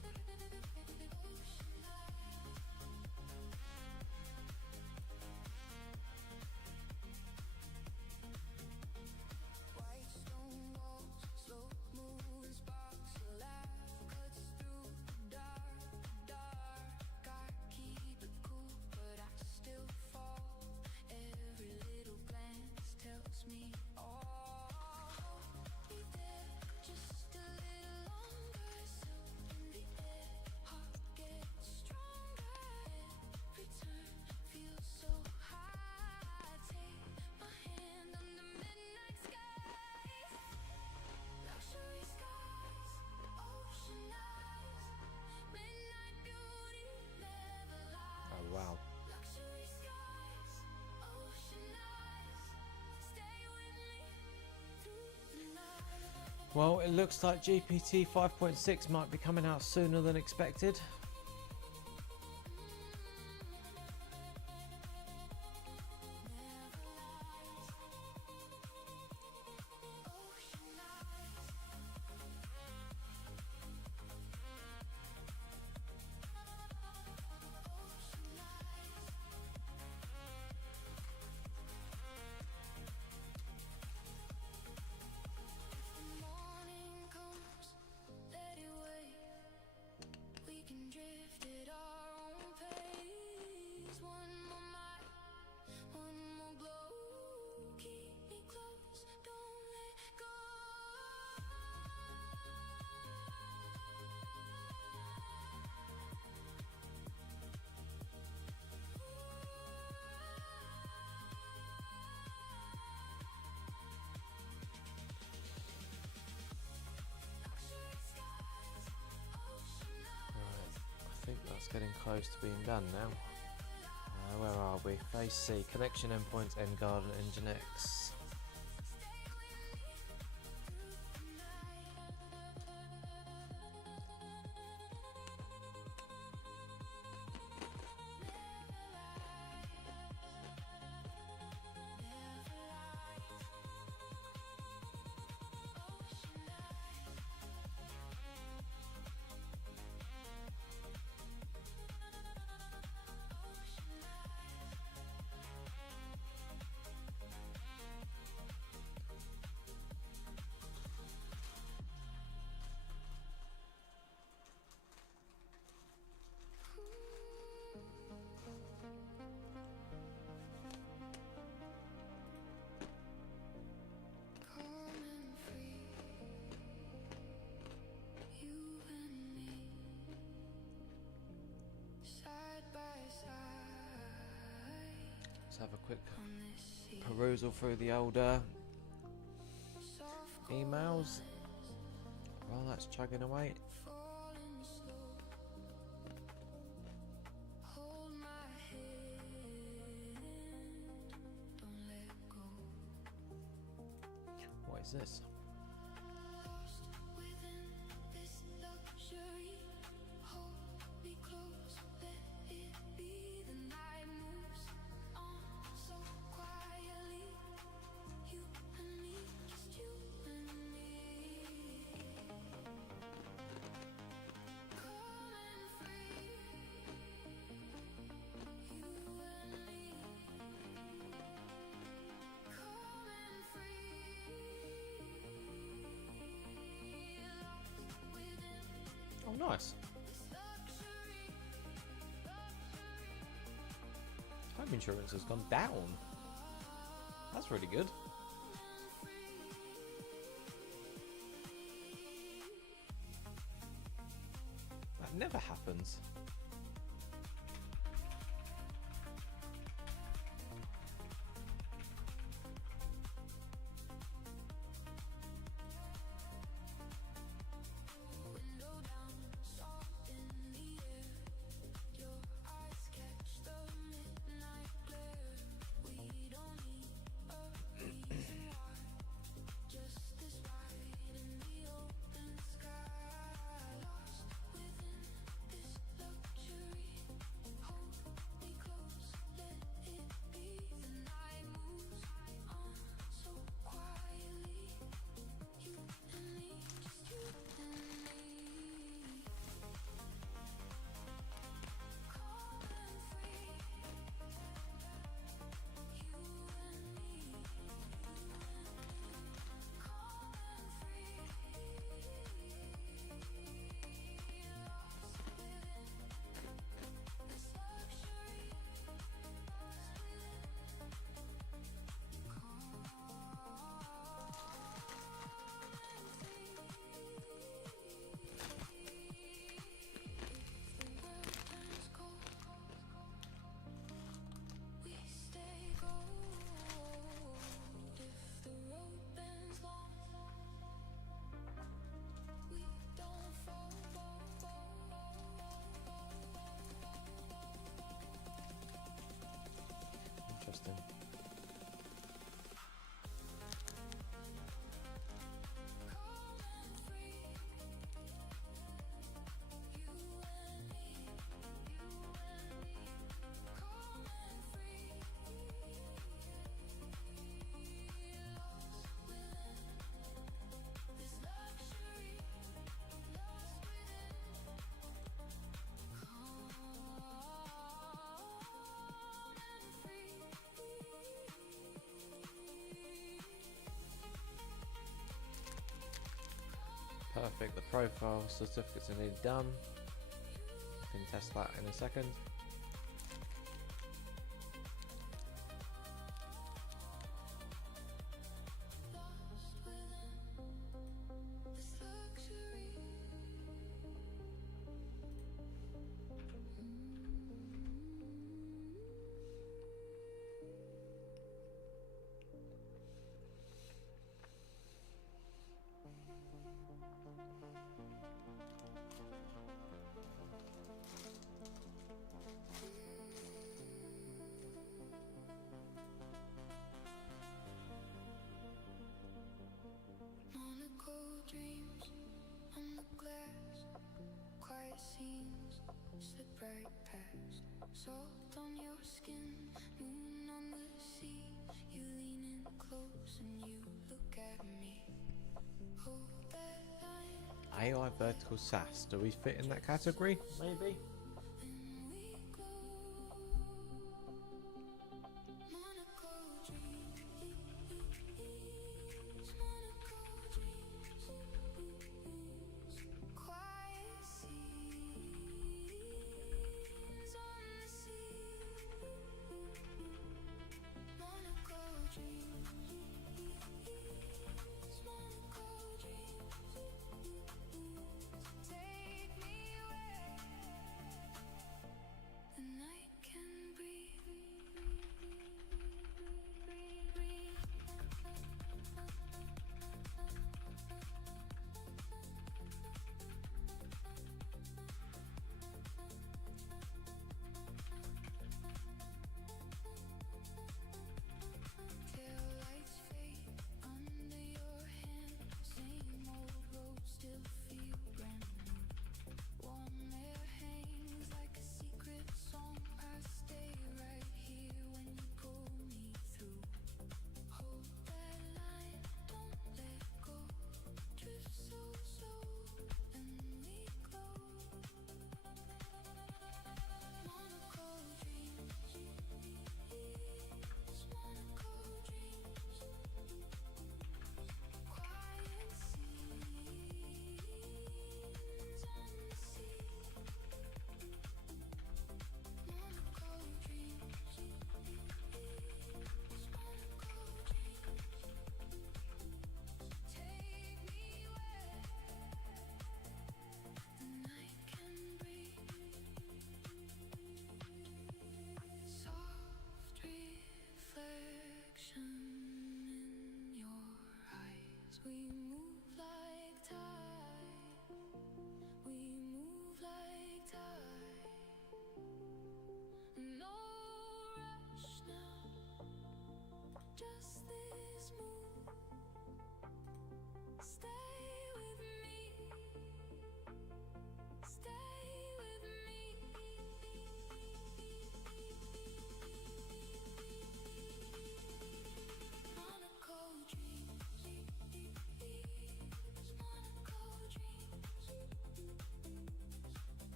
Oh wow. Well, it looks like GPT 5.6 might be coming out sooner than expected. I think that's getting close to being done now. Where are we? Phase C, connection endpoints, endguard and nginx. Let's have a quick perusal through the older emails while that's chugging away. What is this? Oh, nice. Home insurance has gone down. That's really good. That never happens. interesting. Perfect, the profile certificates are nearly done. Can test that in a second. Salt on your skin, moon on the sea. You lean in close and you look at me. Hold that line. AI vertical SaaS, do we fit in that category? Maybe.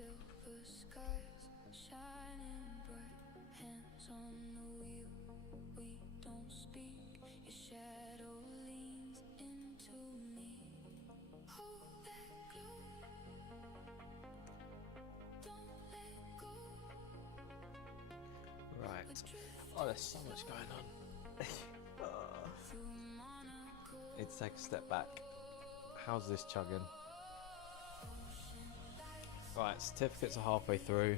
silver skies shining bright, hands on the wheel, we don't speak, your shadow leans into me, hold that glow, don't let go. Right. Oh, there's so much going on. Need to take a step back. How's this chugging? Right, certificates are halfway through.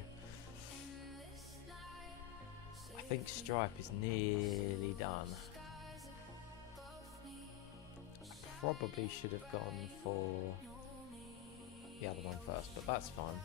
I think Stripe is nearly done. Probably should have gone for the other one first, but that's fine.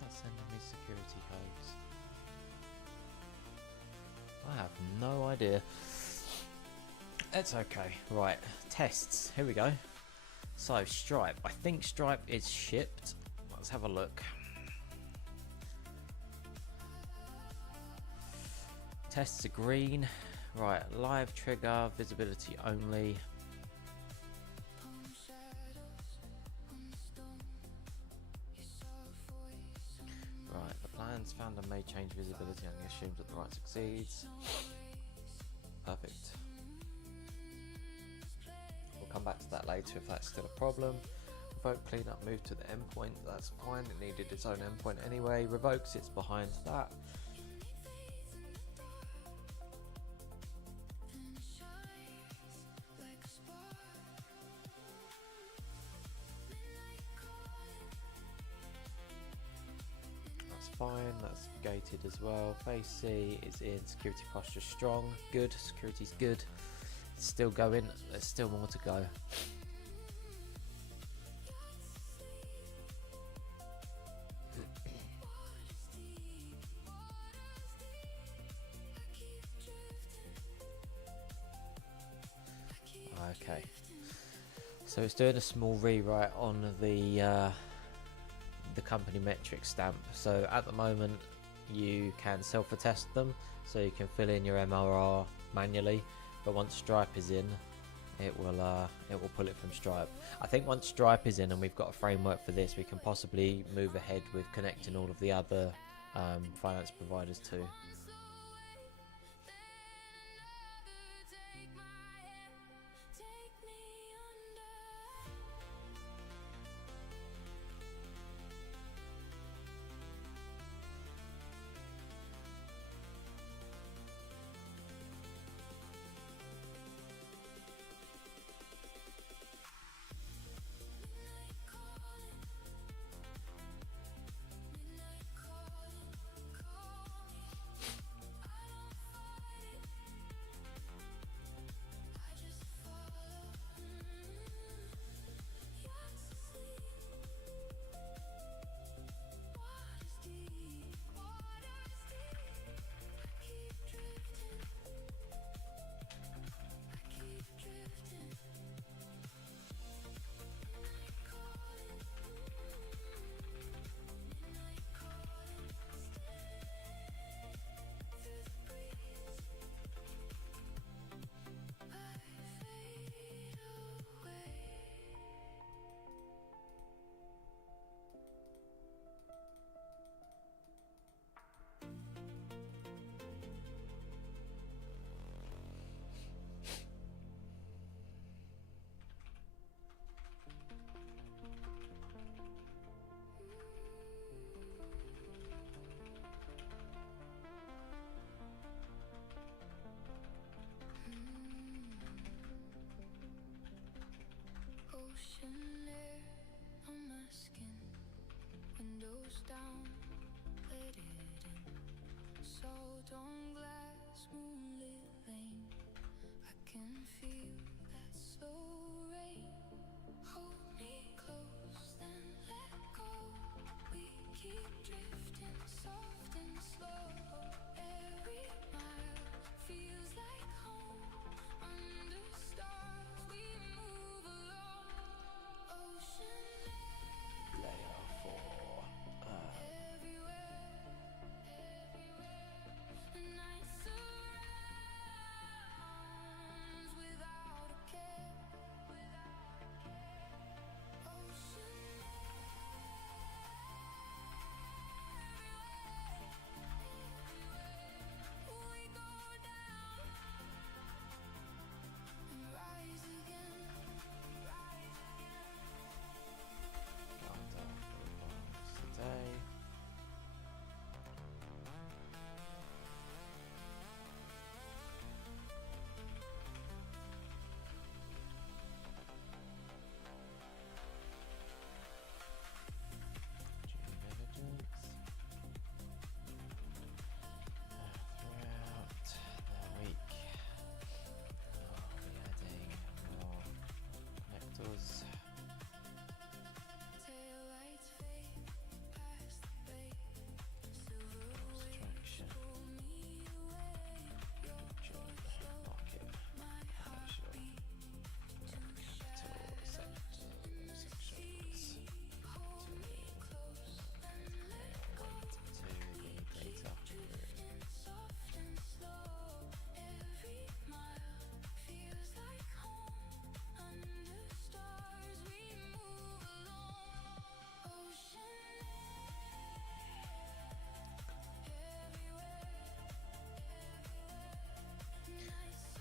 Not sending me security codes. I have no idea. It's okay. Right, tests. Here we go. So Stripe. I think Stripe is shipped. Let's have a look. Tests are green. Right, live trigger, visibility only. Right, the plans founder may change visibility and assumes that the right succeeds. Perfect. We'll come back to that later if that's still a problem. Revoke cleanup, move to the endpoint. That's fine. It needed its own endpoint anyway. Revoke sits behind that. That's fine. That's gated as well. Phase C is in. Security posture strong. Good. Security's good. It's still going. There's still more to go. Okay, so it's doing a small rewrite on the company metric stamp. So at the moment you can self-attest them, so you can fill in your MRR manually, but once Stripe is in, it will pull it from Stripe. I think once Stripe is in and we've got a framework for this, we can possibly move ahead with connecting all of the other finance providers too.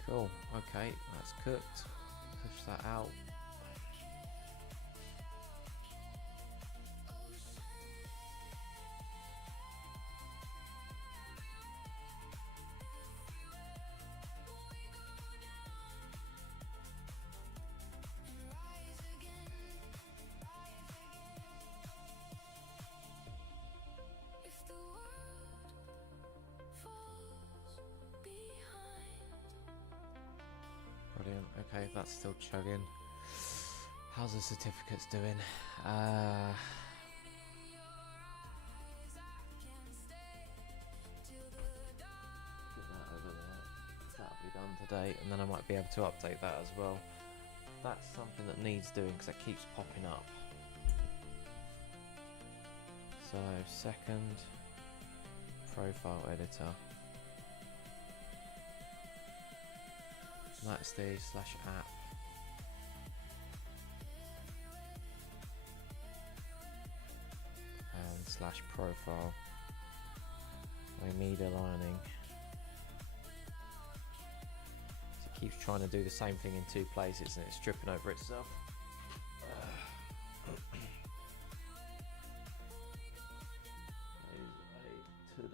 Cool. Okay, that's cooked. Push that out. Brilliant. Okay, that's still chugging. How's the certificates doing? Get that over there. That'll be done today, and then I might be able to update that as well. That's something that needs doing because it keeps popping up. So, second profile editor. That's the /app. And /profile. I need aligning. So it keeps trying to do the same thing in two places and it's tripping over itself. To do.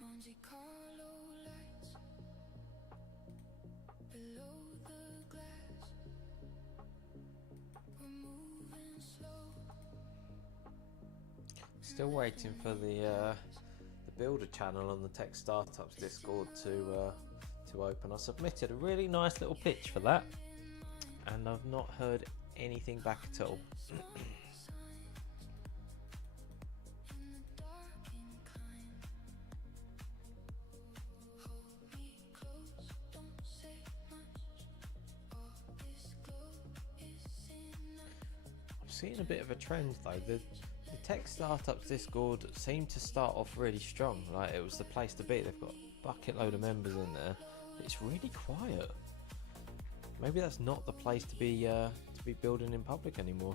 Monte Carlo lights below the glass. We're moving slow. Still waiting for the builder channel on the Tech Startups Discord to open. I submitted a really nice little pitch for that, and I've not heard anything back at all. Seeing a bit of a trend though. The Tech Startups Discord seemed to start off really strong. Like it was the place to be. They've got a bucket load of members in there. But it's really quiet. Maybe that's not the place to be building in public anymore.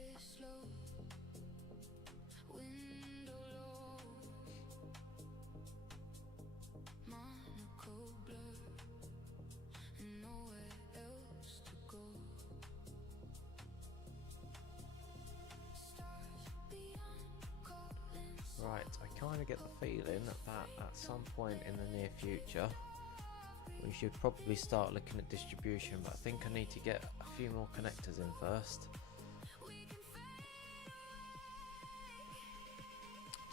bit slow. Window low, monocle blur, and nowhere else to go. Stars beyond calling. Right, I kind of get the feeling that at some point in the near future we should probably start looking at distribution, but I think I need to get a few more connectors in first.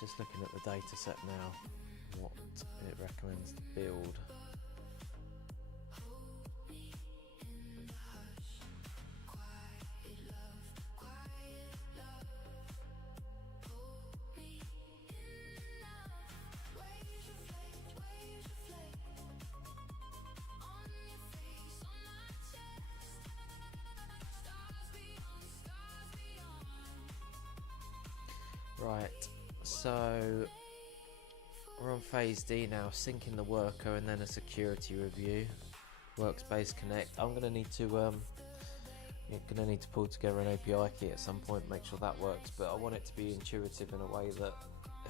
Just looking at the data set now, what it recommends to build. Right, so we're on phase D now, syncing the worker and then a security review. Workspace connect. I'm gonna need to pull together an API key at some point, make sure that works. But I want it to be intuitive in a way that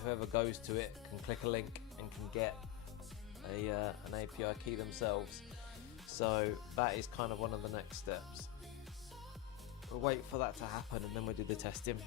whoever goes to it can click a link and can get an API key themselves. So that is kind of one of the next steps. We'll wait for that to happen and then we'll do the testing.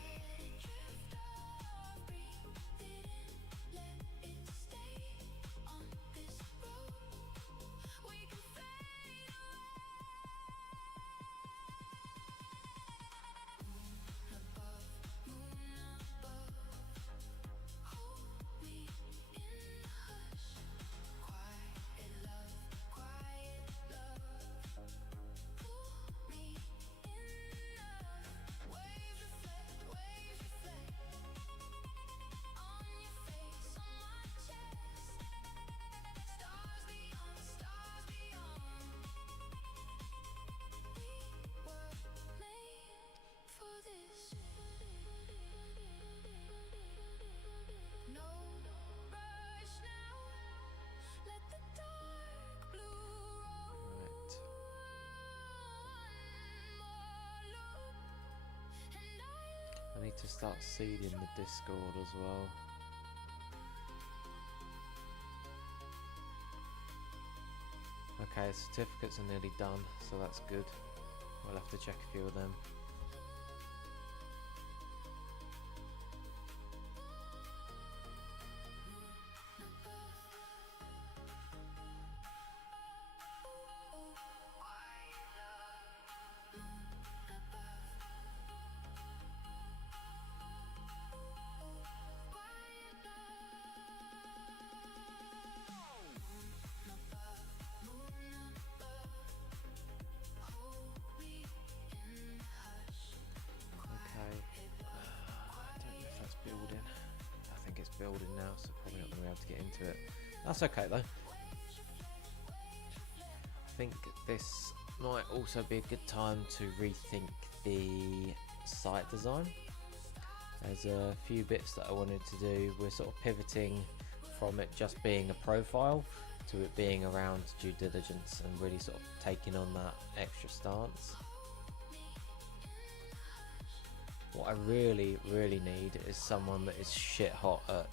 I need to start seeding the Discord as well. Okay, certificates are nearly done, so that's good. We'll have to check a few of them. Building now, so probably not going to be able to get into it. That's okay though. I think this might also be a good time to rethink the site design. There's a few bits that I wanted to do. We're sort of pivoting from it just being a profile to it being around due diligence and really sort of taking on that extra stance. What I really need is someone that is shit hot at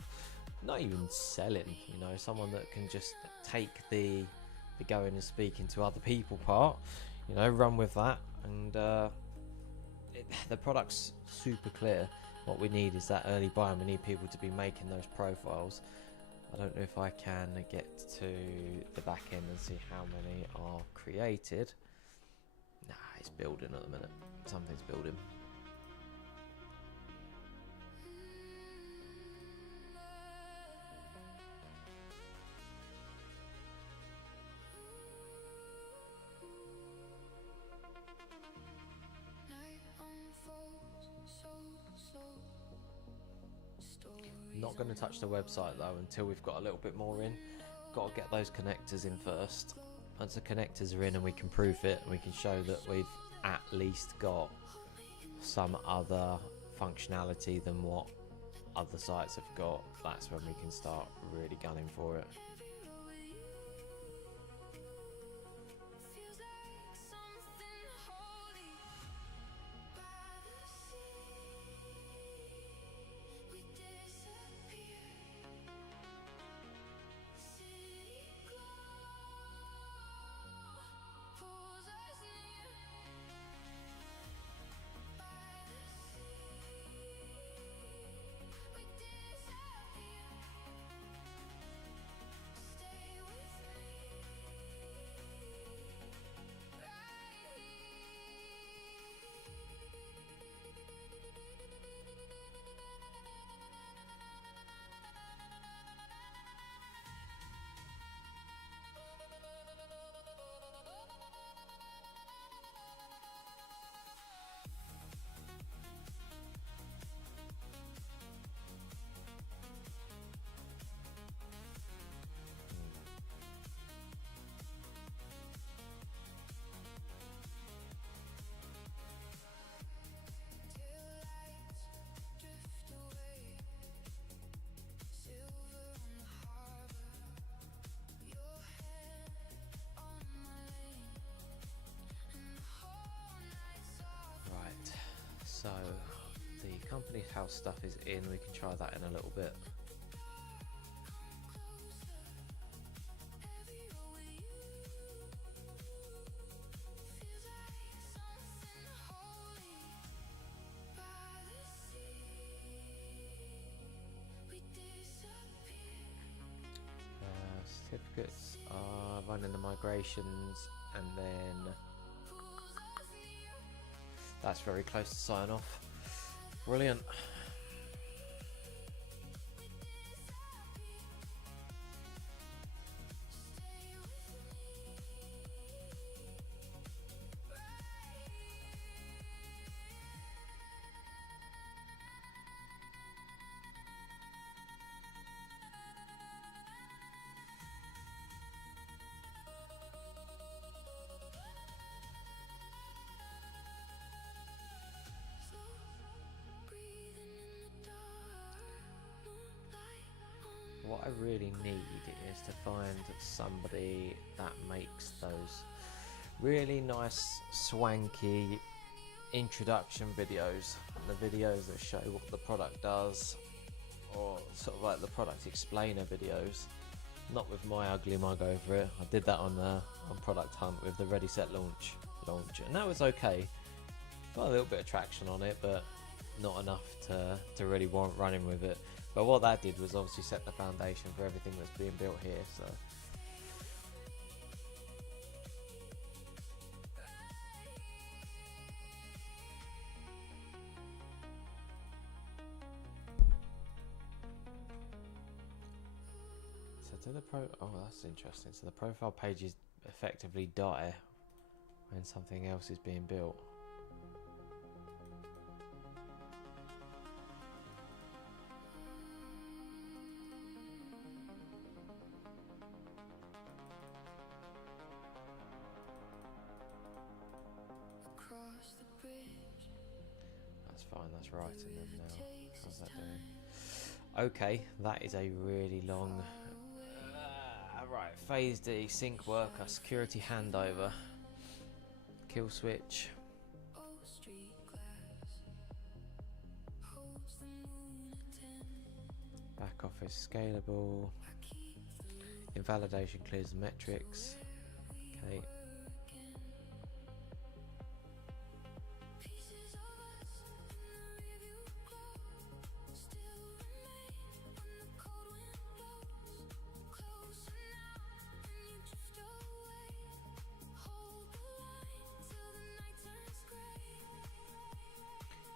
not even selling, you know, someone that can just take the going and speaking to other people part, you know, run with that, and the product's super clear. What we need is that early buy, and we need people to be making those profiles. I don't know if I can get to the back end and see how many are created. Nah, it's building at the minute. Something's building. Not going to touch the website though until we've got a little bit more in. Got to get those connectors in first. Once the connectors are in and we can prove it, and we can show that we've at least got some other functionality than what other sites have got, that's when we can start really gunning for it. Feels like something holy by the sea. company house stuff is in. We can try that in a little bit. Certificates are running the migrations, and then that's very close to sign off. Brilliant. What I really need is to find somebody that makes those really nice swanky introduction videos, the videos that show what the product does, or sort of like the product explainer videos, not with my ugly mug over it. I did that on Product Hunt with the Ready Set Launch, and that was okay. Got a little bit of traction on it, but not enough to really warrant running with it. But what that did was obviously set the foundation for everything that's being built here. So do oh, that's interesting. So the profile pages effectively die when something else is being built. That's fine, that's writing them now. How's that doing? Okay, that is a really long... right, phase D, sync worker, security handover, kill switch. Back office scalable. Invalidation clears the metrics. Okay.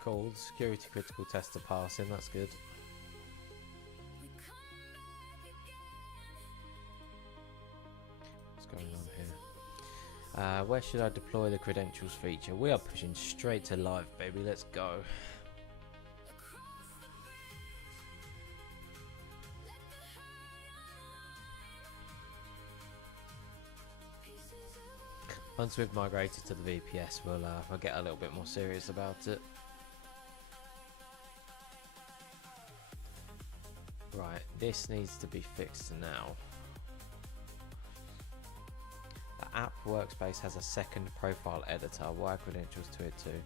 Cool, security critical test to passing, that's good. What's going on here? Where should I deploy the credentials feature? We are pushing straight to live, baby, let's go. Once we've migrated to the VPS, we'll get a little bit more serious about it. Right, this needs to be fixed now. The app workspace has a second profile editor. Wire credentials to it too.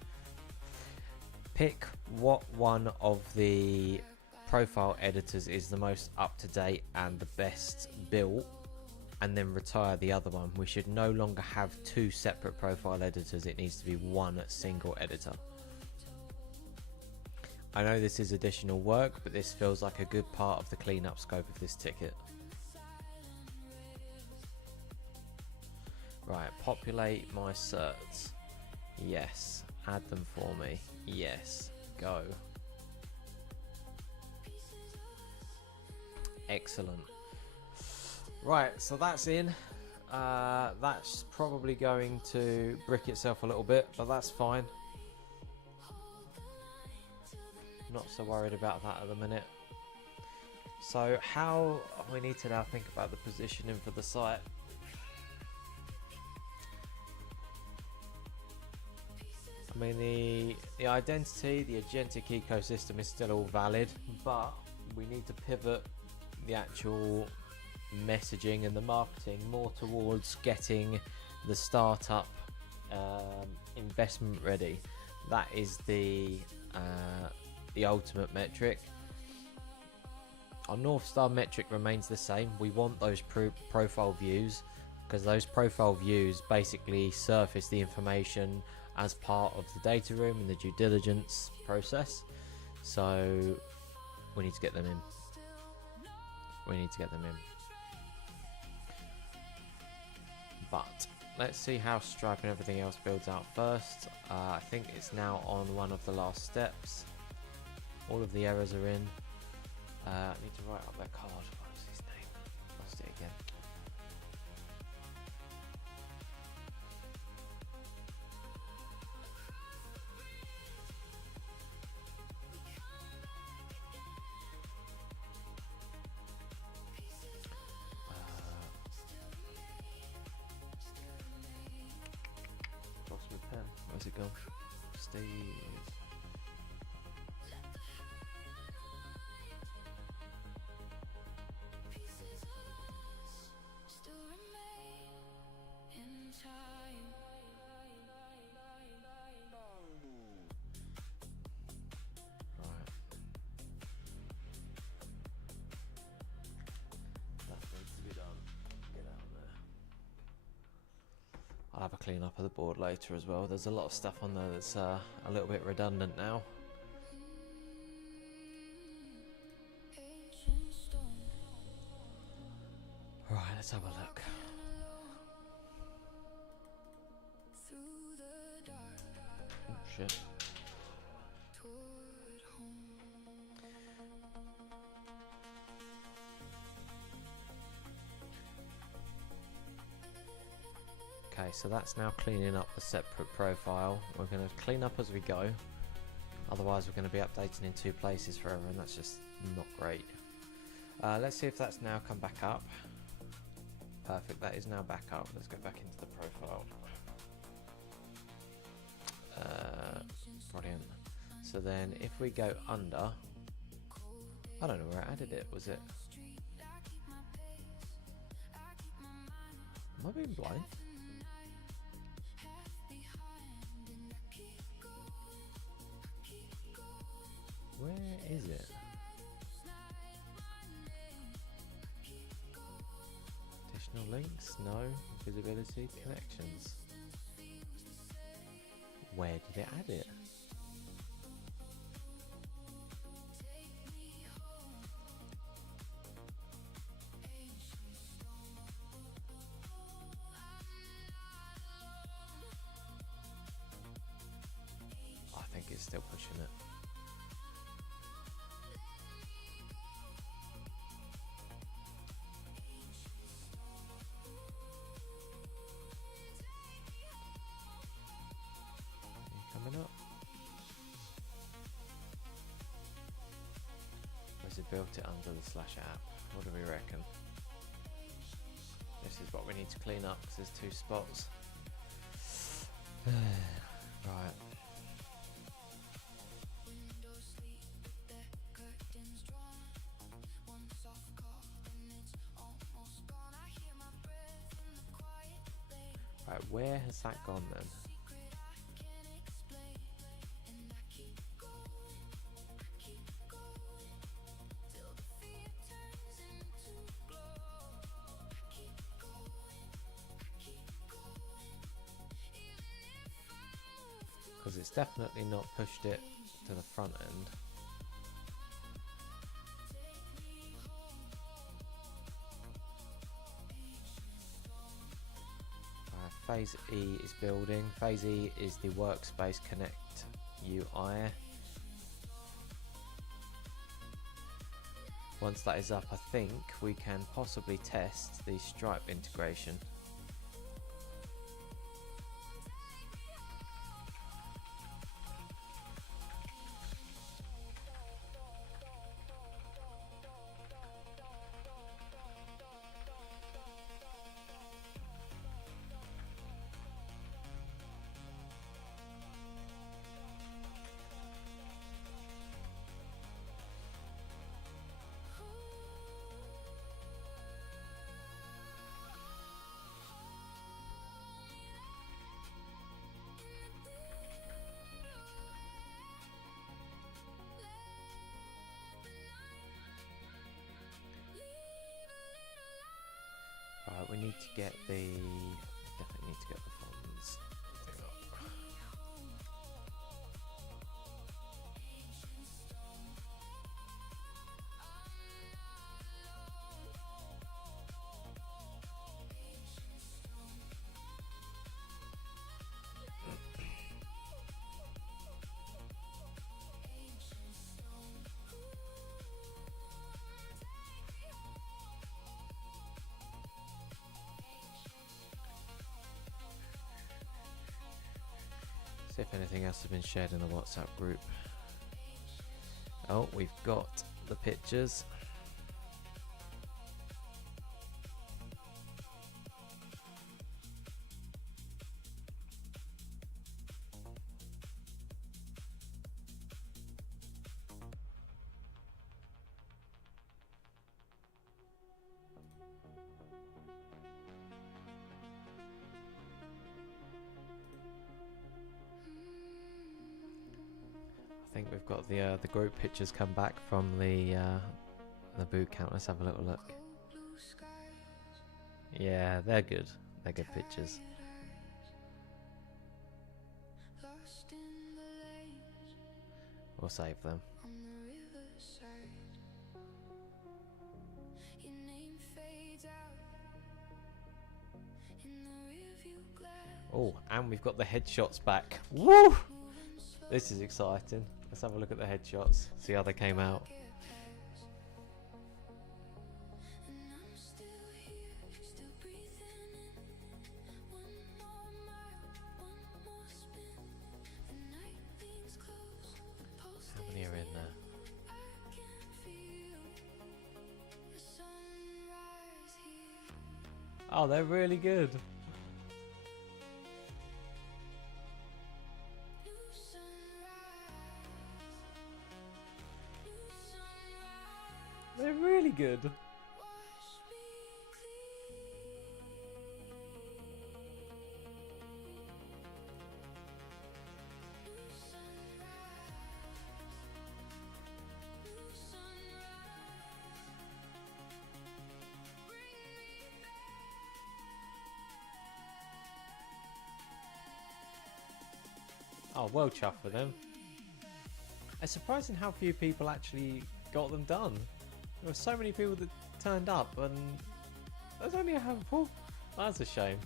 Pick what one of the profile editors is the most up to date and the best built, and then retire the other one. We should no longer have two separate profile editors. It needs to be one single editor. I know this is additional work, but this feels like a good part of the cleanup scope of this ticket. Right, populate my certs. Yes. Add them for me. Yes. Go. Excellent. Right, so that's in. That's probably going to brick itself a little bit, but that's fine. Not so worried about that at the minute. So how we need to now think about the positioning for the site. I mean, the identity, the agentic ecosystem is still all valid, but we need to pivot the actual messaging and the marketing more towards getting the startup investment ready. That is the the ultimate metric. Our North Star metric remains the same. We want those profile views, because those profile views basically surface the information as part of the data room in the due diligence process. So we need to get them in. But let's see how Stripe and everything else builds out first. I think it's now on one of the last steps. All of the errors are in. I need to write up that card. What was his name? Lost it again. Lost my pen. Where's it gone? Steve. I'll have a clean up of the board later as well. There's a lot of stuff on there that's a little bit redundant now. Right, let's have a look. Oh shit. Okay, so that's now cleaning up the separate profile. We're going to clean up as we go. Otherwise, we're going to be updating in two places forever, and that's just not great. Let's see if that's now come back up. Perfect, that is now back up. Let's go back into the profile. Brilliant. So then if we go under, I don't know where I added it, was it? Am I being blind? Where is it? Additional links? No. Visibility? Connections? Where did it add it? I think it's still pushing it. Coming up. Where's it built it under the slash app? What do we reckon? This is what we need to clean up because there's two spots. Right. Right, where has that gone then? Because it's definitely not pushed it to the front end. Phase E is building. Phase E is the workspace connect UI. Once that is up, I think we can possibly test the Stripe integration. need to get the definitely need to get the fonts thing up. See if anything else has been shared in the WhatsApp group. Oh, we've got the pictures. I think we've got the group pictures come back from the boot camp. Let's have a little look. Yeah, they're good. They're good pictures. We'll save them. Oh, and we've got the headshots back. Woo! This is exciting. Let's have a look at the headshots, see how they came out. How many are in there? Oh, they're really good. They're really good. Oh, well chuffed for them. It's surprising how few people actually got them done. There were so many people that turned up and there's only a handful. That's a shame.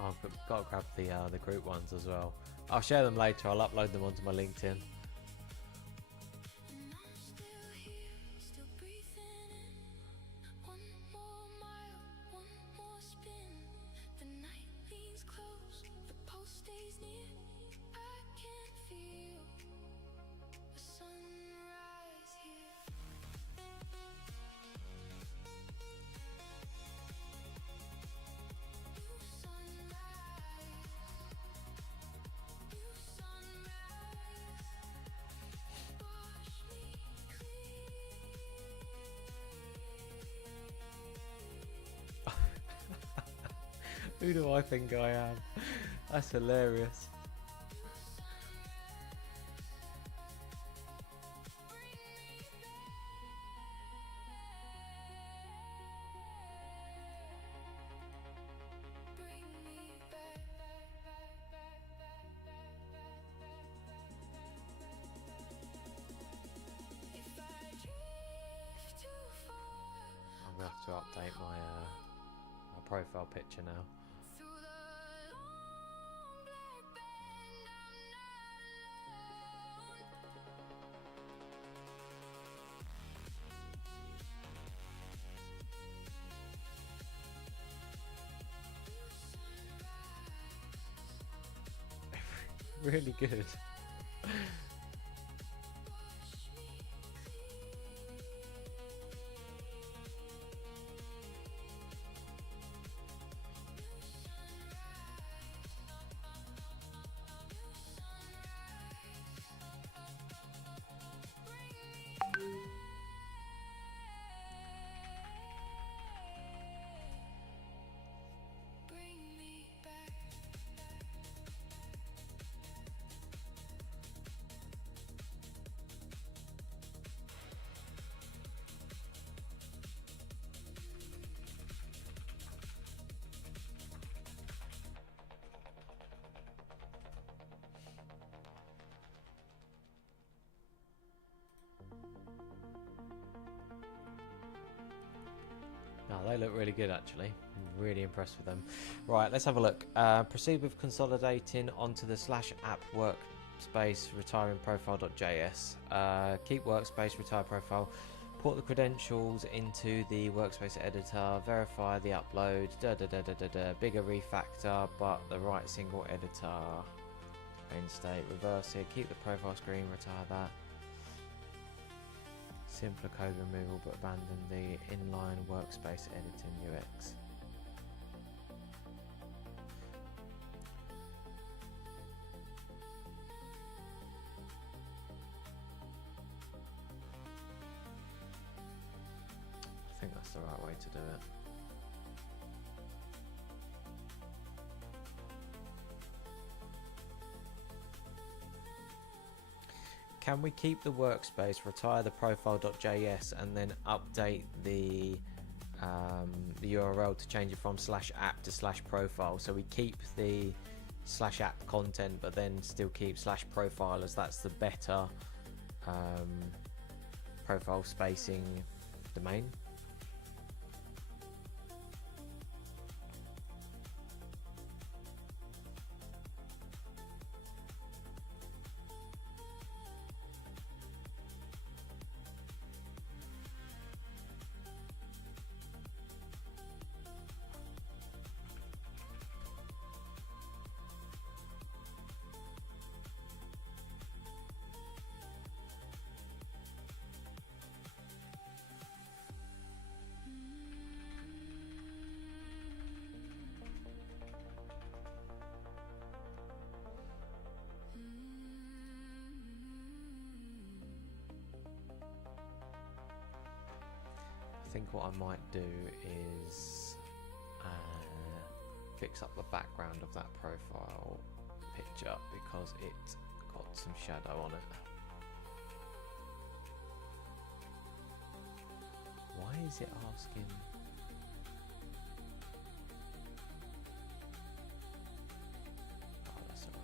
Oh, I've got to grab the group ones as well. I'll share them later. I'll upload them onto my LinkedIn. Who do I think I am? That's hilarious. I'm going to have to update my profile picture now. Really good. They look really good, actually. I'm really impressed with them. Right, let's have a look. Proceed with consolidating onto the /app workspace retiring profile.js. Keep workspace retire profile. Port the credentials into the workspace editor. Verify the upload. Bigger refactor, but the right single editor. Main state. Reverse it. Keep the profile screen. Retire that. Simpler code removal, but abandon the inline workspace editing UX. I think that's the right way to do it. Can we keep the workspace, retire the profile.js, and then update the URL to change it from /app to /profile? So we keep the /app content, but then still keep /profile, as that's the better profile spacing domain. I think what I might do is fix up the background of that profile picture because it got some shadow on it. Why is it asking? Oh, that's alright.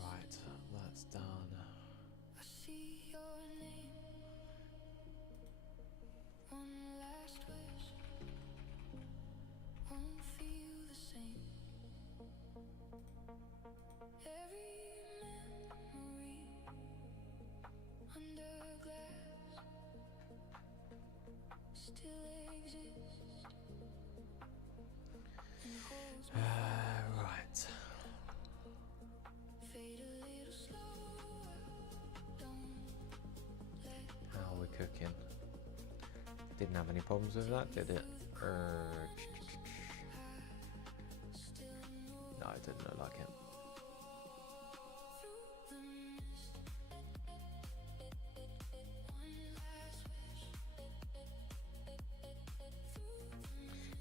Right, that's done. I see your name, one last wish, won't feel the same. Every memory under glass still exists and holds me Right. fade a little slower. Don't let How are we cooking? Didn't have any problems with that, did it? No, it didn't look like it.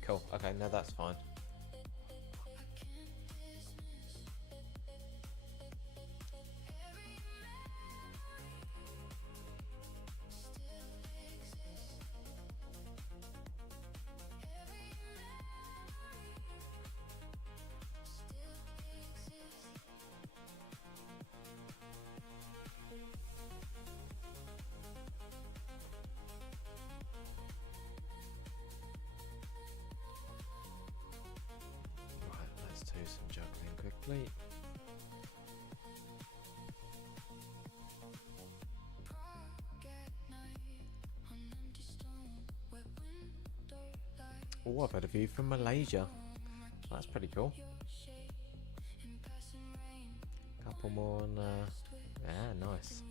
Cool. Okay, no, that's fine. quickly. Oh, I've had a view from Malaysia. That's pretty cool. Couple more on. Yeah, nice.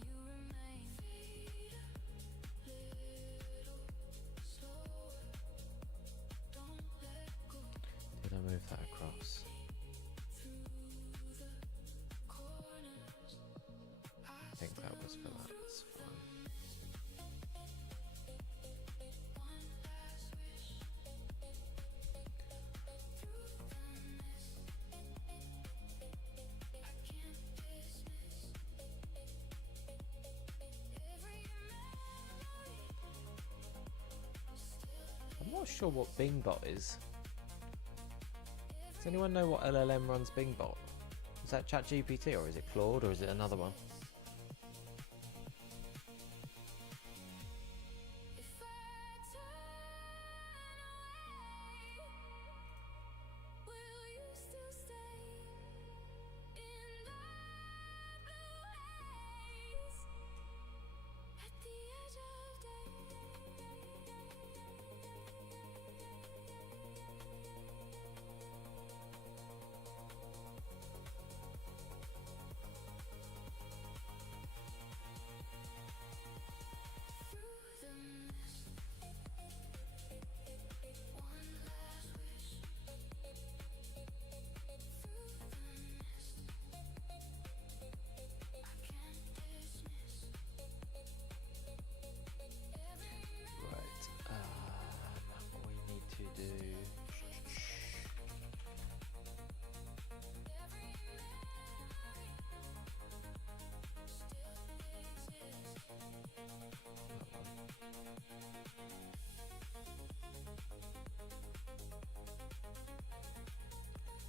Did I move that across? I think that was for that. That's fine. I'm not sure what BingBot is. Does anyone know what LLM runs BingBot? Is that ChatGPT or is it Claude or is it another one?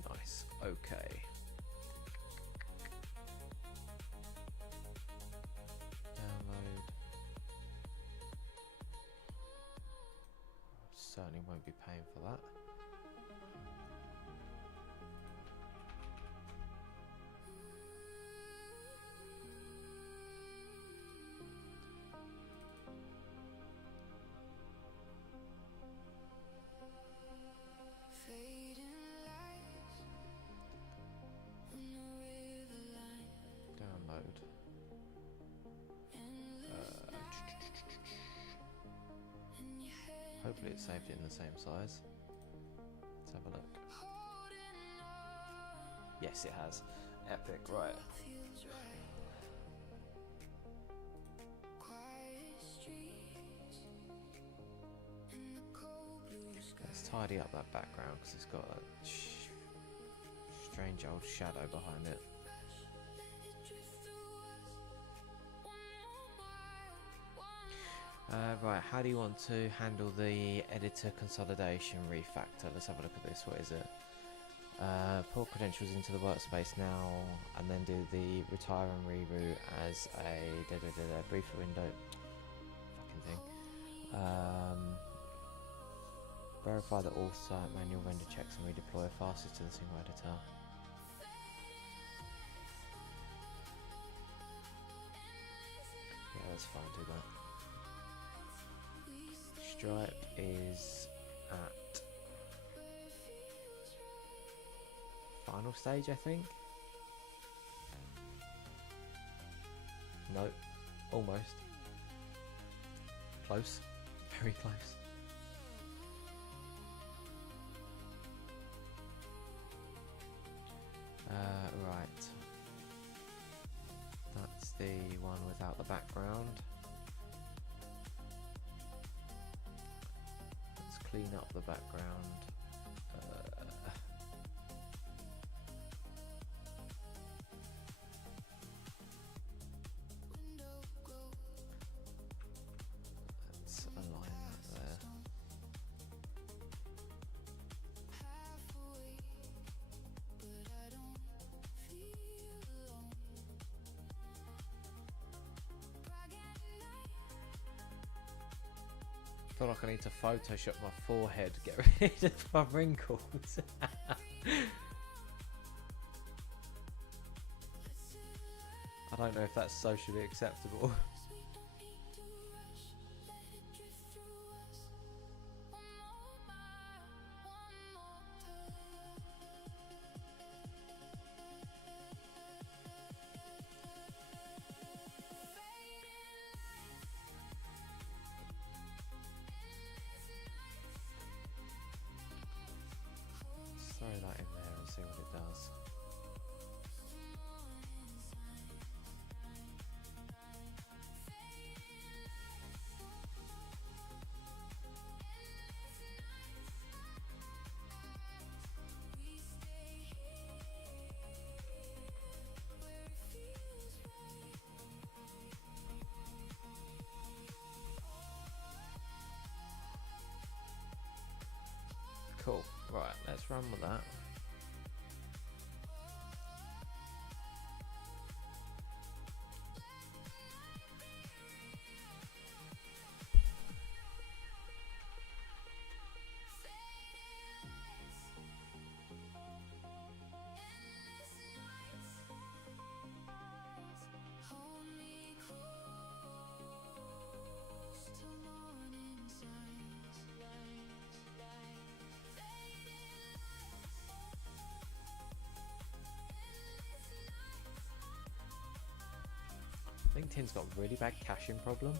Nice. Okay. Download. Certainly won't be paying for that. Download. Hopefully it saved it in the same size. Let's have a look. Yes, it has. Epic, right. Let's tidy up that background because it's got a strange old shadow behind it. Right, how do you want to handle the editor consolidation refactor? Let's have a look at this. What is it? Pull credentials into the workspace now, and then do the retire and reroute as a briefer window. Fucking thing. Verify that all site manual render checks and redeploy are fastest to the single editor. Yeah, that's fine. Do that. Stripe is at final stage, I think. Nope, almost. Close, very close. Right. That's the one without the background. Clean up the background. Let's align that there. I feel like I need to Photoshop my forehead, get rid of my wrinkles. don't know if that's socially acceptable. Throw that in there and see what it does. Cool. Right, let's run with that. LinkedIn's got a really bad caching problem.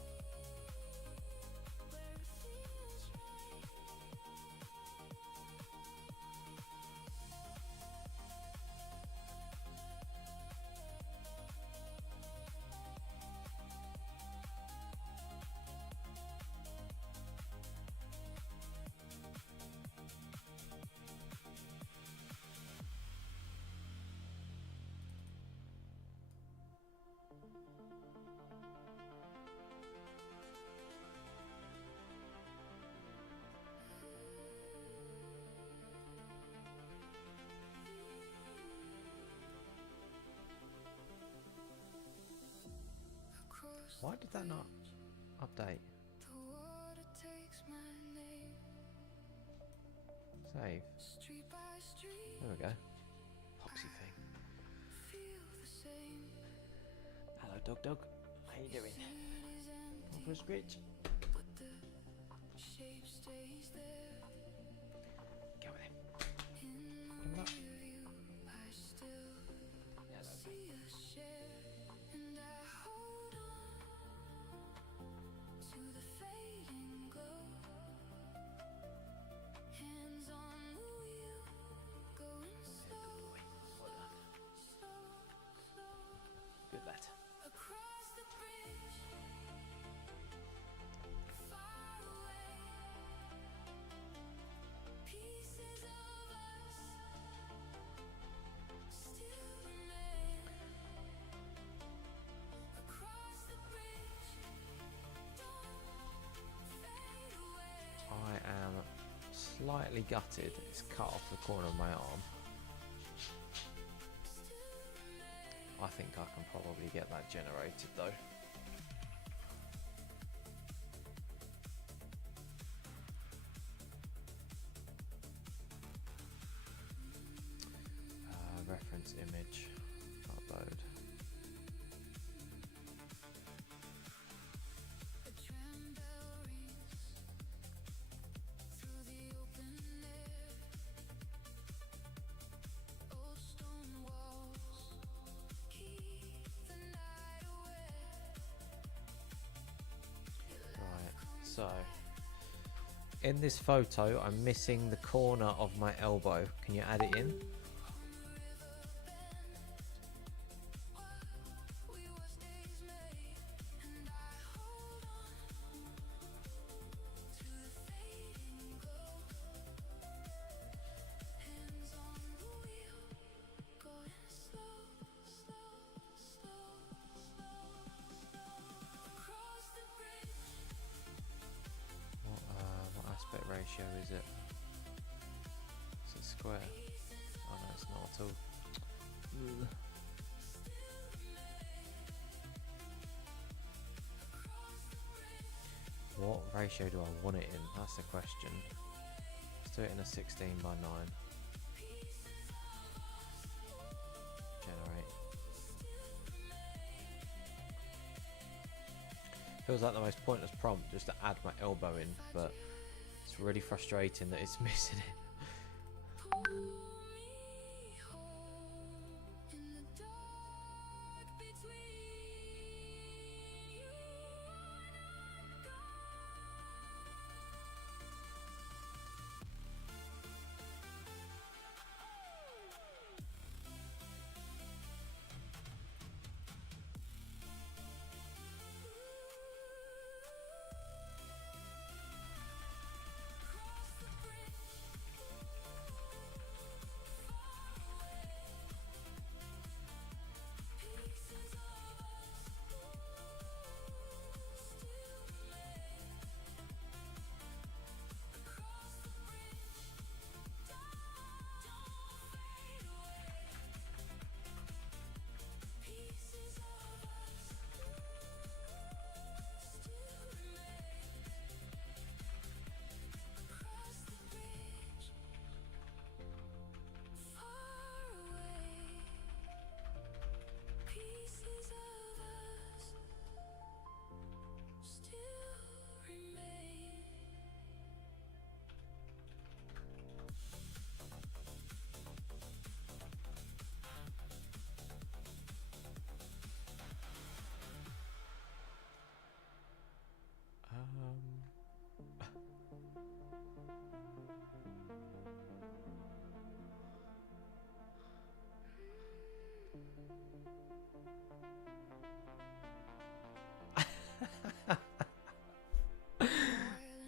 Why did that not update? Save. There we go. Poxy thing. Hello, dog dog. How you doing? Come for a scritch? Go with him. Come up. I am slightly gutted. It's cut off the corner of my arm. I think I can probably get that generated though. Reference image, upload. So, in this photo, I'm missing the corner of my elbow. Can you add it in? Aspect ratio is it? Is it square? Oh no, it's not at all. Ugh. What ratio do I want it in? That's the question. Let's do it in a 16:9. Generate. Feels like the most pointless prompt just to add my elbow in, but it's really frustrating that it's missing it.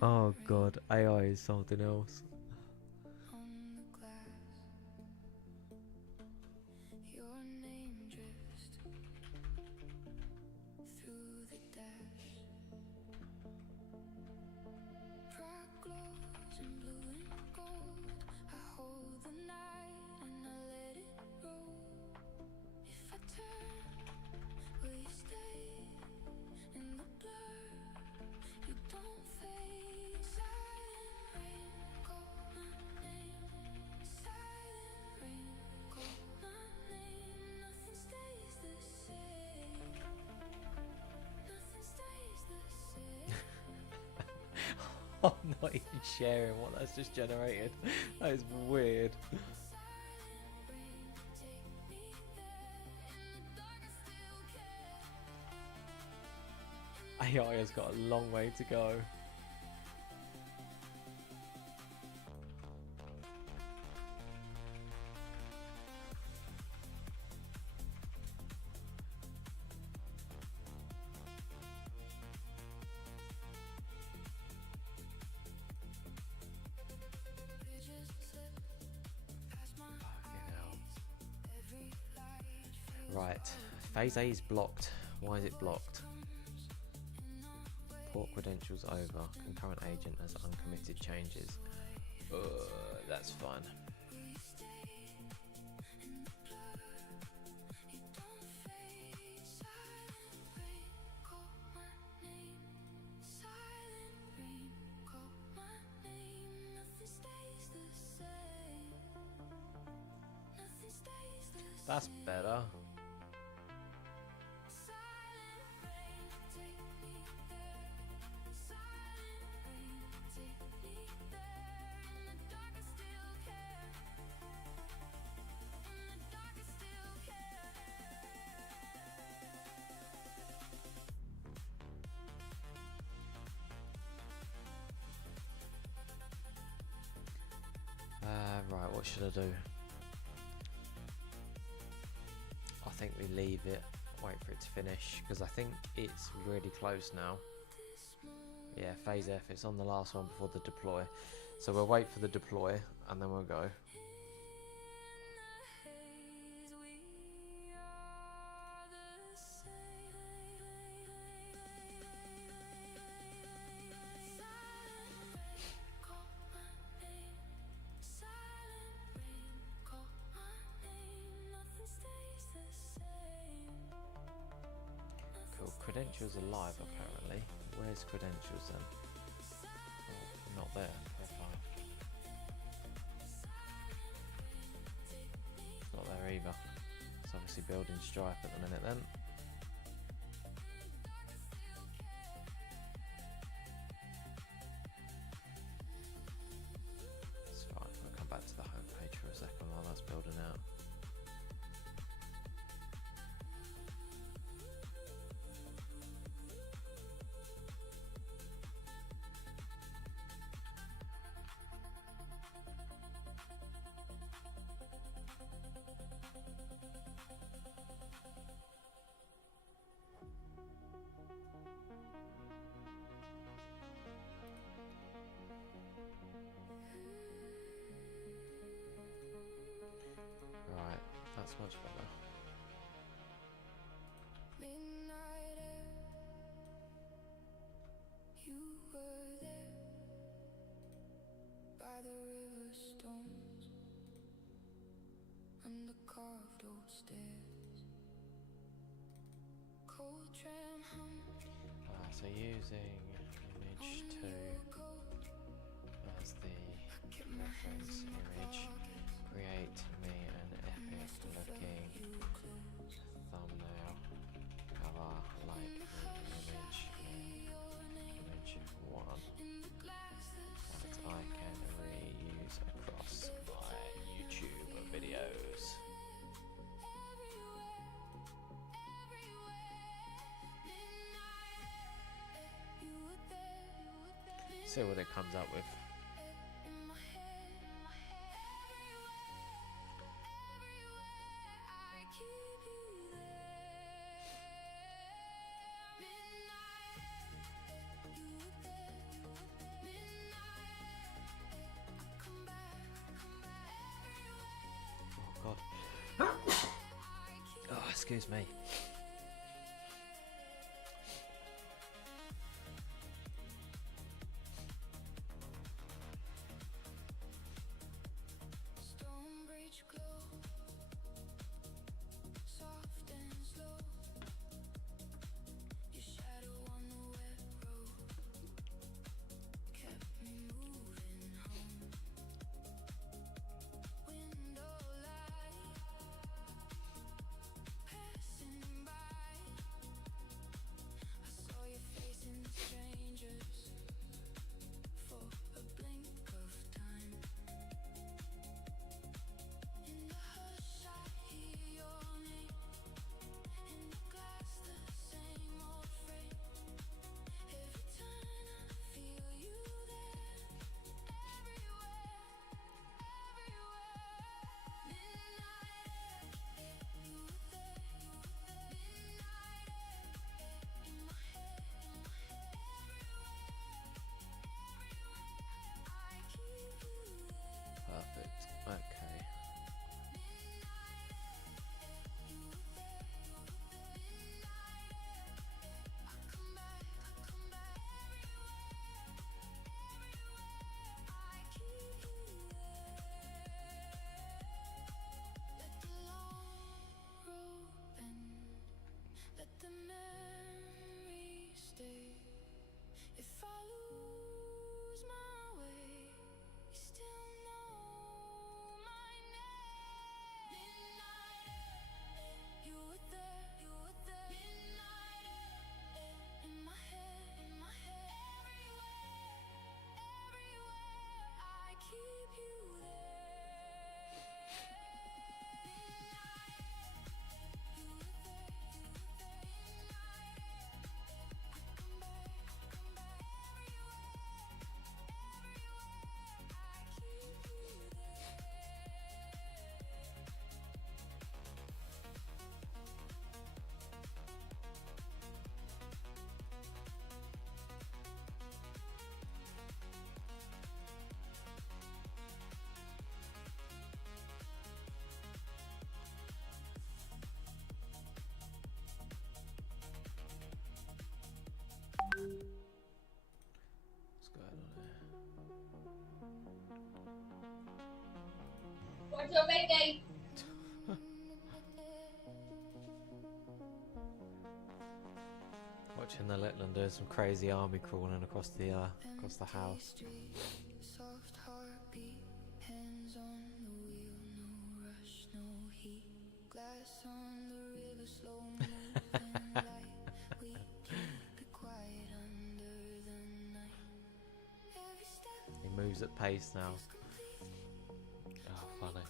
Oh god, AI is something else. I'm not even sharing what that's just generated. That is weird. AI has got a long way to go. Right, phase A is blocked. Why is it blocked? Port credentials over. Concurrent agent has uncommitted changes. That's fine. That's better. Right, what should I do? I think we leave it, wait for it to finish, because I think it's really close now. Yeah, phase F, it's on the last one before the deploy. So we'll wait for the deploy and then we'll go. Credentials are live apparently. Where's credentials then? Oh, not there. Profile. It's not there either. It's obviously building Stripe at the minute then. that's much better. Midnight air, you were there by the river stones, under carved old stairs. Cold tram hum. So using image 2 as the reference image, create me an epic looking thumbnail cover like the image in image 1 that I can reuse across my YouTube videos. See what it comes up with. Oh God. Oh, excuse me. Stonebridge glow, soft and slow. Your shadow on the wet road kept me moving home. Window light passing by. I saw your face in strangers for a blink of time. In the hush I hear your name. In the glass the same old frame. Every time I feel you there. Everywhere, everywhere. Midnight air, you were there. Midnight air, in my head, everywhere, everywhere. I keep you there. Perfect. Okay. Let the memory stay. If I lose my way, you still know my name. Midnight air, you were there. Midnight air, in my head, everywhere, everywhere. I keep you there. Midnight air, you were there. Midnight air, I come back everywhere, everywhere. I keep you there. What's going on here? What's your birthday? Watching the Letland do some crazy army crawling across the house. Street, soft heartbeat, hands on the wheel, no rush, no heat. Glass on the river, slow moving light. We keep it quiet under the night. Every step He moves at pace now. is complete. Oh, funny.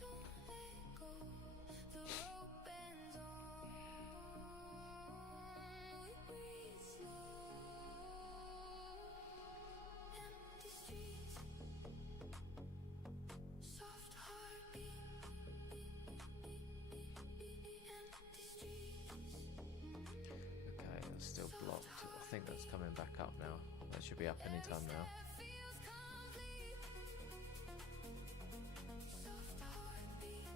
Don't let go. The rope bends on. We breathe slow. Empty streets, soft heartbeat. Empty streets. Okay, it's still blocked. I think that's coming back up now. That should be up any time now. Feels complete. Soft heartbeat.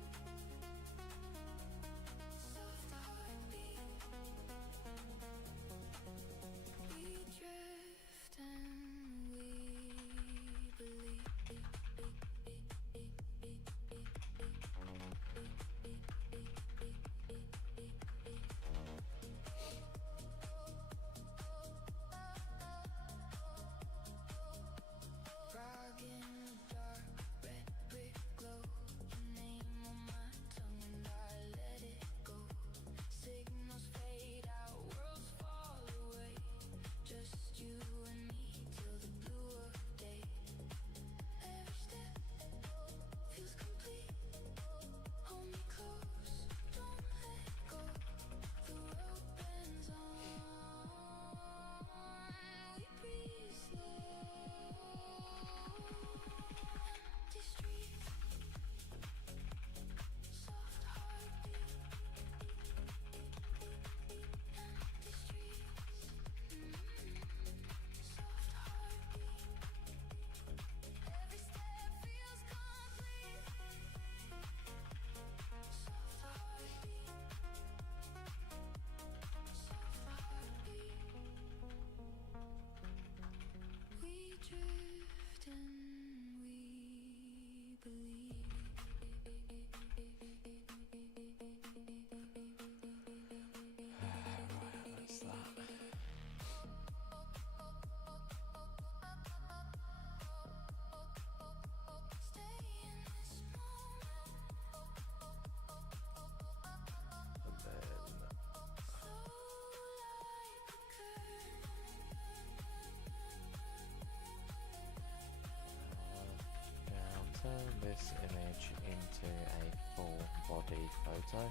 do a full body photo.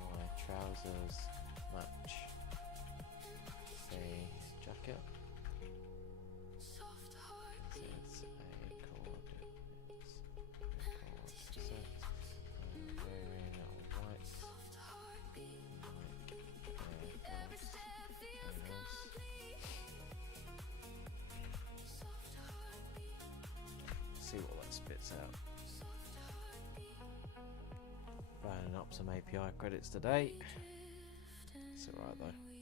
My trousers match the jacket. So it's a cord set. I'm wearing a white see what that spits out. Burning up some API credits today. It's alright though.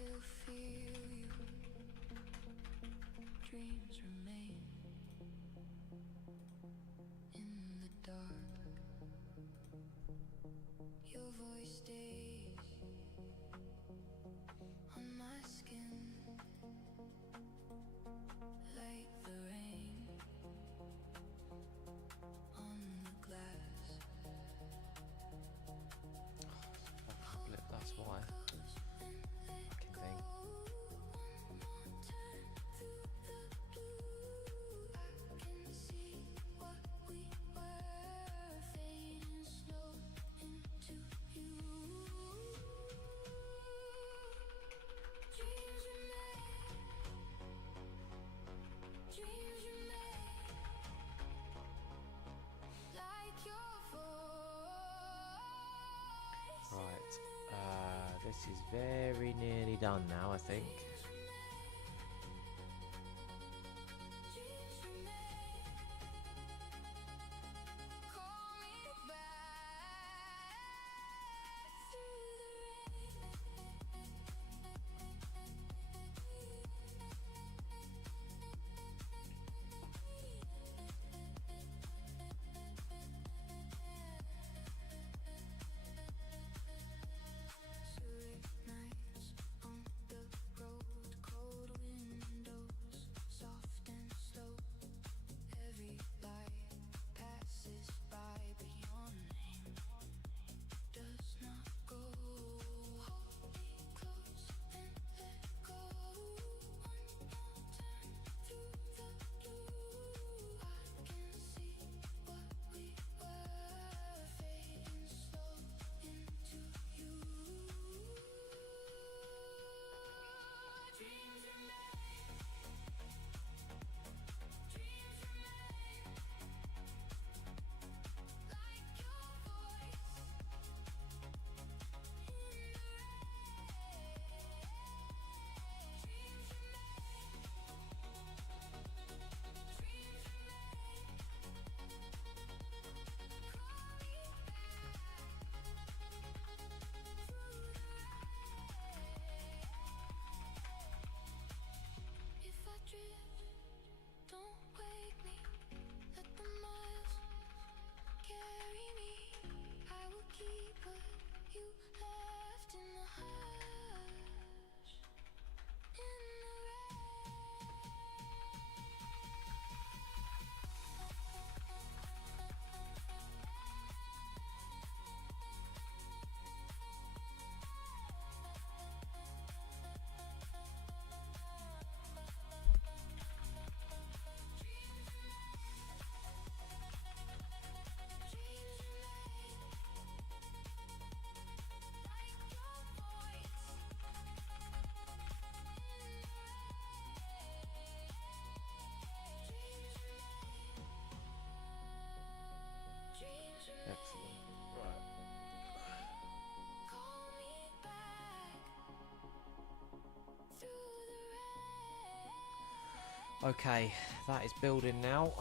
still feel you. Dreams remain in the dark. Your voice stays on my skin like the rain on the glass. That's why. Fucking thing. Right, this is very nearly done now, I think. Excellent. Right. Okay, that is building now.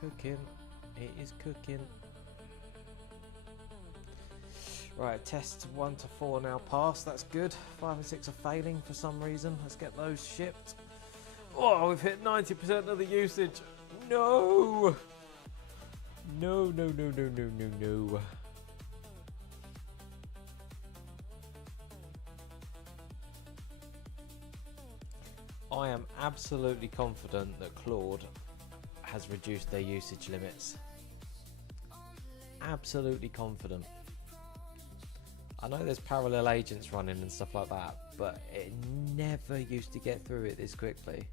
cooking. It is cooking. Right, tests 1 to 4 now passed. That's good. 5 and 6 are failing for some reason. Let's get those shipped. Oh, we've hit 90% of the usage. No! No, no, no, no, no, no, no. I am absolutely confident that Claude has reduced their usage limits. Absolutely confident. I know there's parallel agents running and stuff like that, but it never used to get through it this quickly.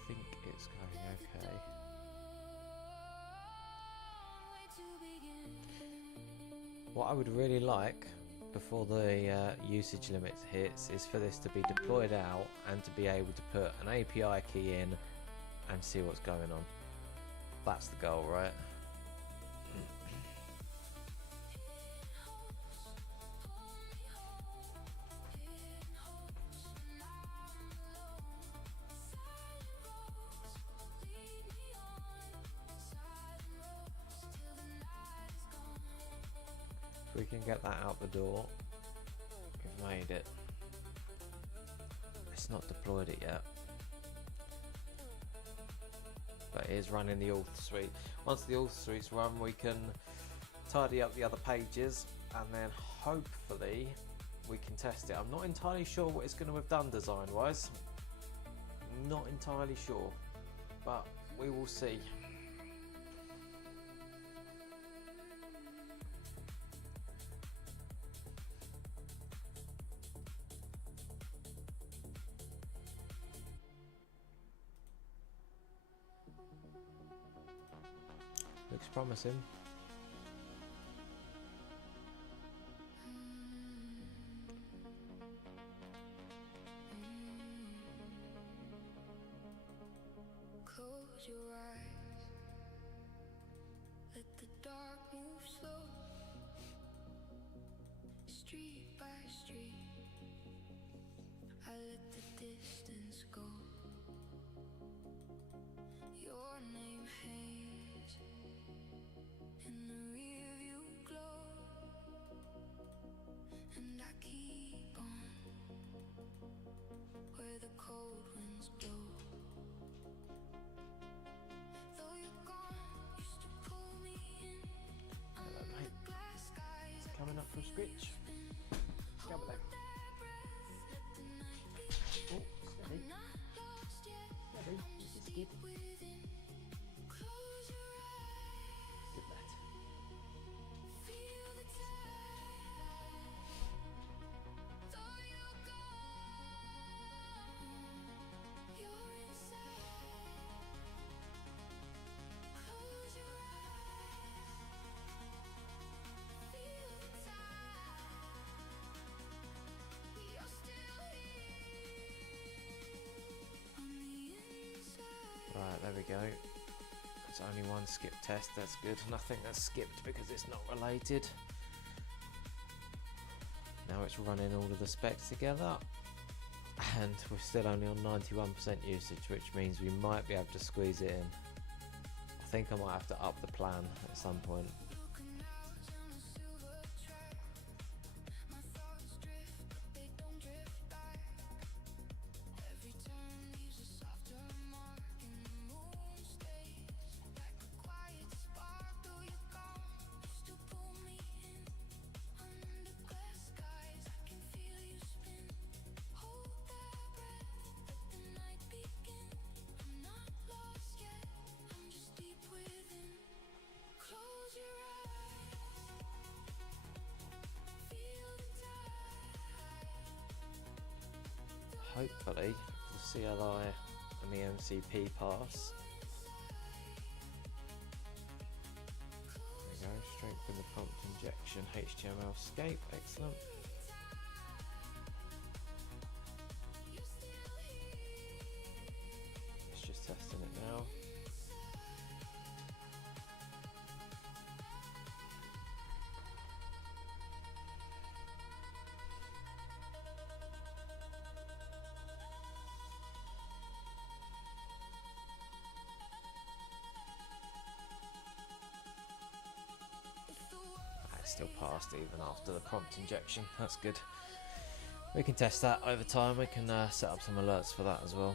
I think it's going okay. What I would really like before the usage limits hits is for this to be deployed out and to be able to put an API key in and see what's going on. That's the goal, right? We can get that out the door. We've made it. It's not deployed it yet, but it is running the auth suite. Once the auth suite's run, we can tidy up the other pages, and then hopefully we can test it. I'm not entirely sure what it's going to have done design wise. Not entirely sure, but we will see. Looks promising. Close your eyes. Let the dark move slow. Street by street, I let the distance go. Your name hangs in the rearview glow, and I keep on where the cold winds blow. Though you're gone, used to pull me in under the glass skies. It's coming up for a scritch. Go over there. Oh, steady. Steady. This is good. Good lad. Right, there we go. It's only one skip test, that's good. Nothing that's skipped because it's not related. Now it's running all of the specs together, and we're still only on 91% usage, which means we might be able to squeeze it in. I think I might have to up the plan at some point. Every turn leaves a softer mark, and the moon stays like a quiet spark. quickly the CLI and the MCP pass. There we go, strengthen the prompt injection HTML escape, excellent. It's just testing it now. Still passed even after the prompt injection. That's good. We can test that over time. We can set up some alerts for that as well.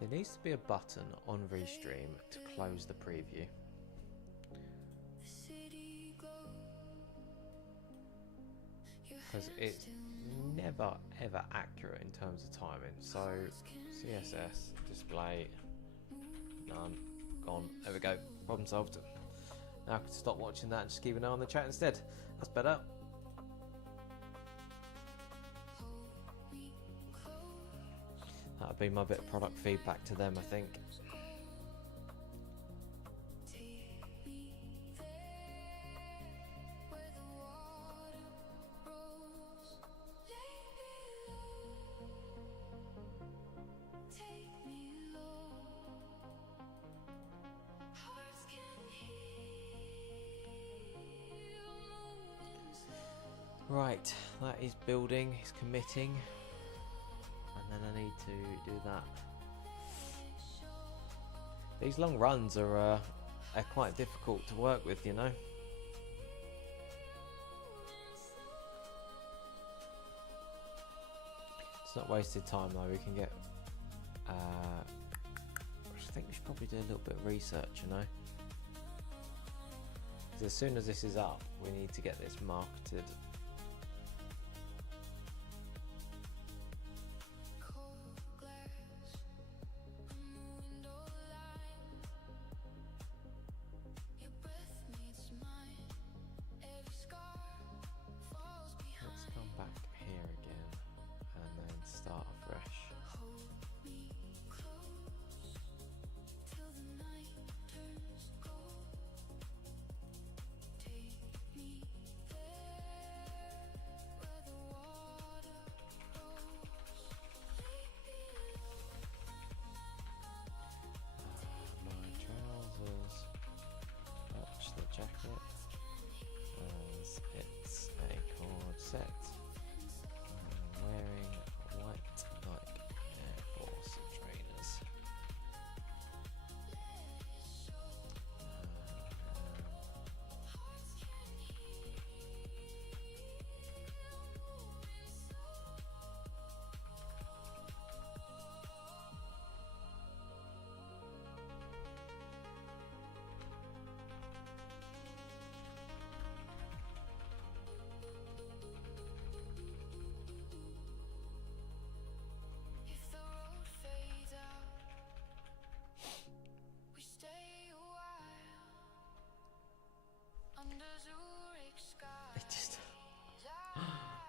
There needs to be a button on Restream to close the preview. Because it's never ever accurate in terms of timing. So CSS, display, none, gone. There we go, problem solved. Now I can stop watching that and just keep an eye on the chat instead. That's better. That'll be my bit of product feedback to them, I think. Right, that is building, it's committing. And then I need to do that. These long runs are quite difficult to work with, you know. It's not wasted time though. We can get. I think we should probably do a little bit of research, you know. Because as soon as this is up, we need to get this marketed.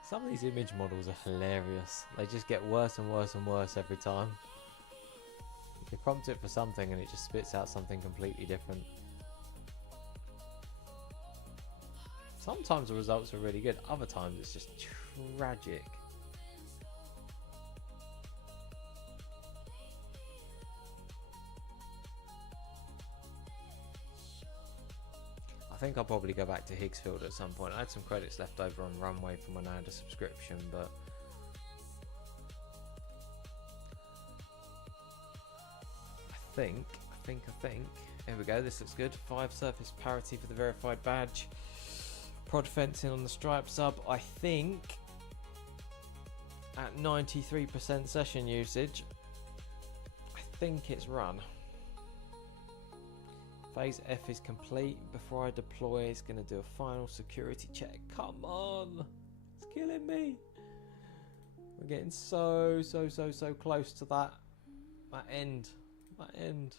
Some of these image models are hilarious. They just get worse and worse and worse every time. You prompt it for something and it just spits out something completely different. Sometimes the results are really good, other times it's just tragic. I think I'll probably go back to Higgsfield at some point. I had some credits left over on Runway from when I had a subscription, but I think, here we go, this looks good. 5 surface parity for the verified badge. Prod fencing on the stripe sub, I think at 93% session usage, I think it's run. Phase F is complete. Before I deploy, it's going to do a final security check. Come on! It's killing me! We're getting so close to that end. That end.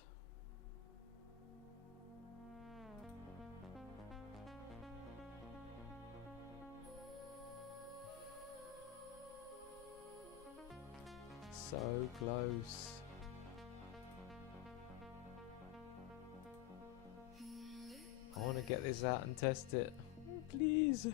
So close. I want to get this out and test it. Please.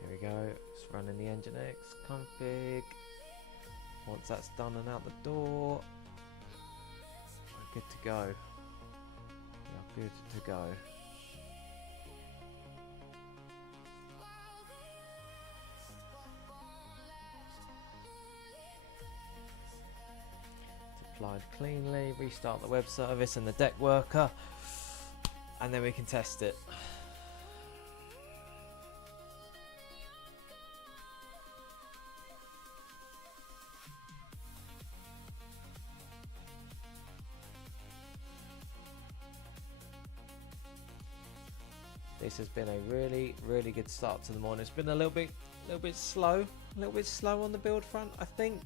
Here we go, it's running the Nginx config. Once that's done and out the door, we're good to go. We are good to go. Deployed cleanly, restart the web service and the deck worker, and then we can test it. This has been a really good start to the morning. It's been a little bit slow on the build front, I think.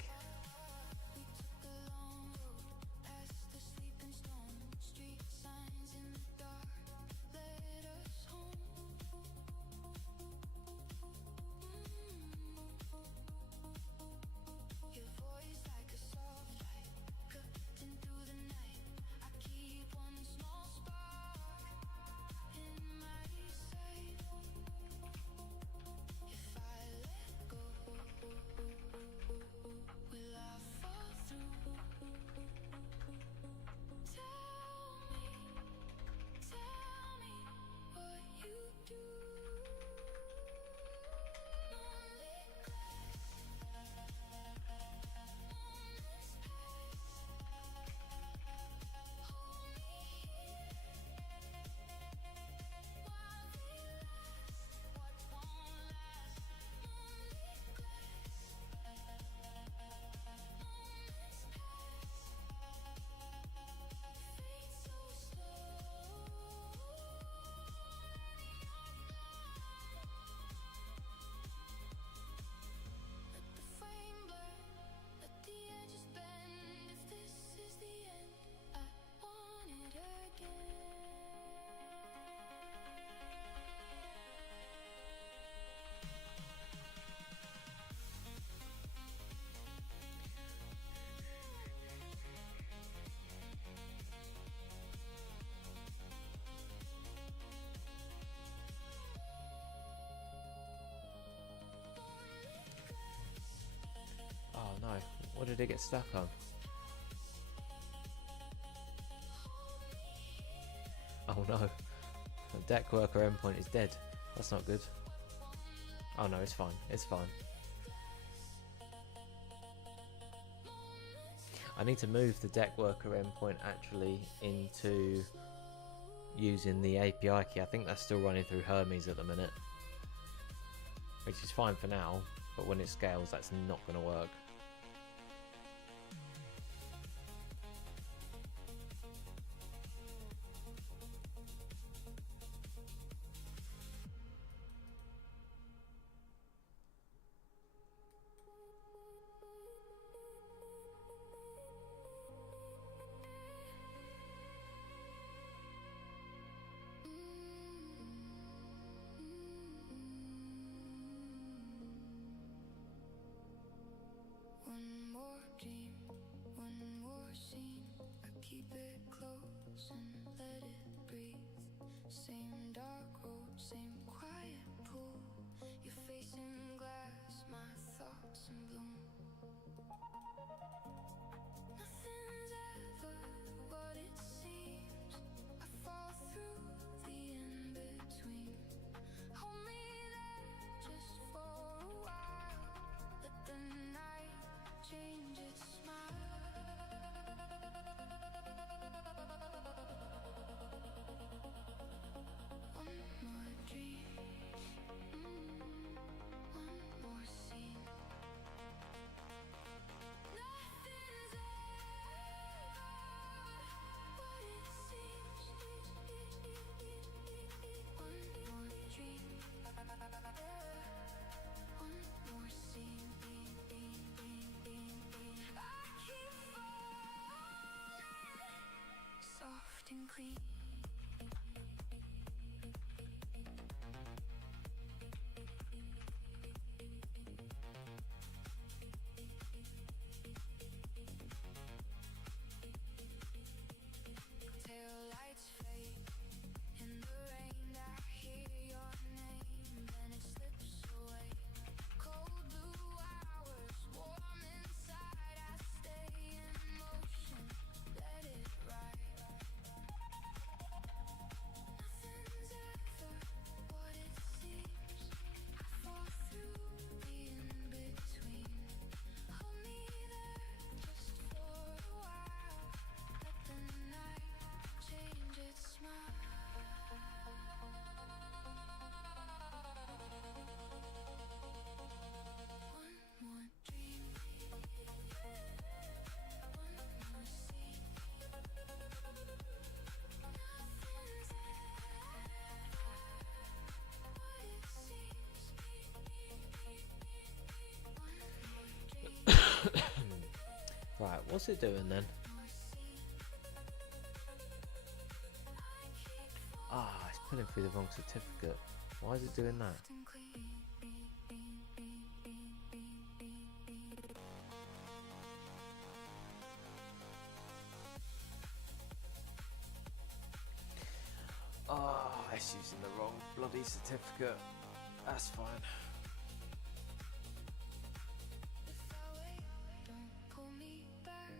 Oh no, what did it get stuck on? Oh no, the deck worker endpoint is dead. That's not good. Oh no, it's fine, it's fine. I need to move the deck worker endpoint actually into using the API key. I think that's still running through Hermes at the minute, which is fine for now, but when it scales, that's not going to work. One more dream, one more scene. I keep it close and let it breathe. Same dark road, same quiet pool. Your face in glass, my thoughts in bloom. Nothing's ever what it seems. I fall through the in-between. Hold me there just for a while. Let the night change its smile. One more dream, one more scene. Nothing's ever what it seems. One more dream, one more scene. I keep falling, soft and clean. Tail lights fade in the rain. I hear your name, then it slips away. Cold blue hours, warm inside. I stay in motion, let it ride. Nothing's ever what it seems. I fall through the in-between. Hold me there just for a while. Let the night change its smile. One more dream, one more scene. Nothing's ever what it seems. One more dream, Right, what's it doing then? more scene. Ah, it's pulling through the wrong certificate. Why is it doing that? Soft and clean. Ah, it's using the wrong bloody certificate. That's fine. If I wait, don't pull me back.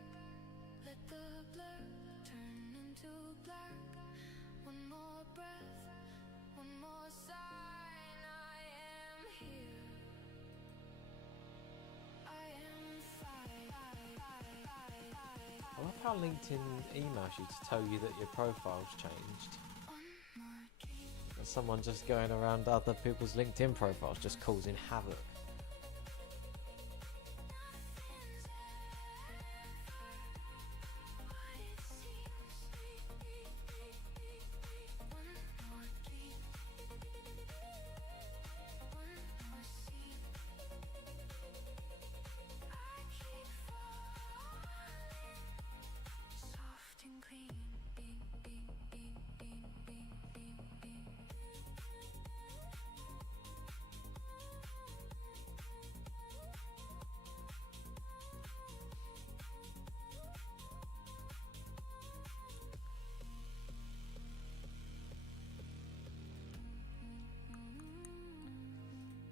Let the blur turn into black. One more breath, one more sign. I am here. I am fine. I love how LinkedIn emails you to tell you that your profile's changed. One more dream. And someone just going around other people's LinkedIn profiles just causing havoc. Soft and clean.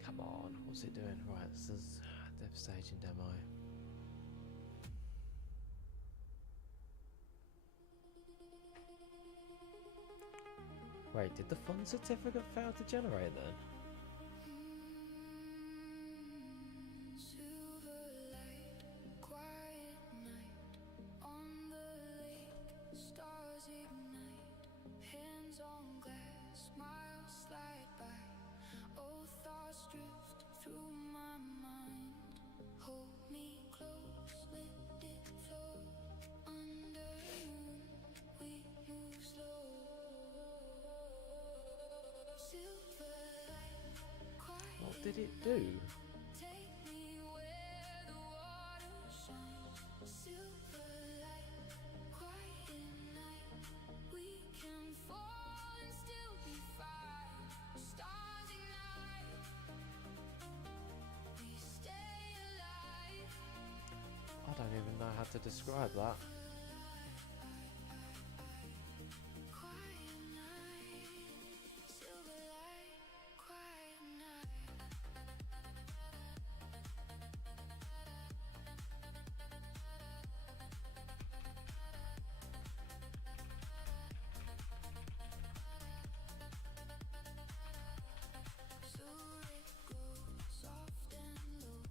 Come on, what's it doing? Right, this is dev staging demo. Wait, did the font certificate fail to generate then? Silver light, quiet night. through my mind. Hold me close, let it flow. Under the moon, we move slow. Silver light, quiet. What did it do? Take me where the water shines. Silver light, quiet night. We can fall and still be fine. Stars ignite. We stay alive. I don't even know how to describe that. Quiet night. Silver light, quiet night. So it glows soft and low.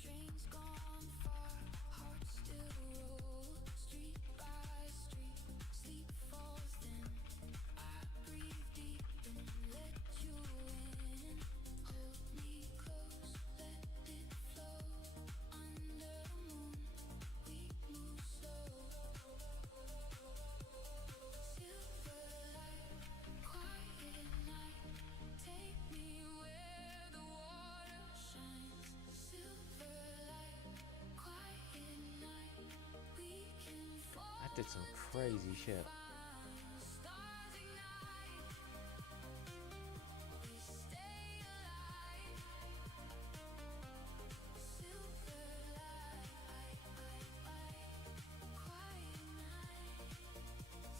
Dreams gone far, hearts still roll. Street by street, sleep falls thin. I breathe deep and let you in. Hold me close, let it flow. Under the moon, we move slow. Silver light, quiet night. Take me where the water shines. Silver light, quiet night. We can fall. That did some crazy shit. Stars ignite. We stay alive. Silver light, quiet night.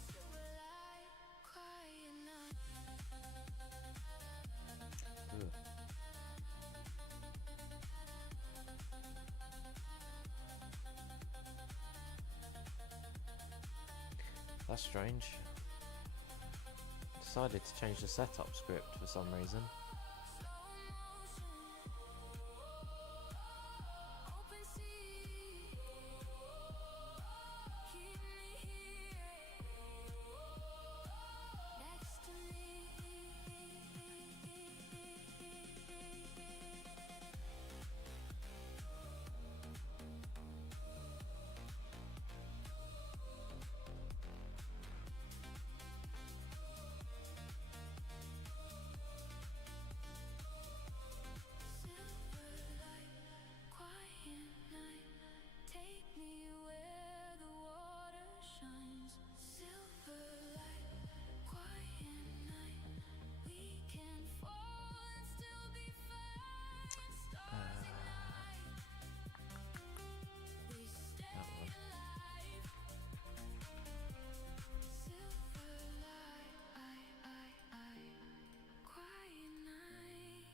Silver light, quiet night. Ugh. That's strange. Decided to change the setup script for some reason. Open sea, keep me here, next to me. Silver light, quiet night. Take me where the water shines. Silver light, quiet night. We can fall and still be fine. Stars ignite. We stay That one. alive. Silver light, quiet night.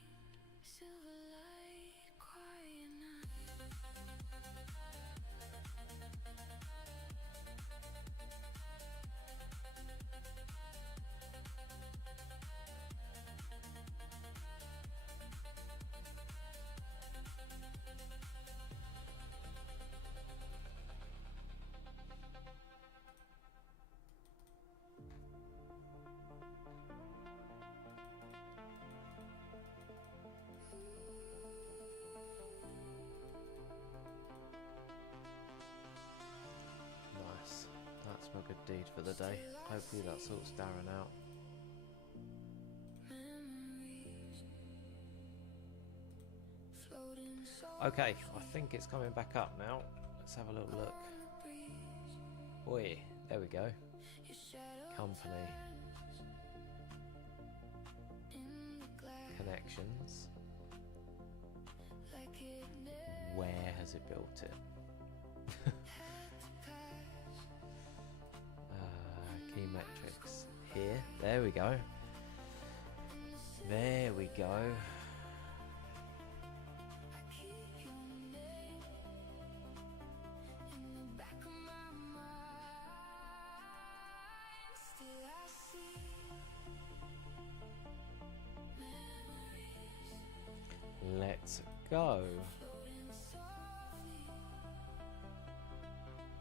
Silver light, quiet night. Nice. That's my good deed for the day. Hopefully that sorts Darren out. Memories floating so Okay, I think it's coming back up now. Let's have a little look. breeze. Oi, there we go. Your shadow Company in the glass, connections. like it never Where has it built it? passed. Key metrics. Here. There we go. There we go. I keep your name in the back of my mind. Still I see memories Let's go. floating softly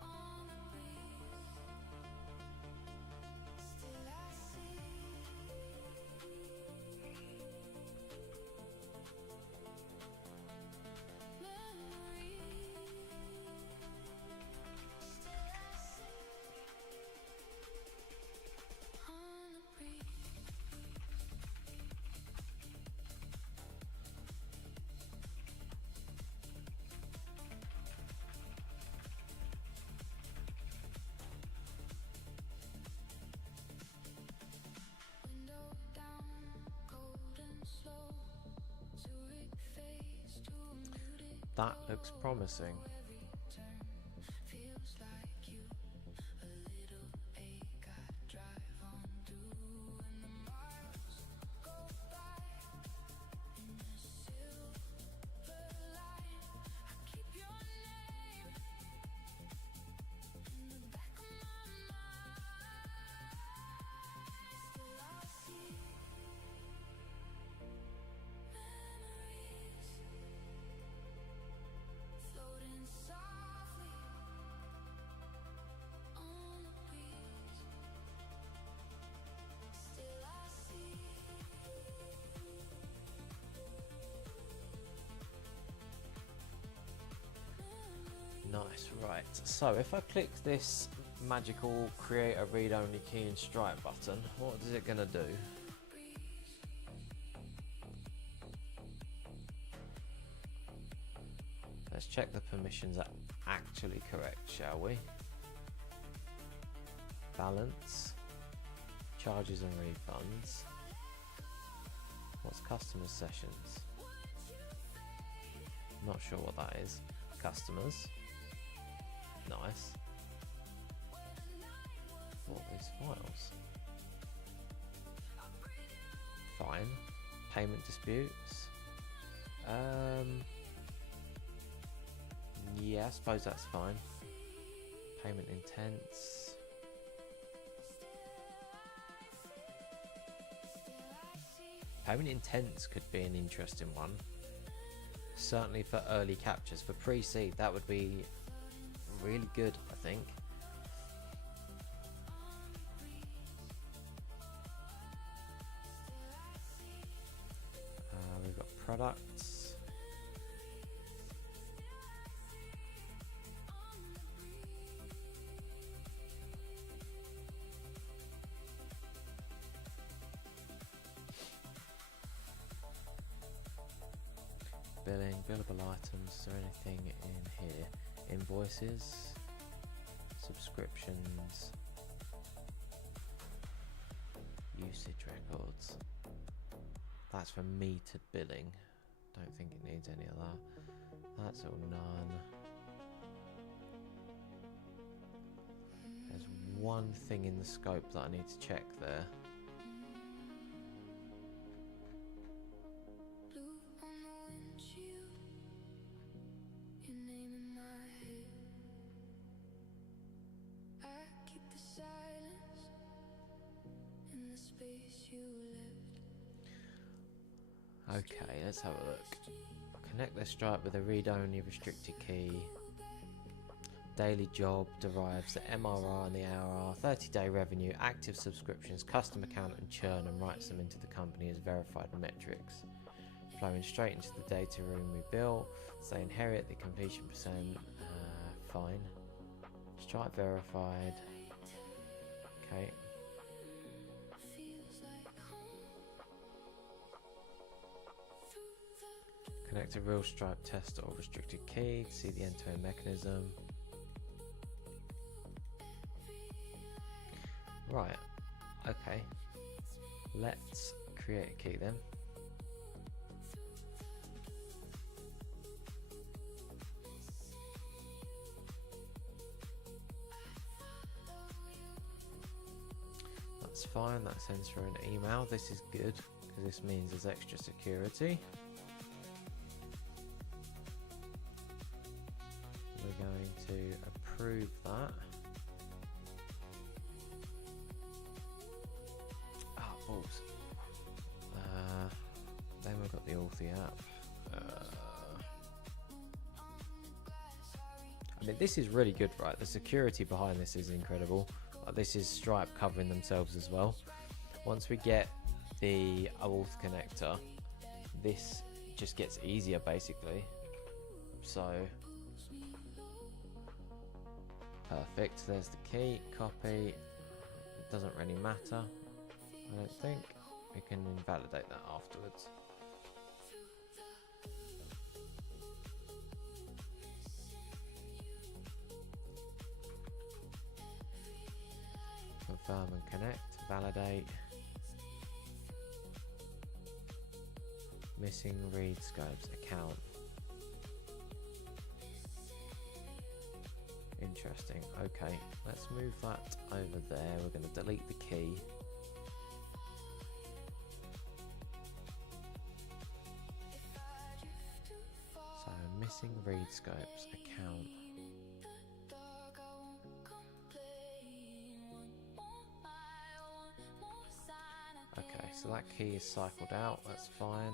on the breeze. Still I see That looks promising. Nice, right. So if I click this magical create a read-only key and stripe button, what is it going to do? Let's check the permissions are actually correct, shall we? Balance, charges and refunds. What's customer sessions? Not sure what that is. Customers. Nice. What are these files? Fine. Payment disputes. Yeah, I suppose that's fine. Payment intents. Payment intents could be an interesting one. Certainly for early captures. For pre-seed, that would be really good, I think. We've got products. Billing, billable items. Is there anything in here? Invoices, subscriptions, usage records. That's for metered billing. Don't think it needs any of that. That's all none. There's one thing in the scope that I need to check there. Okay, let's have a look. Connect the stripe with a read-only restricted key. Daily job derives the MRR and the ARR, 30-day revenue, active subscriptions, customer count and churn, and writes them into the company as verified metrics. Flowing straight into the data room we built. So they inherit the completion percent. Fine. Stripe verified. Okay. Connect a real stripe test or restricted key to see the end-to-end mechanism. Right, okay. Let's create a key then. That's fine, that sends through an email. This is good because this means there's extra security. We're going to approve that. Balls. Then we've got the Authy app. I mean, this is really good, right? The security behind this is incredible. This is Stripe covering themselves as well. Once we get the Auth connector, this just gets easier basically. So perfect. There's the key. Copy. It doesn't really matter. I don't think. We can invalidate that afterwards. Confirm and connect. Validate. Missing read scopes account. Interesting. Okay, let's move that over there. We're going to delete the key. So missing read scopes account. Okay, so that key is cycled out. That's fine.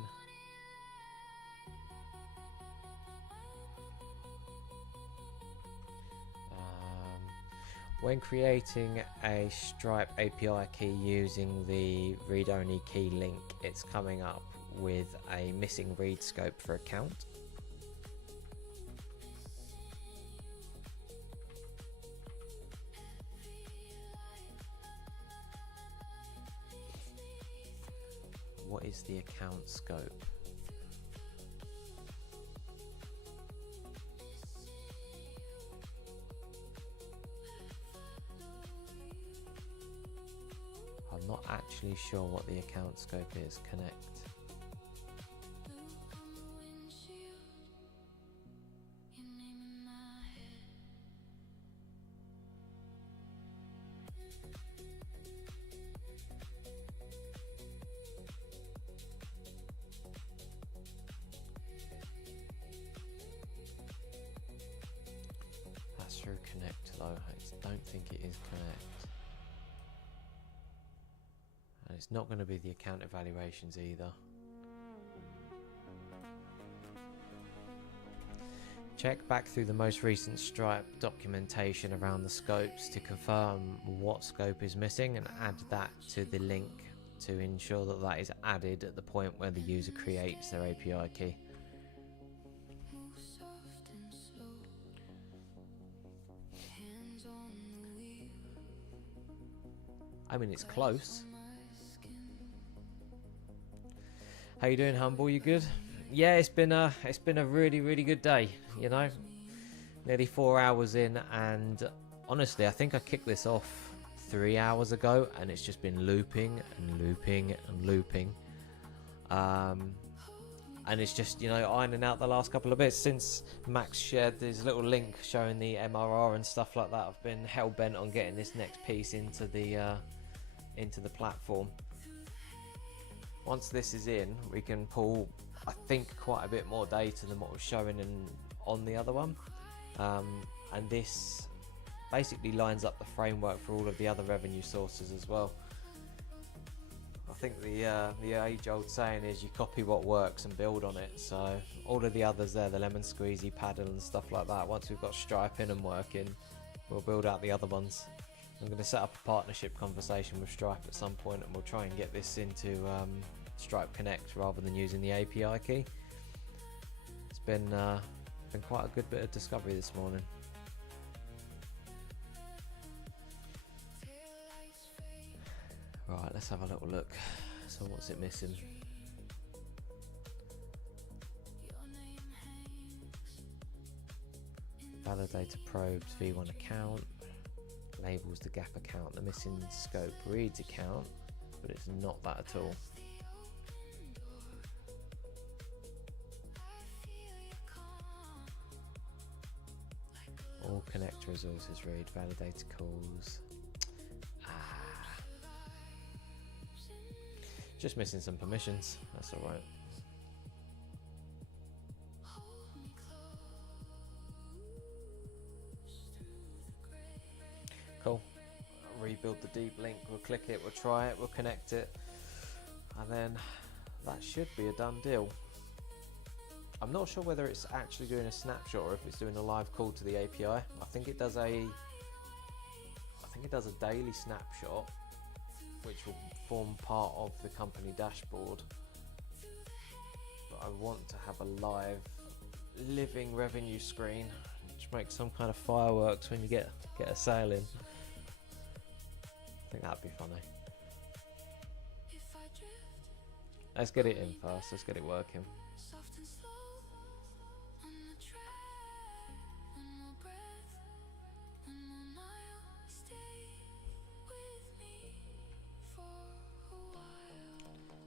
When creating a Stripe API key using the read-only key link, it's coming up with a missing read scope for account. What is the account scope? I'm not actually sure what the account scope is. Connect. That's through Connect though. I don't think it is Connect. And it's not going to be the account evaluations either. Check back through the most recent Stripe documentation around the scopes to confirm what scope is missing and add that to the link to ensure that that is added at the point where the user creates their API key. I mean, it's close. How you doing, Humble? You good? Yeah, it's been a really good day. You know, nearly 4 hours in, and honestly, I think I kicked this off 3 hours ago, and it's just been looping and looping and looping. And it's just, you know, ironing out the last couple of bits since Max shared this little link showing the MRR and stuff like that. I've been hell bent on getting this next piece into the platform. Once this is in, we can pull, I think, quite a bit more data than what was showing on the other one. And this basically lines up the framework for all of the other revenue sources as well. I think the age-old saying is you copy what works and build on it. So all of the others there, the lemon squeezy, paddle and stuff like that, once we've got Stripe in and working, we'll build out the other ones. I'm going to set up a partnership conversation with Stripe at some point, and we'll try and get this into Stripe Connect rather than using the API key. It's been quite a good bit of discovery this morning. Right, let's have a little look. So what's it missing? Validator probes V1 account. Labels the gap account. The missing scope reads account, but it's not that at all. All connect resources read. Validator calls. Just missing some permissions. That's all right. Cool. I'll rebuild the deep link. We'll click it. We'll try it. We'll connect it, and then that should be a done deal. I'm not sure whether it's actually doing a snapshot or if it's doing a live call to the API. I think it does a daily snapshot, which will form part of the company dashboard. But I want to have a live, living revenue screen, which makes some kind of fireworks when you get a sale in. I think that'd be funny. Let's get it in first. Let's get it working.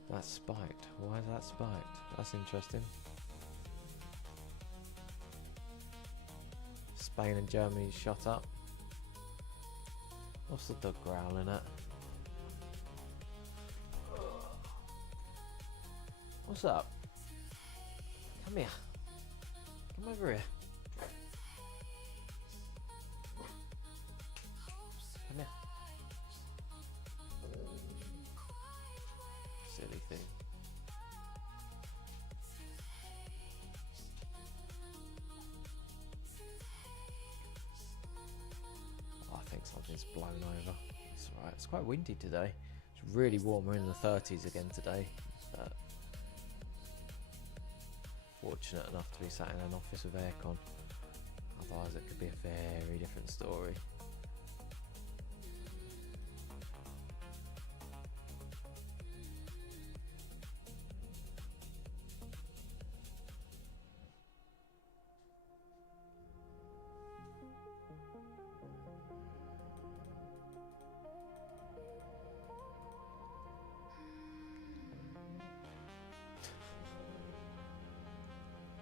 That's spiked. Why is that spiked? That's interesting. Spain and Germany shot up. What's the dog growling at? What's up? Come here. Come over here. Come here. Silly thing. Oh, I think something's blown over. It's alright. It's quite windy today. It's really warm. We're in the 30s again today. But fortunate enough to be sat in an office with aircon. Otherwise it could be a very different story.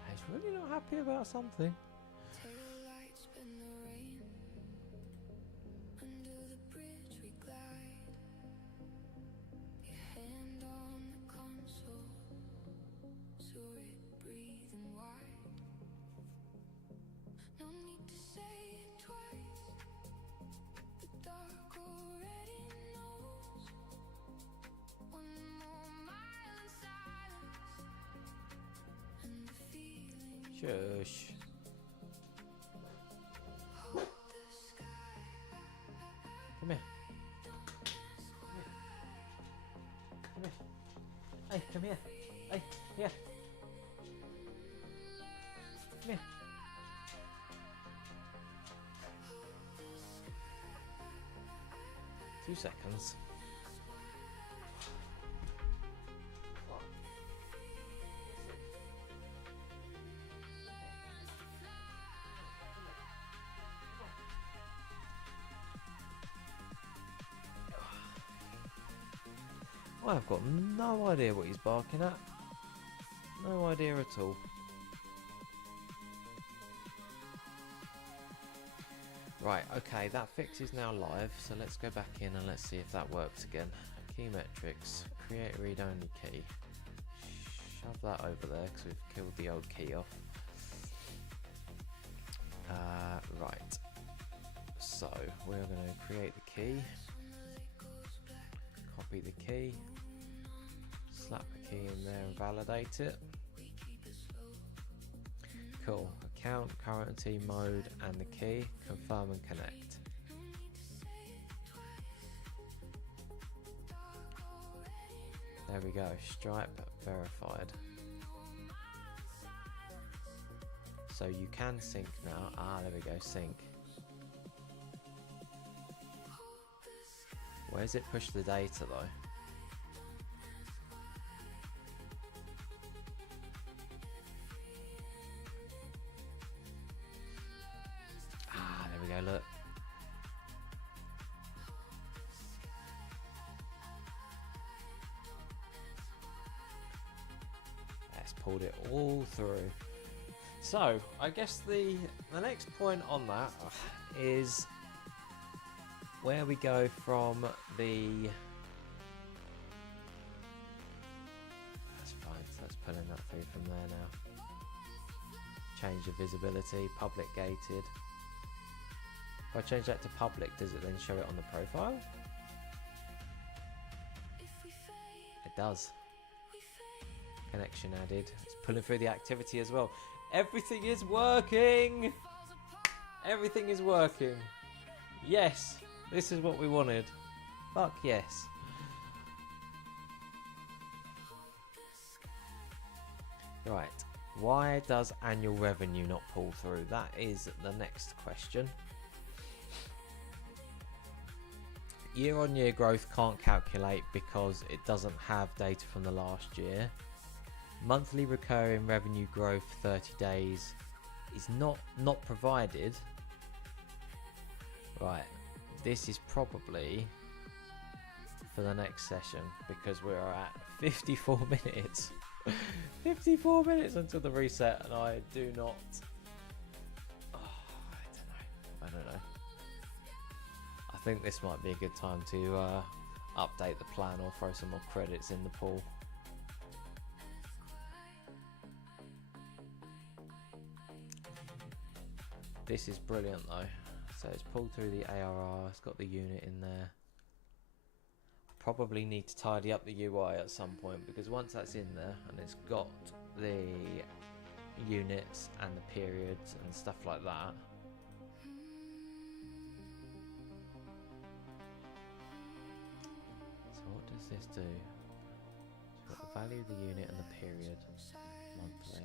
He's really not happy about something. Taillights in the rain. Under the bridge we glide. Your hand on the console. Saw it breathing wide. No need to say it twice. The dark already knows. One more mile in silence. And the feeling. Shush. Come here. Come here. Hey, come here. Hey, here. Come here. Two seconds. I've got no idea what he's barking at. No idea at all. Right, okay, that fix is now live, so let's go back in and let's see if that works again. Key metrics, create read-only key. Shove that over there because we've killed the old key off. Right, so we're going to create the key. Copy the key, slap the key in there and validate it. Cool. Account, currency, mode and the key. Confirm and connect. There we go. Stripe verified. So you can sync now. Ah, there we go. Sync. Where's it push the data though? Ah, there we go, look. Let's pulled it all through. So, I guess the next point on that is where we go from the... That's fine, so that's pulling that through from there now. Change the visibility, public gated. If I change that to public, does it then show it on the profile? It does. Connection added. It's pulling through the activity as well. Everything is working! Everything is working. Yes! This is what we wanted. Fuck yes. Right. Why does annual revenue not pull through? That is the next question. Year-on-year growth can't calculate because it doesn't have data from the last year. Monthly recurring revenue growth 30 days is not provided. Right. This is probably for the next session because we're at 54 minutes. 54 minutes until the reset and I do not... Oh, I don't know. I think this might be a good time to update the plan or throw some more credits in the pool. This is brilliant though. So it's pulled through the ARR, it's got the unit in there. Probably need to tidy up the UI at some point, because once that's in there and it's got the units and the periods and stuff like that, so what does this do? It's got the value of the unit and the period monthly.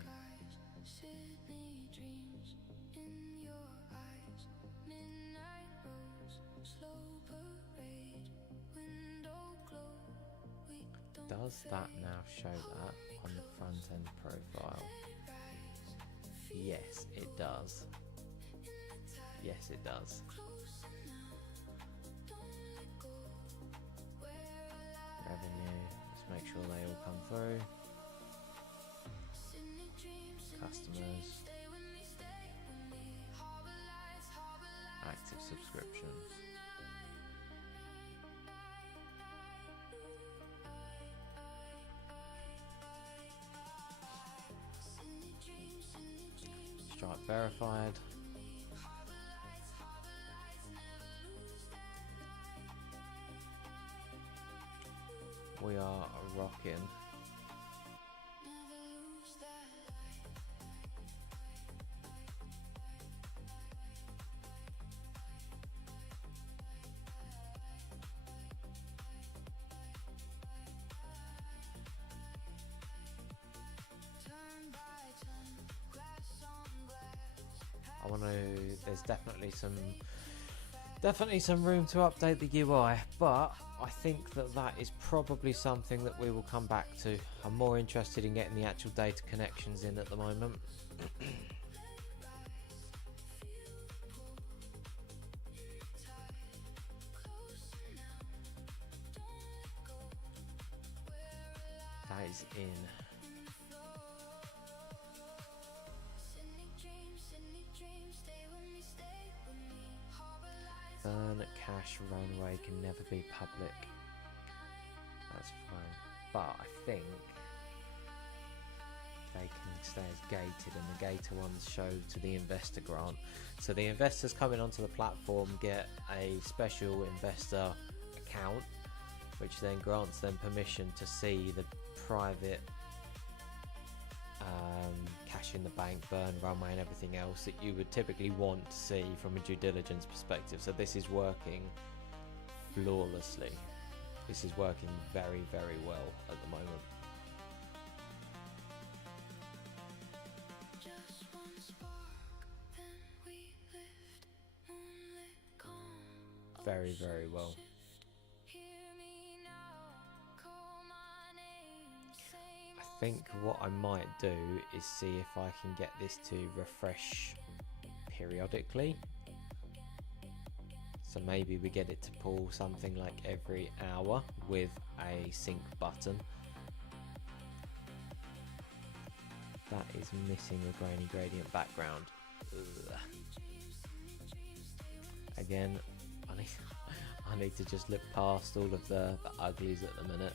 Does that now show that on the front end profile? Yes, it does. Yes, it does. Revenue, let's make sure they all come through. Customers. Active subscriptions. Stripe verified. We are rocking. I want to. There's definitely some room to update the UI, but I think that is probably something that we will come back to. I'm more interested in getting the actual data connections in at the moment. That is in. Burn cache runway can never be public. That's fine. But I think they can stay as gated, and the gated ones show to the investor grant. So the investors coming onto the platform get a special investor account, which then grants them permission to see the private cash in the bank, burn runway and everything else that you would typically want to see from a due diligence perspective. So this is working flawlessly. This is working very, very well at the moment. Very, very well. I think what I might do is see if I can get this to refresh periodically. So maybe we get it to pull something like every hour with a sync button. That is missing the grainy gradient background. Ugh. Again, I need to just look past all of the uglies at the minute.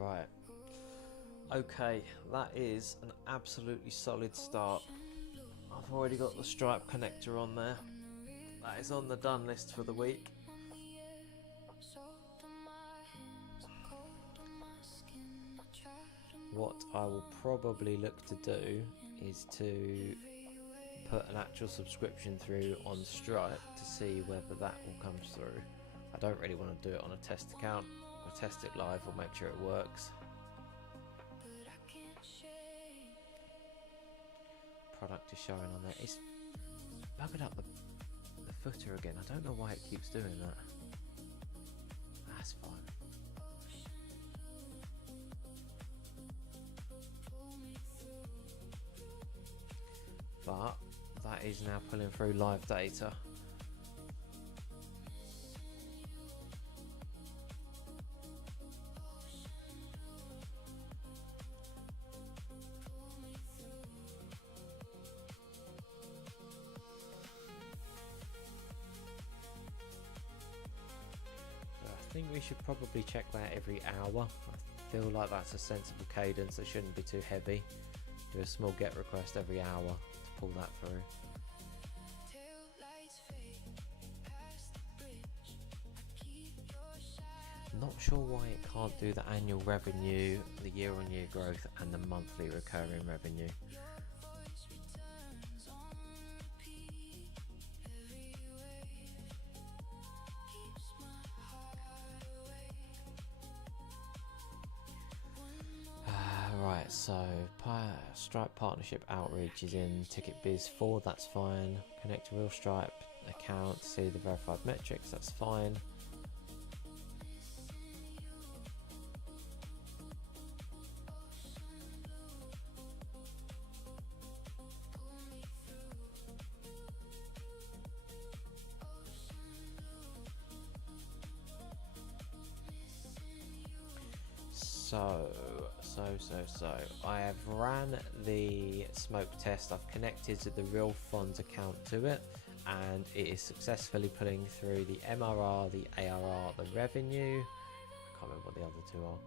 Right, okay, that is an absolutely solid start. I've already got the Stripe connector on there. That is on the done list for the week. What I will probably look to do is to put an actual subscription through on Stripe to see whether that all comes through. I don't really want to do it on a test account. We'll test it live, we'll make sure it works. Product is showing on there. It's buggered up the footer again. I don't know why it keeps doing that. That's fine. But that is now pulling through live data. I think we should probably check that every hour. I feel like that's a sensible cadence that shouldn't be too heavy. Do a small get request every hour to pull that through. Not sure why it can't do the annual revenue, the year-on-year growth and the monthly recurring revenue. Right, so Stripe partnership outreach is in TicketBiz 4, that's fine. Connect a real Stripe account to see the verified metrics, that's fine. So I have ran the smoke test. I've connected to the real Fons account to it, and it is successfully pulling through the MRR, the ARR, the revenue. I can't remember what the other two are.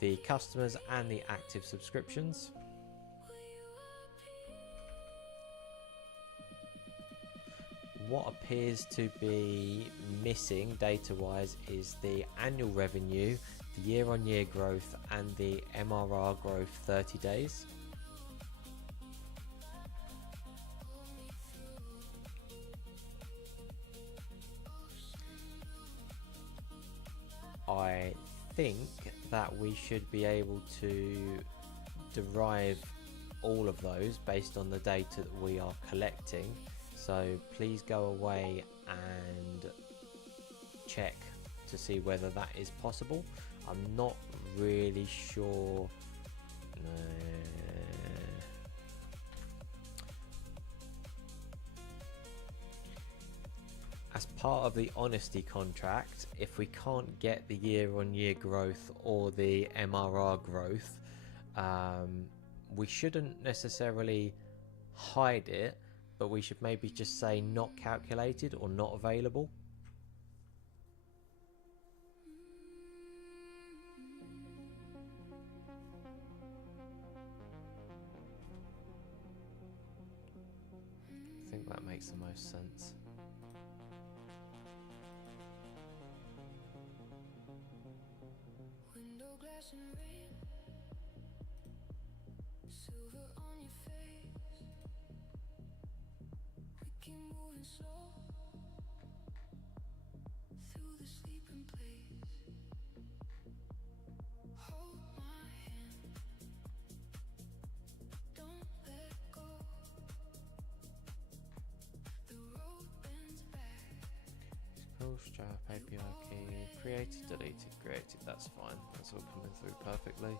The customers and the active subscriptions. What appears to be missing data-wise is the annual revenue, the year-on-year growth, and the MRR growth 30 days. I think that we should be able to derive all of those based on the data that we are collecting. So please go away and check to see whether that is possible. I'm not really sure. As part of the honesty contract, if we can't get the year-on-year growth or the MRR growth, we shouldn't necessarily hide it, but we should maybe just say not calculated or not available. I think that makes the most sense. Window glass and rain, silver on your face. We keep moving slow through the sleeping place. Hold my hand, don't let go. The road bends back. Scroll, Stripe, API key, created, deleted, created, that's fine. That's all coming through perfectly.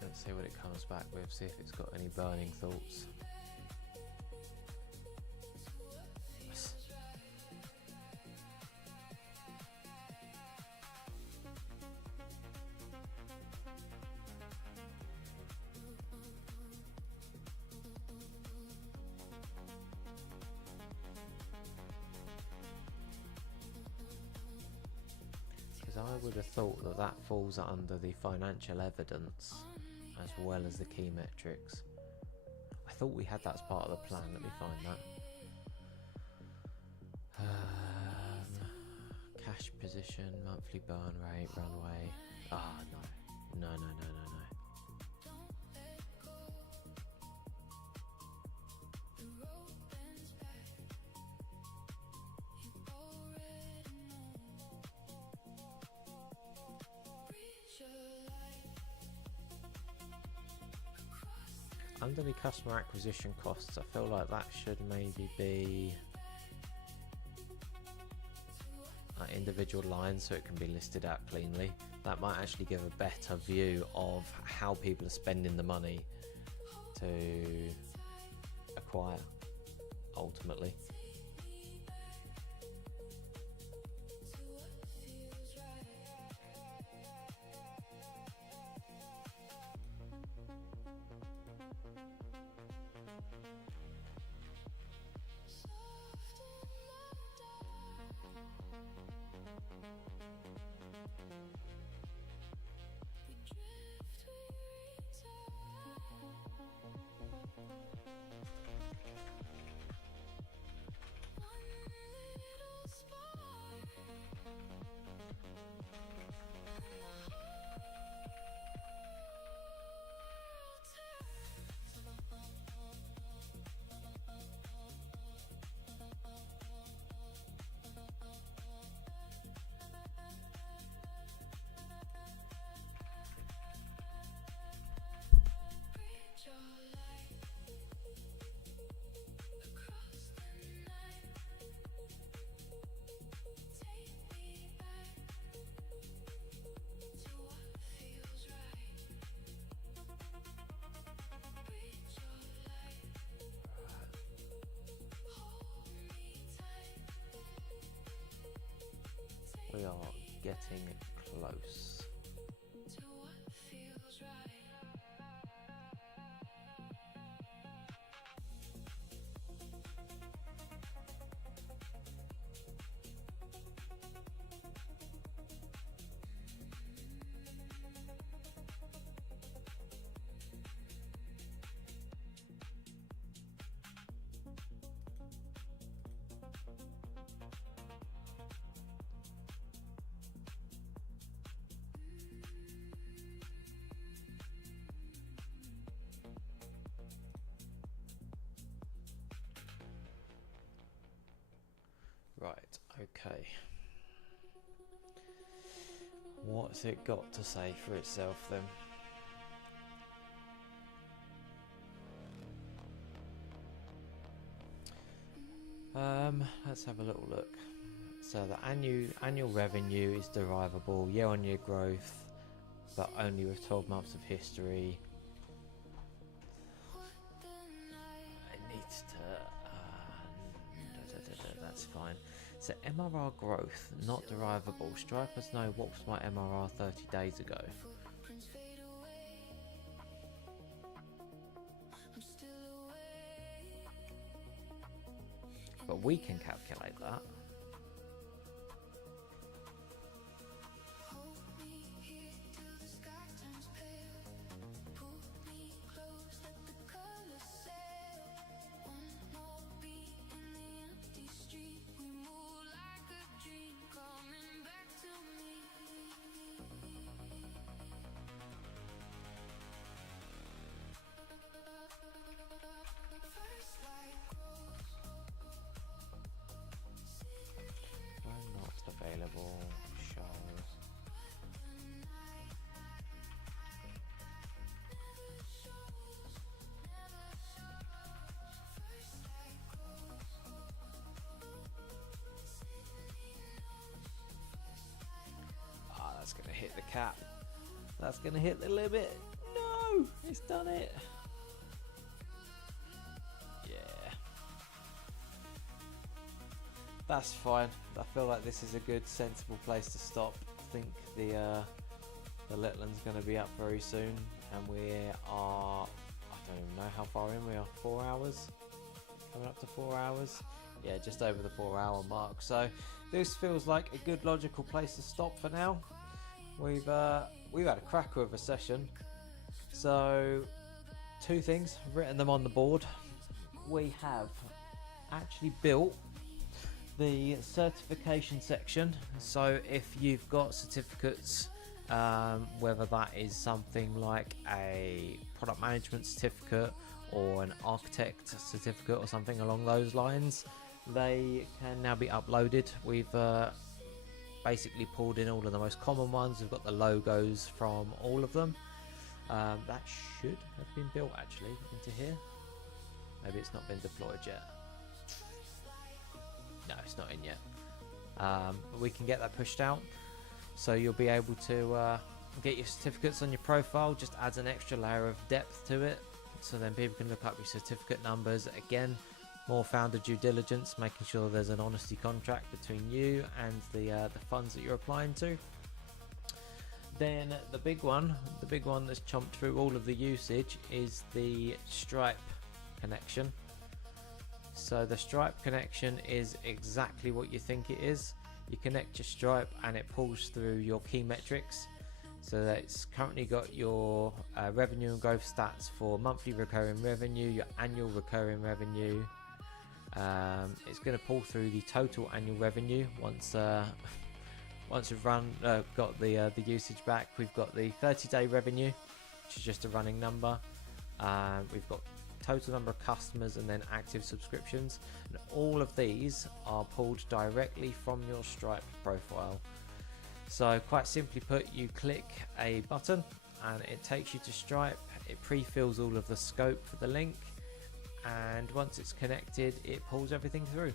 Let's see what it comes back with, see if it's got any burning thoughts. I would have thought that that falls under the financial evidence as well as the key metrics. I thought we had that as part of the plan. Let me find that. Cash position, monthly burn rate, runway. Ah, no. No. Under the customer acquisition costs, I feel like that should maybe be individual lines so it can be listed out cleanly. That might actually give a better view of how people are spending the money to acquire ultimately. We are getting close. Right, okay. What's it got to say for itself then? Let's have a little look. So the annual revenue is derivable, year-on-year growth, but only with 12 months of history. It needs to. That's fine. So MRR growth, not derivable. Stripers know what was my MRR 30 days ago. But we can calculate that. Available show. That's gonna hit the cap. That's gonna hit the limit. No, it's done it. That's fine. I feel like this is a good, sensible place to stop. I think the Letland's going to be up very soon, and we are, I don't even know how far in we are, 4 hours? Coming up to 4 hours? Yeah, just over the 4 hour mark. So this feels like a good, logical place to stop for now. we've had a cracker of a session. So 2 things, I've written them on the board. We have actually built the certification section. So if you've got certificates, whether that is something like a product management certificate or an architect certificate or something along those lines, they can now be uploaded. We've basically pulled in all of the most common ones. We've got the logos from all of them. That should have been built actually into here. Maybe it's not been deployed yet. No, it's not in yet. But we can get that pushed out, so you'll be able to get your certificates on your profile. Just adds an extra layer of depth to it, so then people can look up your certificate numbers. Again, more founder due diligence, making sure there's an honesty contract between you and the funds that you're applying to. Then the big one that's chomped through all of the usage is the Stripe connection. So the Stripe connection is exactly what you think it is. You connect your Stripe and it pulls through your key metrics. So that it's currently got your revenue and growth stats for monthly recurring revenue, your annual recurring revenue. It's going to pull through the total annual revenue once we've got the usage back. We've got the 30-day revenue, which is just a running number. We've got total number of customers and then active subscriptions, and all of these are pulled directly from your Stripe profile. So quite simply put, you click a button and it takes you to Stripe. It pre-fills all of the scope for the link, and once it's connected, it pulls everything through.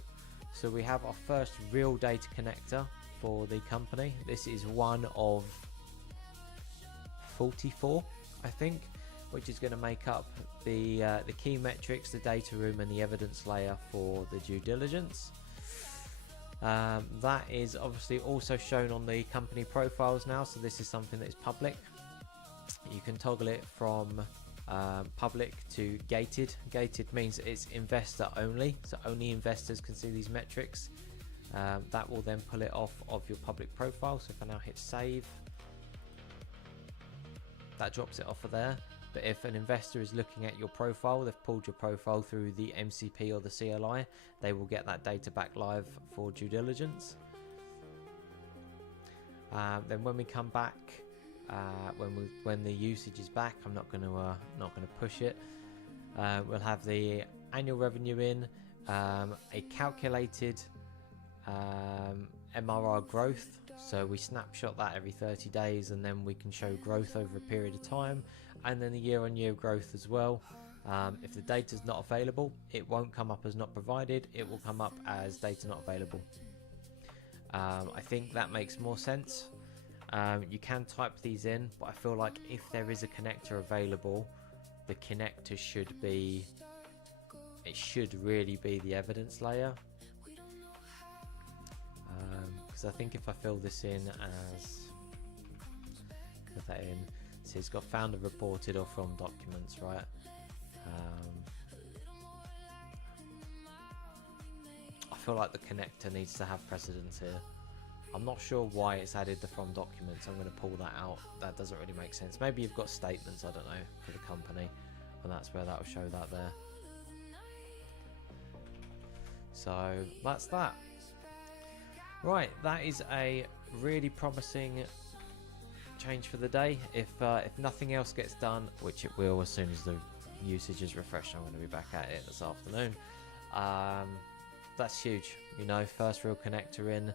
So we have our first real data connector for the company. This is one of 44, I think, which is going to make up the key metrics, the data room, and the evidence layer for the due diligence. That is obviously also shown on the company profiles now, so this is something that is public. You can toggle it from public to gated. Gated means it's investor only, so only investors can see these metrics. That will then pull it off of your public profile. So if I now hit save, that drops it off of there. But if an investor is looking at your profile, they've pulled your profile through the MCP or the CLI, they will get that data back live for due diligence. Then when we come back, when the usage is back, I'm not going to push it. We'll have the annual revenue in, a calculated MRR growth. So we snapshot that every 30 days, and then we can show growth over a period of time, and then the year-on-year growth as well. If the data is not available, it won't come up as not provided. It will come up as data not available. I think that makes more sense. You can type these in, but I feel like if there is a connector available, the connector should really be the evidence layer. Because I think if I fill this in as, put that in, so it's got founder reported or from documents, right? I feel like the connector needs to have precedence here. I'm not sure why it's added the from documents. I'm going to pull that out. That doesn't really make sense. Maybe you've got statements, I don't know, for the company, and that's where that will show that there. So that's that. Right, that is a really promising change for the day. If nothing else gets done, which it will as soon as the usage is refreshed, I'm going to be back at it this afternoon. That's huge. You know, first real connector in.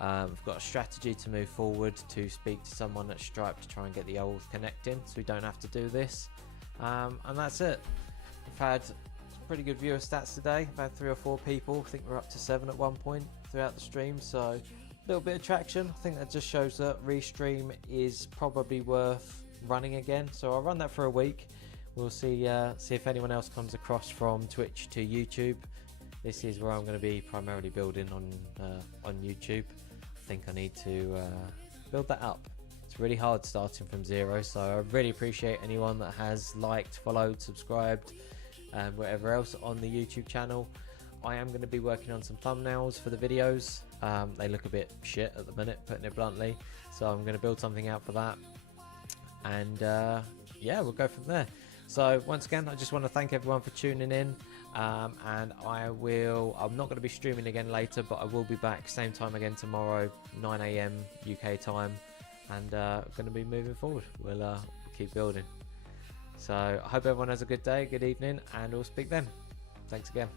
We've got a strategy to move forward to speak to someone at Stripe to try and get the old connect in, so we don't have to do this. And that's it. We've had pretty good viewer stats today. I've had 3 or 4 people. I think we're up to 7 at one point throughout the stream, so a little bit of traction. I think that just shows that Restream is probably worth running again. So I'll run that for a week. We'll see if anyone else comes across from Twitch to YouTube. This is where I'm going to be primarily building on YouTube. I think I need to build that up. It's really hard starting from zero, so I really appreciate anyone that has liked, followed, subscribed, and whatever else on the YouTube channel. I am going to be working on some thumbnails for the videos. They look a bit shit at the minute, putting it bluntly, so I'm going to build something out for that, and yeah, we'll go from there. So once again, I just want to thank everyone for tuning in, and I'm not going to be streaming again later, but I will be back same time again tomorrow, 9 AM UK time, and going to be moving forward. We'll keep building. So I hope everyone has a good day, good evening, and we'll speak then. Thanks again.